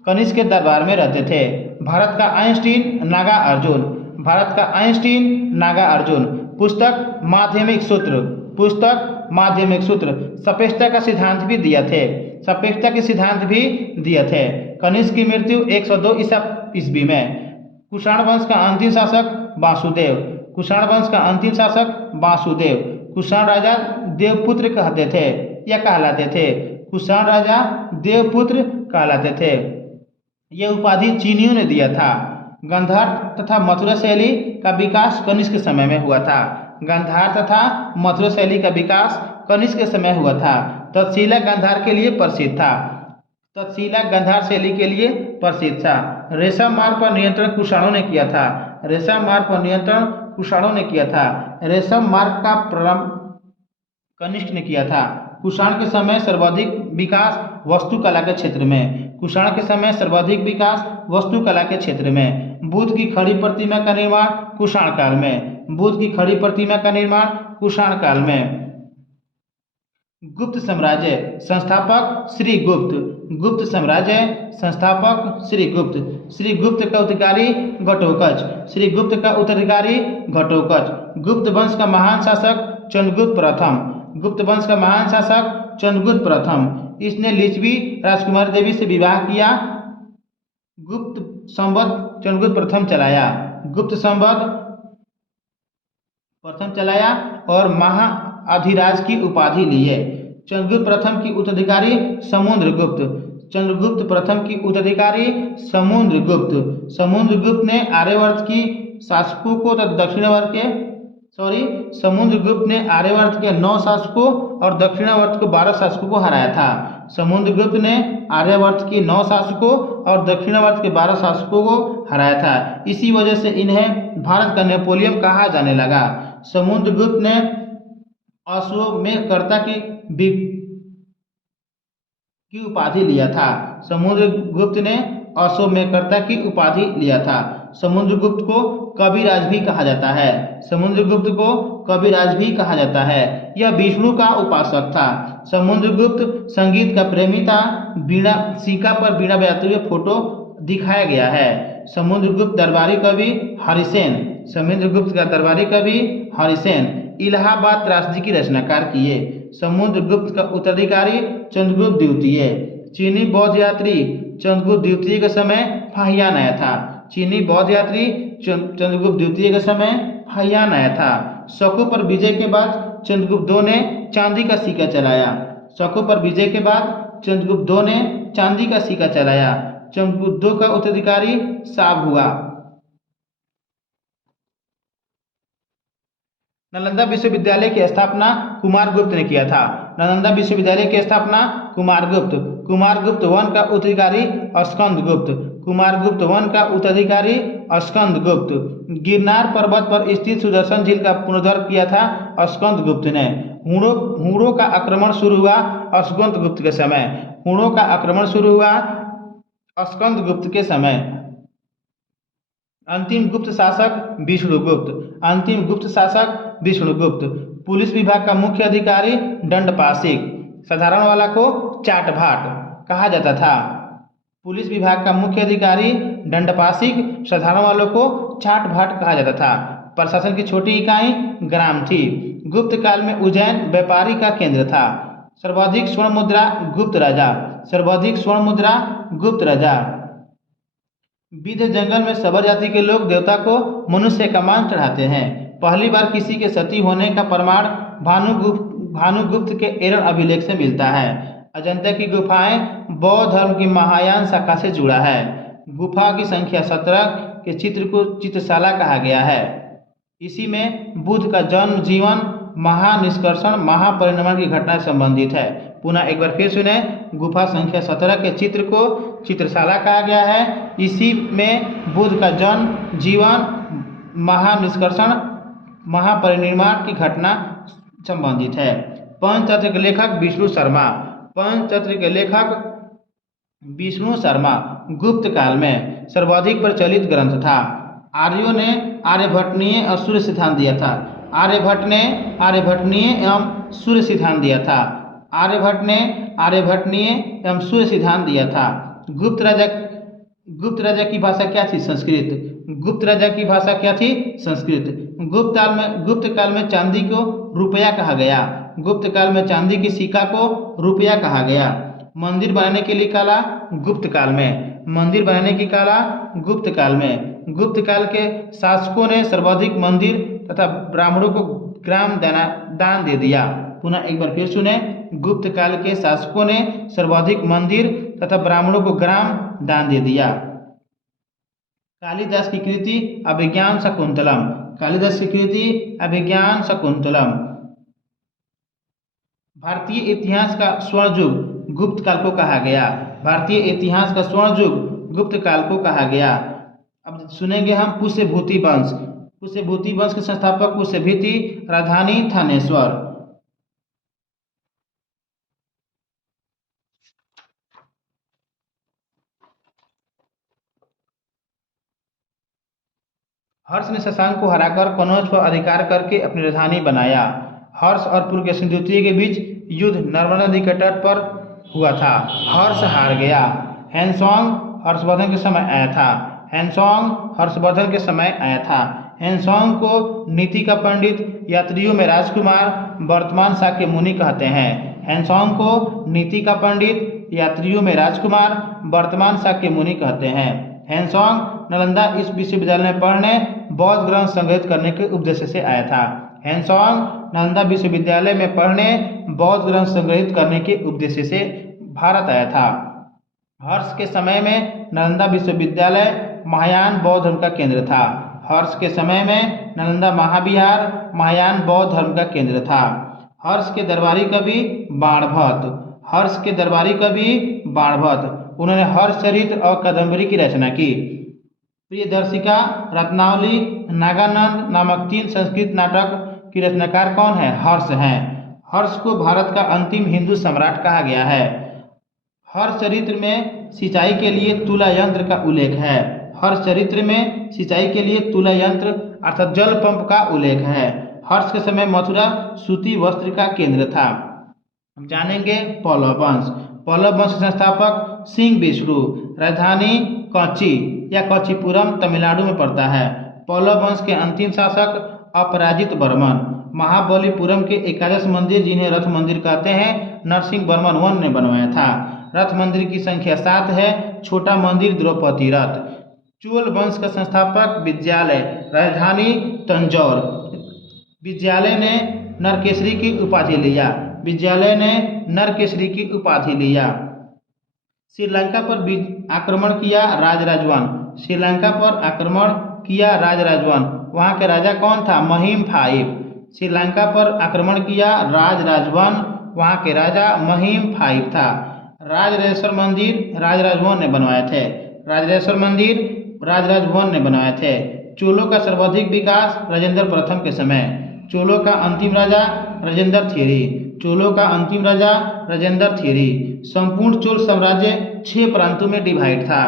कनिष्क के दरबार में रहते थे। भारत का आइंस्टीन नागार्जुन। भारत का आइंस्टीन नागार्जुन। पुस्तक माध्यमिक सूत्र। पुस्तक माध्यमिक सूत्र। सापेक्षता का सिद्धांत भी दिया थे। सापेक्षता के सिद्धांत भी दिए थे। कनिष्क की मृत्यु 102 ईस्वी में। कुषाण वंश का अंतिम शासक वासुदेव। कुषाण वंश का अंतिम शासक वासुदेव। कुषाण राजा देवपुत्र कहते थे या कहलाते थे। कुषाण राजा देवपुत्र कहलाते थे। यह उपाधि चीनियों ने दिया था। गांधार तथा मथुरा शैली का विकास कनिष्क के समय में हुआ था। गांधार तथा मथुरा शैली का विकास कनिष्क के समय हुआ था। तक्षशिला गांधार के लिए प्रसिद्ध था। तक्षशिला गांधार शैली के लिए प्रसिद्ध था। रेशम मार्ग पर नियंत्रण कुषाणों ने किया था। रेशम मार्ग पर नियंत्रण कुषाणों ने किया था। रेशम मार्ग का प्रारंभ कनिष्क ने किया था। कुषाण के समय सर्वाधिक विकास वास्तुकला के क्षेत्र में। कुषाण के समय सर्वाधिक विकास वास्तुकला के क्षेत्र में। बुद्ध की खड़ी प्रतिमा का निर्माण कुषाण काल में। बुद्ध की खड़ी प्रतिमा का निर्माण कुषाण काल में। गुप्त साम्राज्य संस्थापक श्री गुप्त। गुप्त साम्राज्य संस्थापक श्री गुप्त। श्री गुप्त का उत्तराधिकारी घटोत्कच। श्री गुप्त का उत्तराधिकारी घटोत्कच। गुप्त वंश का महान शासक चंद्रगुप्त प्रथम। गुप्त वंश का महान शासक चंद्रगुप्त प्रथम। इसने लिच्छवी राजकुमारी देवी से विवाह किया। गुप्त संवत चंद्रगुप्त प्रथम चलाया। गुप्त संवत प्रथम चलाया और महाअधिराज की उपाधि ली है। चंद्रगुप्त प्रथम की उत्तराधिकारी समुद्रगुप्त। चंद्रगुप्त प्रथम की उत्तराधिकारी समुद्रगुप्त। समुद्रगुप्त ने आर्यवर्त की शासकों को तथा दक्षिणावर्त के समुद्रगुप्त ने आर्यवर्त के 9 शासकों और दक्षिणावर्त के 12 शासकों को हराया था। समुद्रगुप्त ने आर्यवर्त की 9 शासकों और दक्षिणावर्त के 12 शासकों को हराया था। इसी वजह से इन्हें भारत का नेपोलियन कहा जाने लगा। समुद्रगुप्त ने अश्वमेधकर्ता की उपाधि लिया था। समुद्रगुप्त ने अश्वमेधकर्ता की उपाधि लिया था। समुद्रगुप्त को कविराज भी कहा जाता है। समुद्रगुप्त को कविराज भी कहा जाता है। यह विष्णु का उपासक था। समुद्रगुप्त संगीत का प्रेमी था। बीणा सिक्का पर बीणा बजाते हुए फोटो दिखाया गया है। समुद्रगुप्त दरबारी कवि हरिसेन। समुद्रगुप्त का दरबारी कवि हरिसेन इलाहाबाद त्रासदी की रचनाकार किए। समुद्रगुप्त का उत्तराधिकारी चंद्रगुप्त द्वितीय। चीनी बौद्ध यात्री चंद्रगुप्त द्वितीय के समय फाहियान आया था। चीनी बौद्ध यात्री चंद्रगुप्त द्वितीय के समय फाहियान आया था। शकों पर विजय के बाद चंद्रगुप्त II ने चांदी का सिक्का चलाया। शकों पर विजय के बाद चंद्रगुप्त II ने चांदी का सिक्का चलाया। चंद्रगुप्त II का उत्तराधिकारी साब हुआ। नालंदा विश्वविद्यालय की स्थापना कुमारगुप्त ने किया था। नालंदा विश्वविद्यालय की स्थापना कुमारगुप्त। कुमारगुप्त I का उत्तराधिकारी स्कंदगुप्त। कुमारगुप्त I का उत्तराधिकारी स्कंदगुप्त। गिरनार पर्वत पर स्थित सुदर्शन झील का पुनरुद्धार किया था स्कंदगुप्त ने। हुणों का आक्रमण शुरू हुआ स्कंदगुप्त के समय। हुणों का आक्रमण शुरू हुआ स्कंदगुप्त के समय। अंतिम गुप्त शासक विष्णुगुप्त। अंतिम गुप्त शासक विष्णुगुप्त। पुलिस विभाग का मुख्य अधिकारी दंडपाशिक। साधारण वाला को चाटभाट कहा जाता था। पुलिस विभाग का मुख्य अधिकारी दंडपाशिक, साधारण वालों को चाटभाट कहा जाता था। प्रशासन की छोटी इकाई ग्राम थी। गुप्त काल में उज्जैन व्यापारी का केंद्र था। सर्वाधिक स्वर्ण मुद्रा गुप्त राजा। सर्वाधिक स्वर्ण मुद्रा गुप्त राजा। विंध्य जंगल में सबर जाति के लोग देवता को मनुष्य का मान चढ़ाते हैं। पहली बार किसी के सती होने का प्रमाण भानुगुप्त के एरन अभिलेख से मिलता है। अजंता की गुफाएं बौद्ध धर्म की महायान शाखा से जुड़ा है। गुफा की संख्या 17 के चित्र को चित्रशाला कहा गया है। इसी में बुद्ध का जन्म, जीवन, महानिष्कर्षण, महापरिनिर्वाण की घटना संबंधित है। पुनः एक बार फिर सुने, गुफा संख्या 17 के चित्र को चित्रशाला कहा गया है। इसी में बुद्ध का जन्म, जीवन, महानिष्कर्षण, महापरिनिर्वाण की घटना संबंधित है। पंचतंत्र के लेखक विष्णु शर्मा। पंचतंत्र के लेखक विष्णु शर्मा गुप्त काल में सर्वाधिक प्रचलित ग्रंथ था। आर्यों ने आर्यभट्टनीय और सूर्य सिद्धांत दिया था। आर्यभट्ट ने आर्यभट्टनीय एवं सूर्य सिद्धांत दिया था। आर्यभट्ट ने आर्यभट्टनीय एवं सूर्य सिद्धांत दिया था। गुप्त राजा की भाषा क्या थी? संस्कृत। गुप्त राजा की भाषा क्या थी? संस्कृत। गुप्त काल में चांदी को रुपया कहा गया। गुप्त काल में चांदी की सिक्का को रुपया कहा गया। मंदिर बनाने के लिए कला गुप्त काल में। मंदिर बनाने की कला गुप्त काल में। गुप्त काल के शासकों ने सर्वाधिक मंदिर तथा ब्राह्मणों को ग्राम दान दे दिया। पुनः एक बार फिर सुने, गुप्त काल के शासकों ने सर्वाधिक मंदिर तथा ब्राह्मणों को ग्राम दान दे दिया। कालिदास की कृति अभिज्ञान शकुंतलम। कालिदास की कृति अभिज्ञान शकुंतलम। भारतीय इतिहास का स्वर्ण युग गुप्त काल को कहा गया। भारतीय इतिहास का स्वर्ण युग गुप्त काल को कहा गया। अब सुनेंगे हम पुष्यभूति वंश। पुष्यभूति वंश के संस्थापक पुष्यभूति, राजधानी थानेश्वर। हर्ष ने शशांक को हराकर कनौज पर अधिकार करके अपनी राजधानी बनाया। हर्ष और पुलकेशिन द्वितीय के बीच युद्ध नर्मदा नदी के तट पर हुआ था। हर्ष हार गया। हेनसोंग हर्षवर्धन के समय आया था। हेनसोंग हर्षवर्धन के समय आया था। हेनसोंग को नीति का पंडित, यात्रियों में राजकुमार, वर्तमान शाक्य मुनि कहते हैं। हेनसोंग को नीति का पंडित, यात्रियों में राजकुमार, वर्तमान शाक्य मुनि कहते हैं। हेनसोंग नालंदा इस विश्वविद्यालय में पढ़ने, बौद्ध ग्रंथ संग्रहित करने के उद्देश्य से आया था। हेनसोंग नालंदा विश्वविद्यालय में पढ़ने, बौद्ध ग्रंथ संग्रहित करने के उद्देश्य से भारत आया था। हर्ष के समय में नालंदा विश्वविद्यालय महायान बौद्ध धर्म का केंद्र था। हर्ष के समय में नालंदा महाविहार महायान बौद्ध धर्म का केंद्र था। हर्ष के दरबारी कवि बाणभट्ट। हर्ष के दरबारी कवि बाणभट्ट, उन्होंने हर्षचरित्र और कादम्बरी की रचना की। प्रियदर्शिका, रत्नावली, नागानंद नामक 3 संस्कृत नाटक की रचनाकार कौन है? हर्ष हैं। हर्ष को भारत का अंतिम हिंदू सम्राट कहा गया है। हर्षचरित्र में सिंचाई के लिए तुला यंत्र का उल्लेख है। हर्षचरित्र में सिंचाई के लिए तुला यंत्र अर्थात जल पंप का उल्लेख है। हर्ष के समय मथुरा सूती वस्त्र का केंद्र था। हम जानेंगे पल्लव वंश। पल्लव वंश के संस्थापक सिंह विष्णु। राजधानी कोच्चि या कोच्चिपुरम तमिलनाडु में पड़ता है। पल्लव वंश के अंतिम शासक अपराजित वर्मन। महाबलीपुरम के एकादश मंदिर, जिन्हें रथ मंदिर कहते हैं, नरसिंह वर्मन वन ने बनवाया था। रथ मंदिर की संख्या 7 है। छोटा मंदिर द्रौपदी रथ। चोल वंश का संस्थापक विद्यालय। राजधानी तंजौर। विद्यालय ने नरकेसरी की उपाधि लिया। विद्यालय ने नरकेसरी की उपाधि लिया। श्रीलंका पर आक्रमण किया राजराजवन। श्रीलंका पर आक्रमण किया राजराजवन। वहाँ के राजा कौन था? महिम फाइव। श्रीलंका पर आक्रमण किया राजराजवन। वहाँ के राजा महिम फाइव था। राजराजेश्वर मंदिर राजराजवन ने बनवाए थे। राजराजेश्वर मंदिर राजराजवन ने बनवाए थे। चोलों का सर्वाधिक विकास राजेंद्र प्रथम के समय। चोलों का अंतिम राजा राजेंद्र थीरी। चोलों का अंतिम राजा राजेंद्र थीरी। संपूर्ण चोल साम्राज्य 6 प्रांतों में डिवाइड था।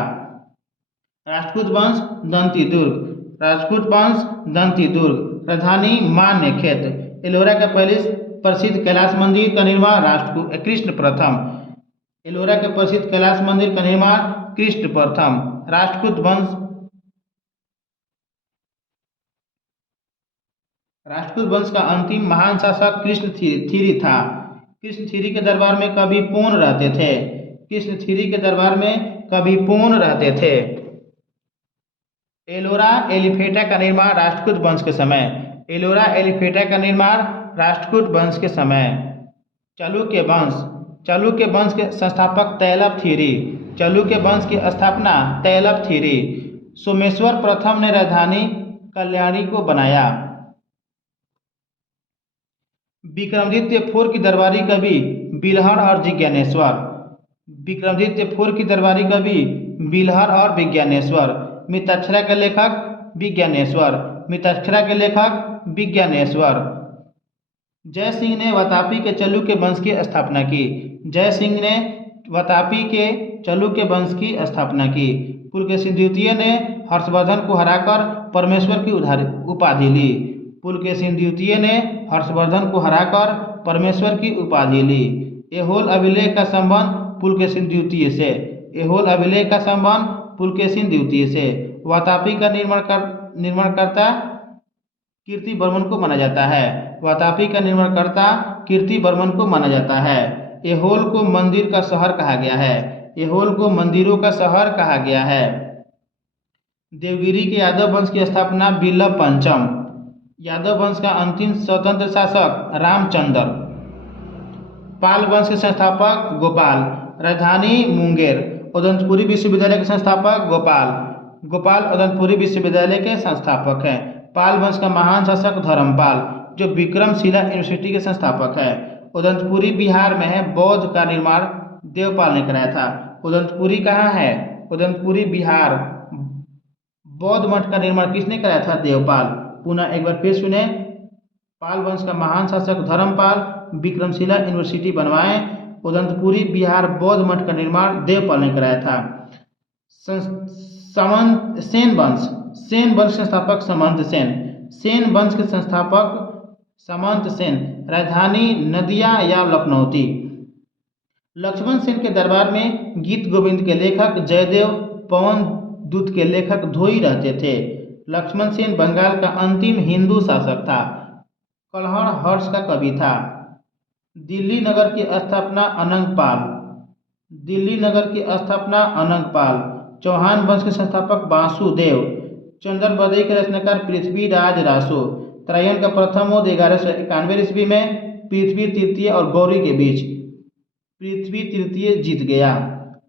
राजपूत वंश दंती दुर्ग। राजपूत वंश दंती दुर्ग। राजधानी मान्यखेत। एलोरा का पहले प्रसिद्ध कैलाश मंदिर का निर्माण कृष्ण प्रथम। एलोरा के प्रसिद्ध कैलाश मंदिर का निर्माण कृष्ण प्रथम। राजपूत वंश का अंतिम महान शासक कृष्ण थीरी था। कृष्ण थीरी के दरबार में कवि पोन रहते थे। कृष्ण थीरी के दरबार में कवि पोन रहते थे। एलोरा एलिफेटा का निर्माण राष्ट्रकूट वंश के समय। एलोरा एलिफेटा का निर्माण राष्ट्रकूट वंश के समय। चालुक्य वंश। चालुक्य वंश के संस्थापक तैलप थीरी। चालुक्य वंश की स्थापना तैलप थीरी। सोमेश्वर प्रथम ने राजधानी कल्याणी को बनाया। विक्रमादित्य 4 की दरबारी कवि बिलहर और जिज्ञानेश्वर। विक्रमादित्य 4 की दरबारी कवि बिलहर और विज्ञानेश्वर। मिताक्षरा के लेखक विज्ञानेश्वर। मिताक्षरा के लेखक विज्ञानेश्वर। जय सिंह ने वातापी के चालुक्य वंश की स्थापना की। जय सिंह ने वातापी के चालुक्य वंश की स्थापना की। पुलकेशिन द्वितीय ने हर्षवर्धन को हराकर परमेश्वर की उपाधि ली। पुलकेशिन द्वितीय ने हर्षवर्धन को हराकर परमेश्वर की उपाधि ली। ऐहोल अभिलेख का संबंध पुलकेशिन द्वितीय से। ऐहोल अभिलेख का संबंध पुलकेशिन द्वितीय से। वातापी का निर्माणकर्ता कीर्ति वर्मन को माना जाता है। वातापी का निर्माणकर्ता कीर्ति वर्मन को माना जाता है। ऐहोल को मंदिर का शहर कहा गया है। ऐहोल को मंदिरों का शहर कहा गया है। देवगिरी के यादव वंश की स्थापना बिल्लभ पंचम। यादव वंश का अंतिम स्वतंत्र शासक रामचंद्र। पाल वंश के संस्थापक गोपाल। राजधानी मुंगेर। उदंतपुरी विश्वविद्यालय के संस्थापक गोपाल। गोपाल उदंतपुरी विश्वविद्यालय के संस्थापक हैं। पाल वंश का महान शासक धर्मपाल, जो विक्रमशिला यूनिवर्सिटी के संस्थापक है। उदंतपुरी बिहार में है। बौद्ध का निर्माण देवपाल ने कराया था। उदंतपुरी कहाँ है? उदंतपुरी बिहार। बौद्ध मठ का निर्माण किसने कराया था? देवपाल। पुनः एक बार फिर सुने। पाल वंश का महान शासक धर्मपाल, विक्रमशिला यूनिवर्सिटी बनवाए। उदंतपुरी बिहार बौद्ध मठ का निर्माण देवपाल ने कराया था। सेन वंश। सेन वंश के संस्थापक सामंत सेन। सेन वंश के संस्थापक सामंत सेन। राजधानी नदिया या लखनौती। लक्ष्मण सेन के दरबार में गीत गोविंद के लेखक जयदेव, पवन दूत के लेखक धोई रहते थे। लक्ष्मण सेन बंगाल का अंतिम हिंदू शासक था। कल्हड़ हर्ष का कवि था। दिल्ली नगर की स्थापना अनंगपाल। दिल्ली नगर की स्थापना अनंगपाल। चौहान वंश के संस्थापक वासुदेव। चंद्रवदई के रचनाकार पृथ्वीराज रासो। त्रायन का प्रथम युद्ध 1191 ईस्वी में पृथ्वी तृतीय और गौरी के बीच पृथ्वी तृतीय जीत गया।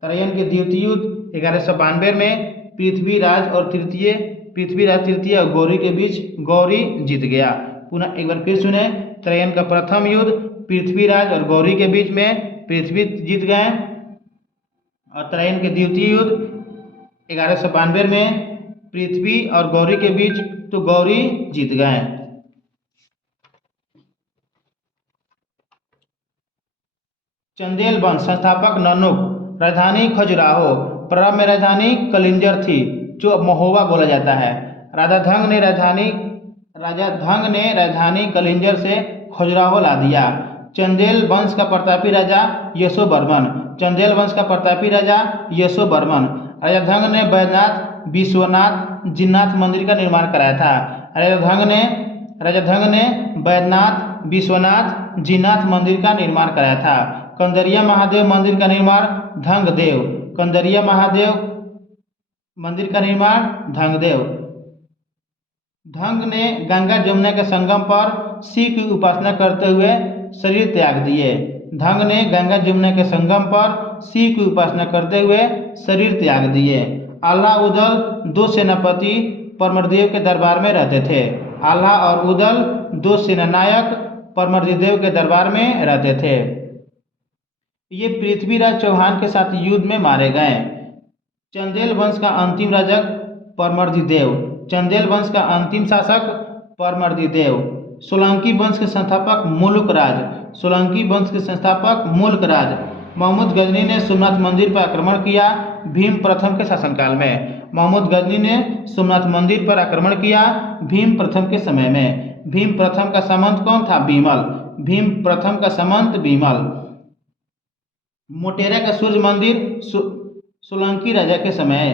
त्रायन के द्वितीय युद्ध 1192 में पृथ्वीराज तृतीय और गौरी के बीच गौरी जीत गया। पुनः एक बार फिर सुने, त्रयन का प्रथम युद्ध पृथ्वीराज और गौरी के बीच में पृथ्वी जीत गए और त्रयन के द्वितीय युद्ध 1192 में पृथ्वी और गौरी के बीच तो गौरी जीत गए। चंदेल वंश संस्थापक ननुक। राजधानी खजुराहो। प्रारंभ में राजधानी कलिंजर थी जो अब महोबा बोला जाता है। राजा धंग ने राजधानी कलिंजर से खजुराहो ला दिया। चंदेल वंश का प्रतापी राजा यशोवर्मन। चंदेल वंश का प्रतापी राजा यशोवर्मन। राजा धंग ने बैजनाथ, विश्वनाथ, जिन्नाथ मंदिर का निर्माण कराया था। राजा धंग ने बैजनाथ, विश्वनाथ, जिन्नाथ मंदिर का निर्माण कराया था। कंदरिया महादेव मंदिर का निर्माण धंगदेव। कंदरिया महादेव मंदिर का निर्माण धंगदेव। धंग ने गंगा जमुना के संगम पर शिव की उपासना करते हुए शरीर त्याग दिए। धंग ने गंगा जमुना के संगम पर शिव की उपासना करते हुए शरीर त्याग दिए। आल्हा उदल दो सेनापति परमरदेव के दरबार में रहते थे। आल्हा और उदल दो सेनानायक परमरदेव के दरबार में रहते थे। ये पृथ्वीराज चौहान के साथ युद्ध में मारे गए। चंदेल वंश का अंतिम राजा परमर्दिदेव। चंदेल वंश का अंतिम शासक परमर्दिदेव। सोलंकी वंश के संस्थापक मुल्कराज। सोलंकी वंश के संस्थापक मुल्कराज। महमूद गजनी ने सोमनाथ मंदिर पर आक्रमण किया भीम प्रथम के शासनकाल में। महमूद गजनी ने सोमनाथ मंदिर पर आक्रमण किया भीम प्रथम के समय में। भीम प्रथम का सामंत कौन था? बीमल। भीम प्रथम का सामंत बीमल। मोटेरा का सूर्य मंदिर सोलंकी राजा के समय।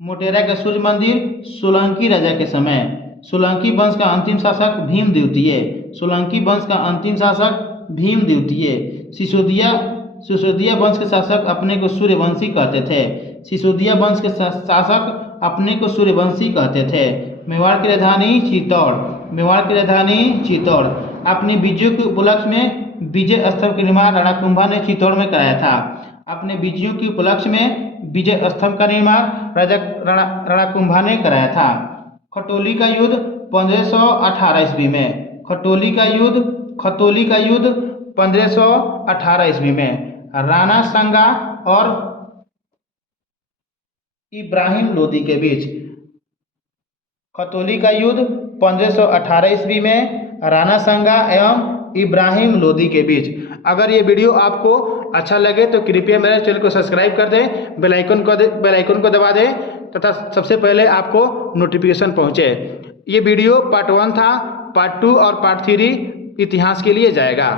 मोटेरा का सूर्य मंदिर सोलंकी राजा के समय। सोलंकी वंश का अंतिम शासक भीम द्वितीय। सोलंकी वंश का अंतिम शासक भीम द्वितीय। सिसोदिया वंश के शासक अपने को सूर्यवंशी कहते थे। सिसोदिया वंश के शासक अपने को सूर्यवंशी कहते थे। मेवाड़ की राजधानी चित्तौड़। मेवाड़ की राजधानी चित्तौड़। अपनी विजयों के उपलक्ष्य में विजय स्तंभ का निर्माण राणा कुंभा ने चित्तौड़ में कराया था। अपने विजयों के उपलक्ष्य में विजय स्तंभ का निर्माण राणा कुंभा ने कराया था। खटोली का युद्ध 1518 ईस्वी में। खटोली का युद्ध 1518 ईस्वी में। राणा सांगा और इब्राहिम लोदी के बीच। खटोली का युद्ध 1518 ईस्वी में राणा सांगा एवं इब्राहिम लोदी के बीच। अगर ये वीडियो आपको अच्छा लगे तो कृपया मेरे चैनल को सब्सक्राइब कर दें, बेल आइकन को दबा दें तथा सबसे पहले आपको नोटिफिकेशन पहुंचे। ये वीडियो पार्ट 1 था। पार्ट 2 और पार्ट 3 इतिहास के लिए जाएगा।